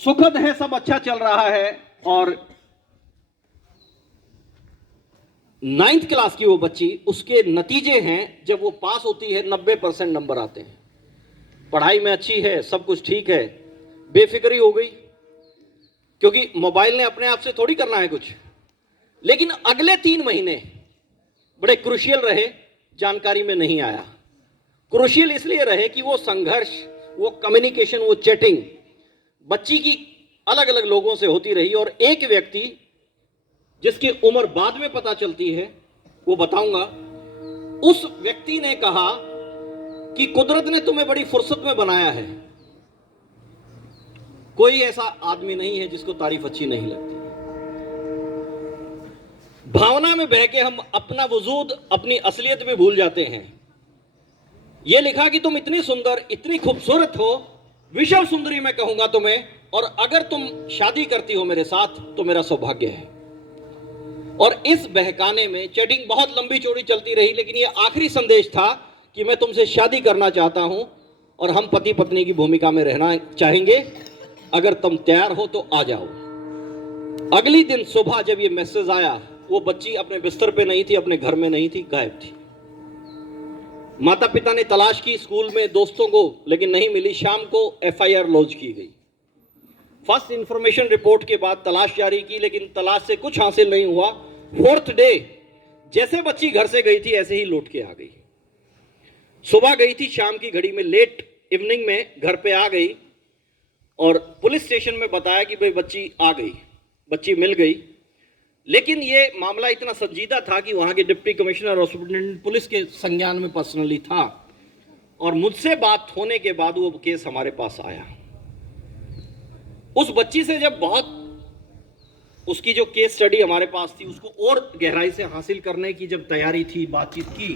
सुखद है, सब अच्छा चल रहा है। और 9th क्लास की वो बच्ची, उसके नतीजे हैं जब वो पास होती है 90% नंबर आते हैं, पढ़ाई में अच्छी है, सब कुछ ठीक है, बेफिक्री हो गई, क्योंकि मोबाइल ने अपने आप से थोड़ी करना है कुछ। लेकिन अगले 3 महीने बड़े क्रूशियल रहे, जानकारी में नहीं आया। क्रूशियल इसलिए रहे कि वो संघर्ष, वो कम्युनिकेशन, वो चैटिंग बच्ची की अलग अलग लोगों से होती रही। और एक व्यक्ति जिसकी उम्र बाद में पता चलती है, वो बताऊंगा, उस व्यक्ति ने कहा कि कुदरत ने तुम्हें बड़ी फुर्सत में बनाया है। कोई ऐसा आदमी नहीं है जिसको तारीफ अच्छी नहीं लगती। भावना में बह के हम अपना वजूद, अपनी असलियत भी भूल जाते हैं। यह लिखा कि तुम इतनी सुंदर, इतनी खूबसूरत हो, विश्व सुंदरी मैं कहूंगा तुम्हें, और अगर तुम शादी करती हो मेरे साथ तो मेरा सौभाग्य है। और इस बहकाने में चैटिंग बहुत लंबी चौड़ी चलती रही, लेकिन यह आखिरी संदेश था कि मैं तुमसे शादी करना चाहता हूं और हम पति पत्नी की भूमिका में रहना चाहेंगे, अगर तुम तैयार हो तो आ जाओ। अगली दिन सुबह जब ये मैसेज आया, वो बच्ची अपने बिस्तर पे नहीं थी, अपने घर में नहीं थी, गायब थी। माता पिता ने तलाश की स्कूल में, दोस्तों को, लेकिन नहीं मिली। शाम को FIR लॉन्च की गई। फर्स्ट इंफॉर्मेशन रिपोर्ट के बाद तलाश जारी की, लेकिन तलाश से कुछ हासिल नहीं हुआ। 4th डे जैसे बच्ची घर से गई थी ऐसे ही लौट के आ गई। सुबह गई थी, शाम की घड़ी में, लेट इवनिंग में घर पे आ गई और पुलिस स्टेशन में बताया कि भाई बच्ची आ गई, बच्ची मिल गई। लेकिन ये मामला इतना संजीदा था कि वहां के डिप्टी कमिश्नर और सुप्रिंटेंडेंट पुलिस के संज्ञान में पर्सनली था, और मुझसे बात होने के बाद वो केस हमारे पास आया। उस बच्ची से जब बहुत, उसकी जो केस स्टडी हमारे पास थी, उसको और गहराई से हासिल करने की जब तैयारी थी, बातचीत की,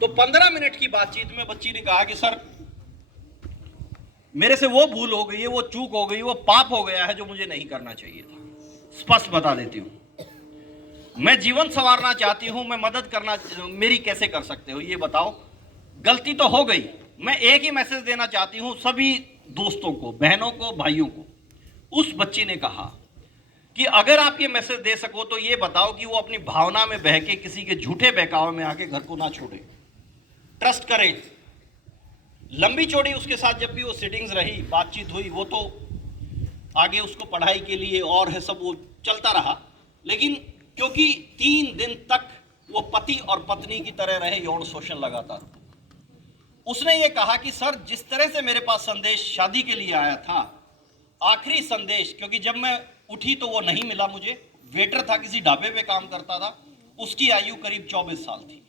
तो 15 मिनट की बातचीत में बच्ची ने कहा कि सर मेरे से वो भूल हो गई है, वो चूक हो गई, वो पाप हो गया है जो मुझे नहीं करना चाहिए था। स्पष्ट बता देती हूं, मैं जीवन संवारना चाहती हूं, मैं मदद करना, मेरी कैसे कर सकते हो ये बताओ। गलती तो हो गई, मैं एक ही मैसेज देना चाहती हूं सभी दोस्तों को, बहनों को, भाइयों को। उस बच्ची ने कहा कि अगर आप ये मैसेज दे सको तो ये बताओ कि वो अपनी भावना में बह के किसी के झूठे बहकावे में आके घर को ना छोड़े, ट्रस्ट करे। लंबी चौड़ी उसके साथ जब भी वो सिटिंग्स रही, बातचीत हुई, वो तो आगे उसको पढ़ाई के लिए और है सब, वो चलता रहा। लेकिन क्योंकि 3 दिन तक वो पति और पत्नी की तरह रहे, यौन शोषण लगातार, उसने ये कहा कि सर जिस तरह से मेरे पास संदेश शादी के लिए आया था, आखिरी संदेश, क्योंकि जब मैं उठी तो वो नहीं मिला मुझे, वेटर था, किसी ढाबे पे काम करता था, उसकी आयु करीब 24 साल थी।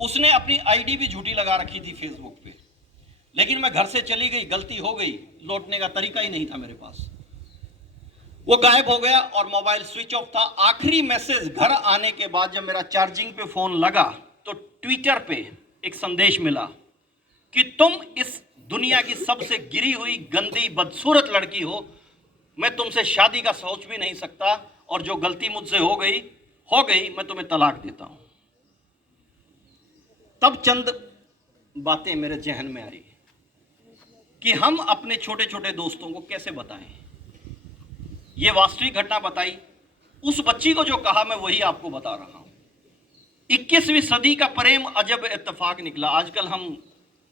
उसने अपनी आईडी भी झूठी लगा रखी थी फेसबुक पे, लेकिन मैं घर से चली गई, गलती हो गई, लौटने का तरीका ही नहीं था मेरे पास। वो गायब हो गया और मोबाइल स्विच ऑफ था। आखिरी मैसेज घर आने के बाद जब मेरा चार्जिंग पे फोन लगा तो ट्विटर पे एक संदेश मिला कि तुम इस दुनिया की सबसे गिरी हुई, गंदी, बदसूरत लड़की हो, मैं तुमसे शादी का सोच भी नहीं सकता, और जो गलती मुझसे हो गई, मैं तुम्हें तलाक देता हूं। तब चंद बातें मेरे जहन में आई कि हम अपने छोटे छोटे दोस्तों को कैसे बताएं। ये वास्तविक घटना बताई। उस बच्ची को जो कहा मैं वही आपको बता रहा हूं। 21वीं सदी का प्रेम अजब इत्तेफाक निकला। आजकल हम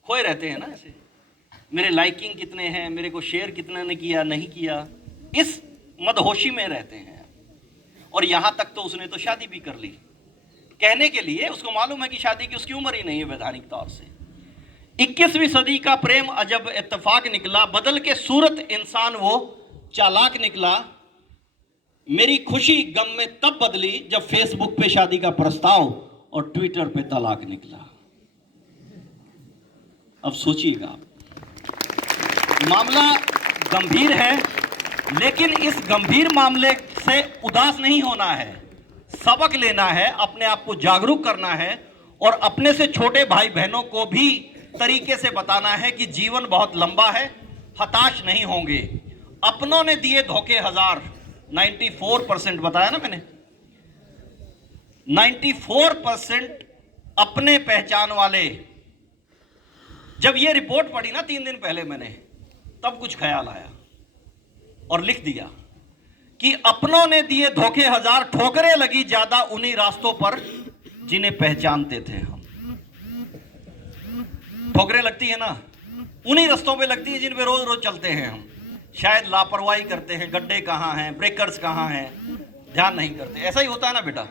खोए रहते हैं ना ऐसे, मेरे लाइकिंग कितने हैं, मेरे को शेयर कितने ने किया, नहीं किया, इस मदहोशी में रहते हैं। और यहां तक तो उसने तो शादी भी कर ली, कहने के लिए उसको मालूम है कि शादी की उसकी उम्र ही नहीं है वैधानिक तौर से। 21वीं सदी का प्रेम अजब इत्तेफाक निकला, बदल के सूरत इंसान वो चालाक निकला। मेरी खुशी गम में तब बदली जब फेसबुक पे शादी का प्रस्ताव और ट्विटर पे तलाक निकला। अब सोचिएगा, मामला गंभीर है, लेकिन इस गंभीर मामले से उदास नहीं होना है, सबक लेना है, अपने आप को जागरूक करना है, और अपने से छोटे भाई बहनों को भी तरीके से बताना है कि जीवन बहुत लंबा है, हताश नहीं होंगे। अपनों ने दिए धोखे हजार, 94% बताया ना मैंने, 94% अपने पहचान वाले। जब ये रिपोर्ट पढ़ी ना 3 दिन पहले मैंने, तब कुछ ख्याल आया और लिख दिया कि अपनों ने दिए धोखे हजार, ठोकरें लगी ज्यादा उन्हीं रास्तों पर जिन्हें पहचानते थे हम। ठोकरें लगती है ना, उन्हीं रास्तों पे लगती है जिन पे रोज रोज चलते हैं हम। शायद लापरवाही करते हैं, गड्ढे कहाँ हैं, ब्रेकर्स कहाँ हैं, ध्यान नहीं करते। ऐसा ही होता है ना बेटा।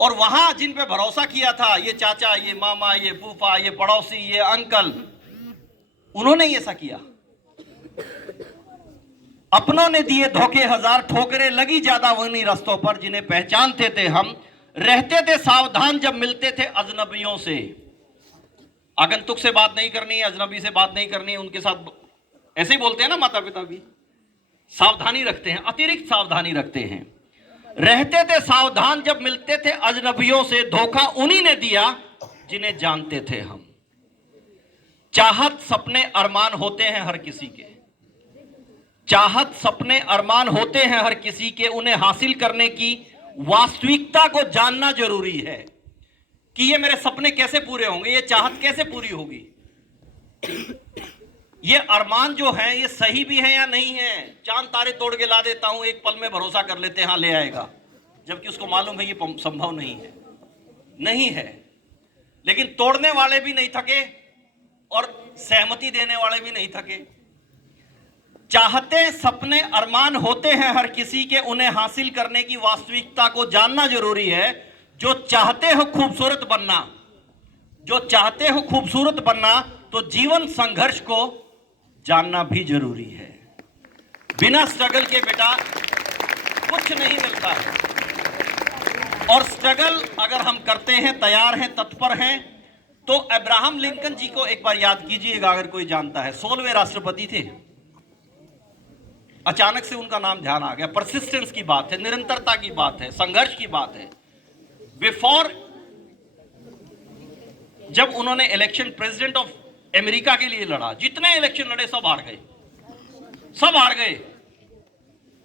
और वहां जिन पे भरोसा किया था, ये चाचा, ये मामा, ये फूफा, ये पड़ोसी, ये अंकल, उन्होंने ऐसा किया। अपनों ने दिए धोखे हजार, ठोकरें लगी ज्यादा उन्हीं रास्तों पर जिन्हें पहचानते थे हम। रहते थे सावधान जब मिलते थे अजनबियों से। आगंतुक से बात नहीं करनी है, अजनबी से बात नहीं करनी है, उनके साथ ऐसे ही बोलते हैं ना माता पिता भी। सावधानी रखते हैं, अतिरिक्त सावधानी रखते हैं। रहते थे सावधान जब मिलते थे अजनबियों से, धोखा उन्हीं ने दिया जिन्हें जानते थे हम। चाहत सपने अरमान होते हैं हर किसी के, चाहत सपने अरमान होते हैं हर किसी के, उन्हें हासिल करने की वास्तविकता को जानना जरूरी है कि ये मेरे सपने कैसे पूरे होंगे, ये चाहत कैसे पूरी होगी, ये अरमान जो है ये सही भी है या नहीं है। चांद तारे तोड़ के ला देता हूं, एक पल में भरोसा कर लेते हैं हाँ ले आएगा, जबकि उसको मालूम है ये संभव नहीं है। लेकिन तोड़ने वाले भी नहीं थके और सहमति देने वाले भी नहीं थके। चाहते सपने अरमान होते हैं हर किसी के, उन्हें हासिल करने की वास्तविकता को जानना जरूरी है। जो चाहते हो खूबसूरत बनना, जो चाहते हो खूबसूरत बनना, तो जीवन संघर्ष को जानना भी जरूरी है। बिना स्ट्रगल के बेटा कुछ नहीं मिलता है। और स्ट्रगल अगर हम करते हैं, तैयार हैं, तत्पर हैं, तो अब्राहम लिंकन जी को एक बार याद कीजिएगा अगर कोई जानता है। 16वें राष्ट्रपति थे। अचानक से उनका नाम ध्यान आ गया। परसिस्टेंस की बात है, निरंतरता की बात है, संघर्ष की बात है। बिफोर जब उन्होंने इलेक्शन प्रेसिडेंट ऑफ अमेरिका के लिए लड़ा, जितने इलेक्शन लड़े सब हार गए, सब हार गए।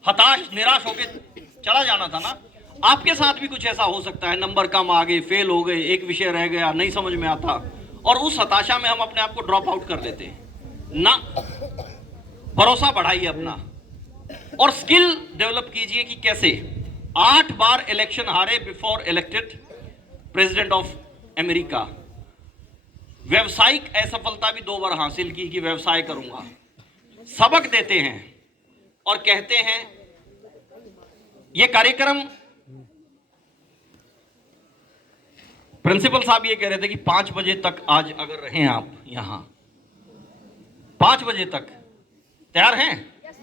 हताश, निराश होकर चला जाना था ना। आपके साथ भी कुछ ऐसा हो सकता है, नंबर कम आ गए, फेल हो गए, एक विषय रह गया, नहीं समझ में आता, और उस हताशा में हम अपने आप को ड्रॉप आउट कर देते हैं ना। भरोसा बढ़ाइए अपना और स्किल डेवलप कीजिए कि कैसे। 8 बार इलेक्शन हारे before elected president of America. व्यवसायिक असफलता भी 2 बार हासिल की कि व्यवसाय करूंगा। सबक देते हैं और कहते हैं ये कार्यक्रम, प्रिंसिपल साहब ये कह रहे थे कि 5 बजे तक आज अगर रहें आप यहां, 5 बजे तक तैयार हैं?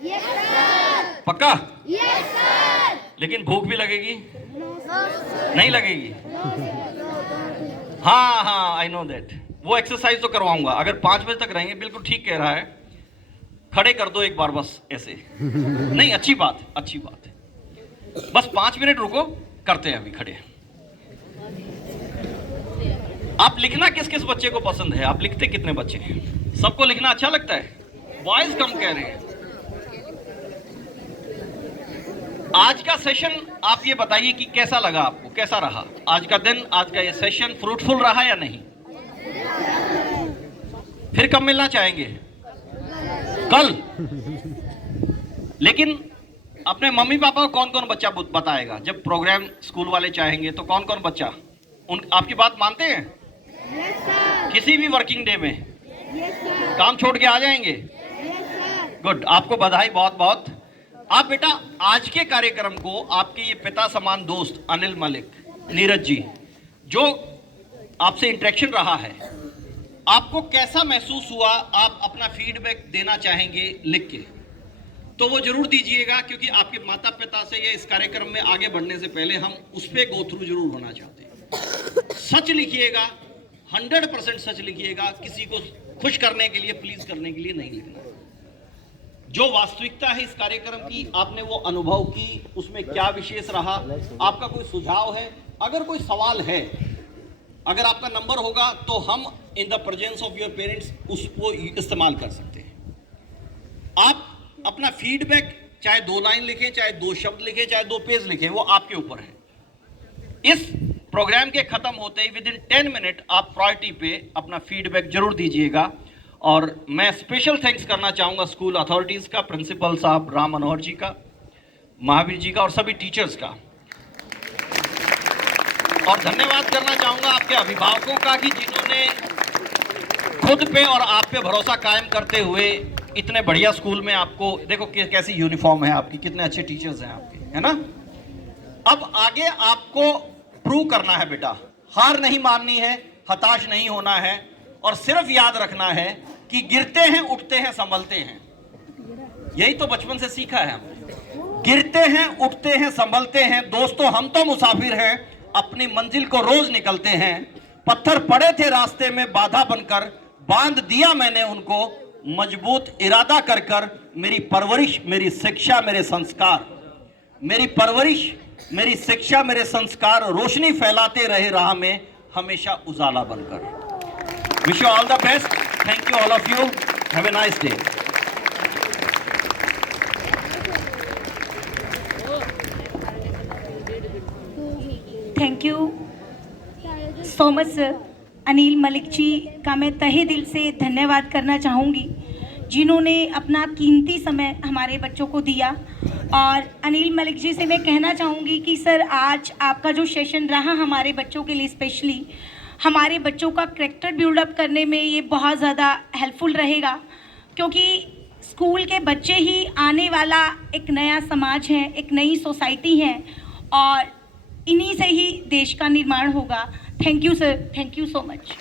Yes sir. पक्का? Yes sir. लेकिन भूख भी लगेगी? नहीं लगेगी? हाँ हाँ, आई नो दैट। वो एक्सरसाइज तो करवाऊंगा। अगर 5 बजे तक रहेंगे, बिल्कुल ठीक कह रहा है। खड़े कर दो एक बार बस ऐसे। नहीं, अच्छी बात, अच्छी बात है। बस 5 मिनट रुको, करते हैं अभी खड़े। आप लिखना किस किस बच्चे को पसंद है? आप लिखते कितने बच्चे हैं? सबको लिखना अच्छा लगता है? बॉयज कम कह रहे हैं। आज का सेशन आप ये बताइए कि कैसा लगा आपको, कैसा रहा आज का दिन, आज का ये सेशन फ्रूटफुल रहा या नहीं? फिर कब मिलना चाहेंगे? कल। लेकिन अपने मम्मी पापा को कौन कौन बच्चा बताएगा? जब प्रोग्राम स्कूल वाले चाहेंगे तो कौन कौन बच्चा आपकी बात मानते हैं? Yes sir. किसी भी वर्किंग डे में यस सर। काम छोड़ के आ जाएंगे? Yes sir. गुड, आपको बधाई बहुत बहुत। आप बेटा आज के कार्यक्रम को आपके ये पिता समान दोस्त अनिल मलिक, नीरज जी, जो आपसे इंटरेक्शन रहा है, आपको कैसा महसूस हुआ? आप अपना फीडबैक देना चाहेंगे लिख के, तो वो जरूर दीजिएगा, क्योंकि आपके माता पिता से या इस कार्यक्रम में आगे बढ़ने से पहले हम उस पर गो थ्रू जरूर होना चाहते हैं। सच लिखिएगा, 100% सच लिखिएगा। किसी को खुश करने के लिए, प्लीज करने के लिए नहीं लिखना। जो वास्तविकता है इस कार्यक्रम की, आपने वो अनुभव की, उसमें क्या विशेष रहा, आपका कोई सुझाव है, अगर कोई सवाल है, अगर आपका नंबर होगा तो हम in the presence of your parents उसको इस्तेमाल कर सकते हैं। आप अपना फीडबैक चाहे 2 लाइन लिखें, चाहे 2 शब्द लिखें, चाहे 2 पेज लिखें, वो आपके ऊपर है। इस प्रोग्राम के खत्म होते ही विदिन 10 मिनट आप प्रायोरिटी पे अपना फीडबैक जरूर दीजिएगा। और मैं स्पेशल थैंक्स करना चाहूँगा स्कूल अथॉरिटीज़ का, प्रिंसिपल साहब राम मनोहर जी का, महावीर जी का और सभी टीचर्स का। और धन्यवाद करना चाहूँगा आपके अभिभावकों का कि जिन्होंने खुद पे और आप पे भरोसा कायम करते हुए इतने बढ़िया स्कूल में आपको, देखो कैसी यूनिफॉर्म है आपकी, कितने अच्छे टीचर्स हैं आपके, है ना। अब आगे आपको प्रूव करना है बेटा, हार नहीं माननी है, हताश नहीं होना है, और सिर्फ याद रखना है कि गिरते हैं उठते हैं संभलते हैं। यही तो बचपन से सीखा है हम, गिरते हैं उठते हैं संभलते हैं। दोस्तों हम तो मुसाफिर हैं, अपनी मंजिल को रोज निकलते हैं। पत्थर पड़े थे रास्ते में बाधा बनकर, बांध दिया मैंने उनको मजबूत इरादा कर कर। मेरी परवरिश मेरी शिक्षा मेरे संस्कार, मेरी परवरिश मेरी शिक्षा मेरे संस्कार रोशनी फैलाते रहे राह में हमेशा उजाला बनकर। Wish you all the best. Thank you all of you. Have a nice day. Thank you so much sir. Anil Malik ji का मैं तहे दिल से धन्यवाद करना चाहूँगी, जिन्होंने अपना कीमती समय हमारे बच्चों को दिया। और अनिल मलिक जी से मैं कहना चाहूँगी कि सर आज आपका जो सेशन रहा हमारे बच्चों के लिए, स्पेशली हमारे बच्चों का करैक्टर बिल्डअप करने में ये बहुत ज़्यादा हेल्पफुल रहेगा, क्योंकि स्कूल के बच्चे ही आने वाला एक नया समाज है, एक नई सोसाइटी है, और इन्हीं से ही देश का निर्माण होगा। Thank you sir, thank you so much.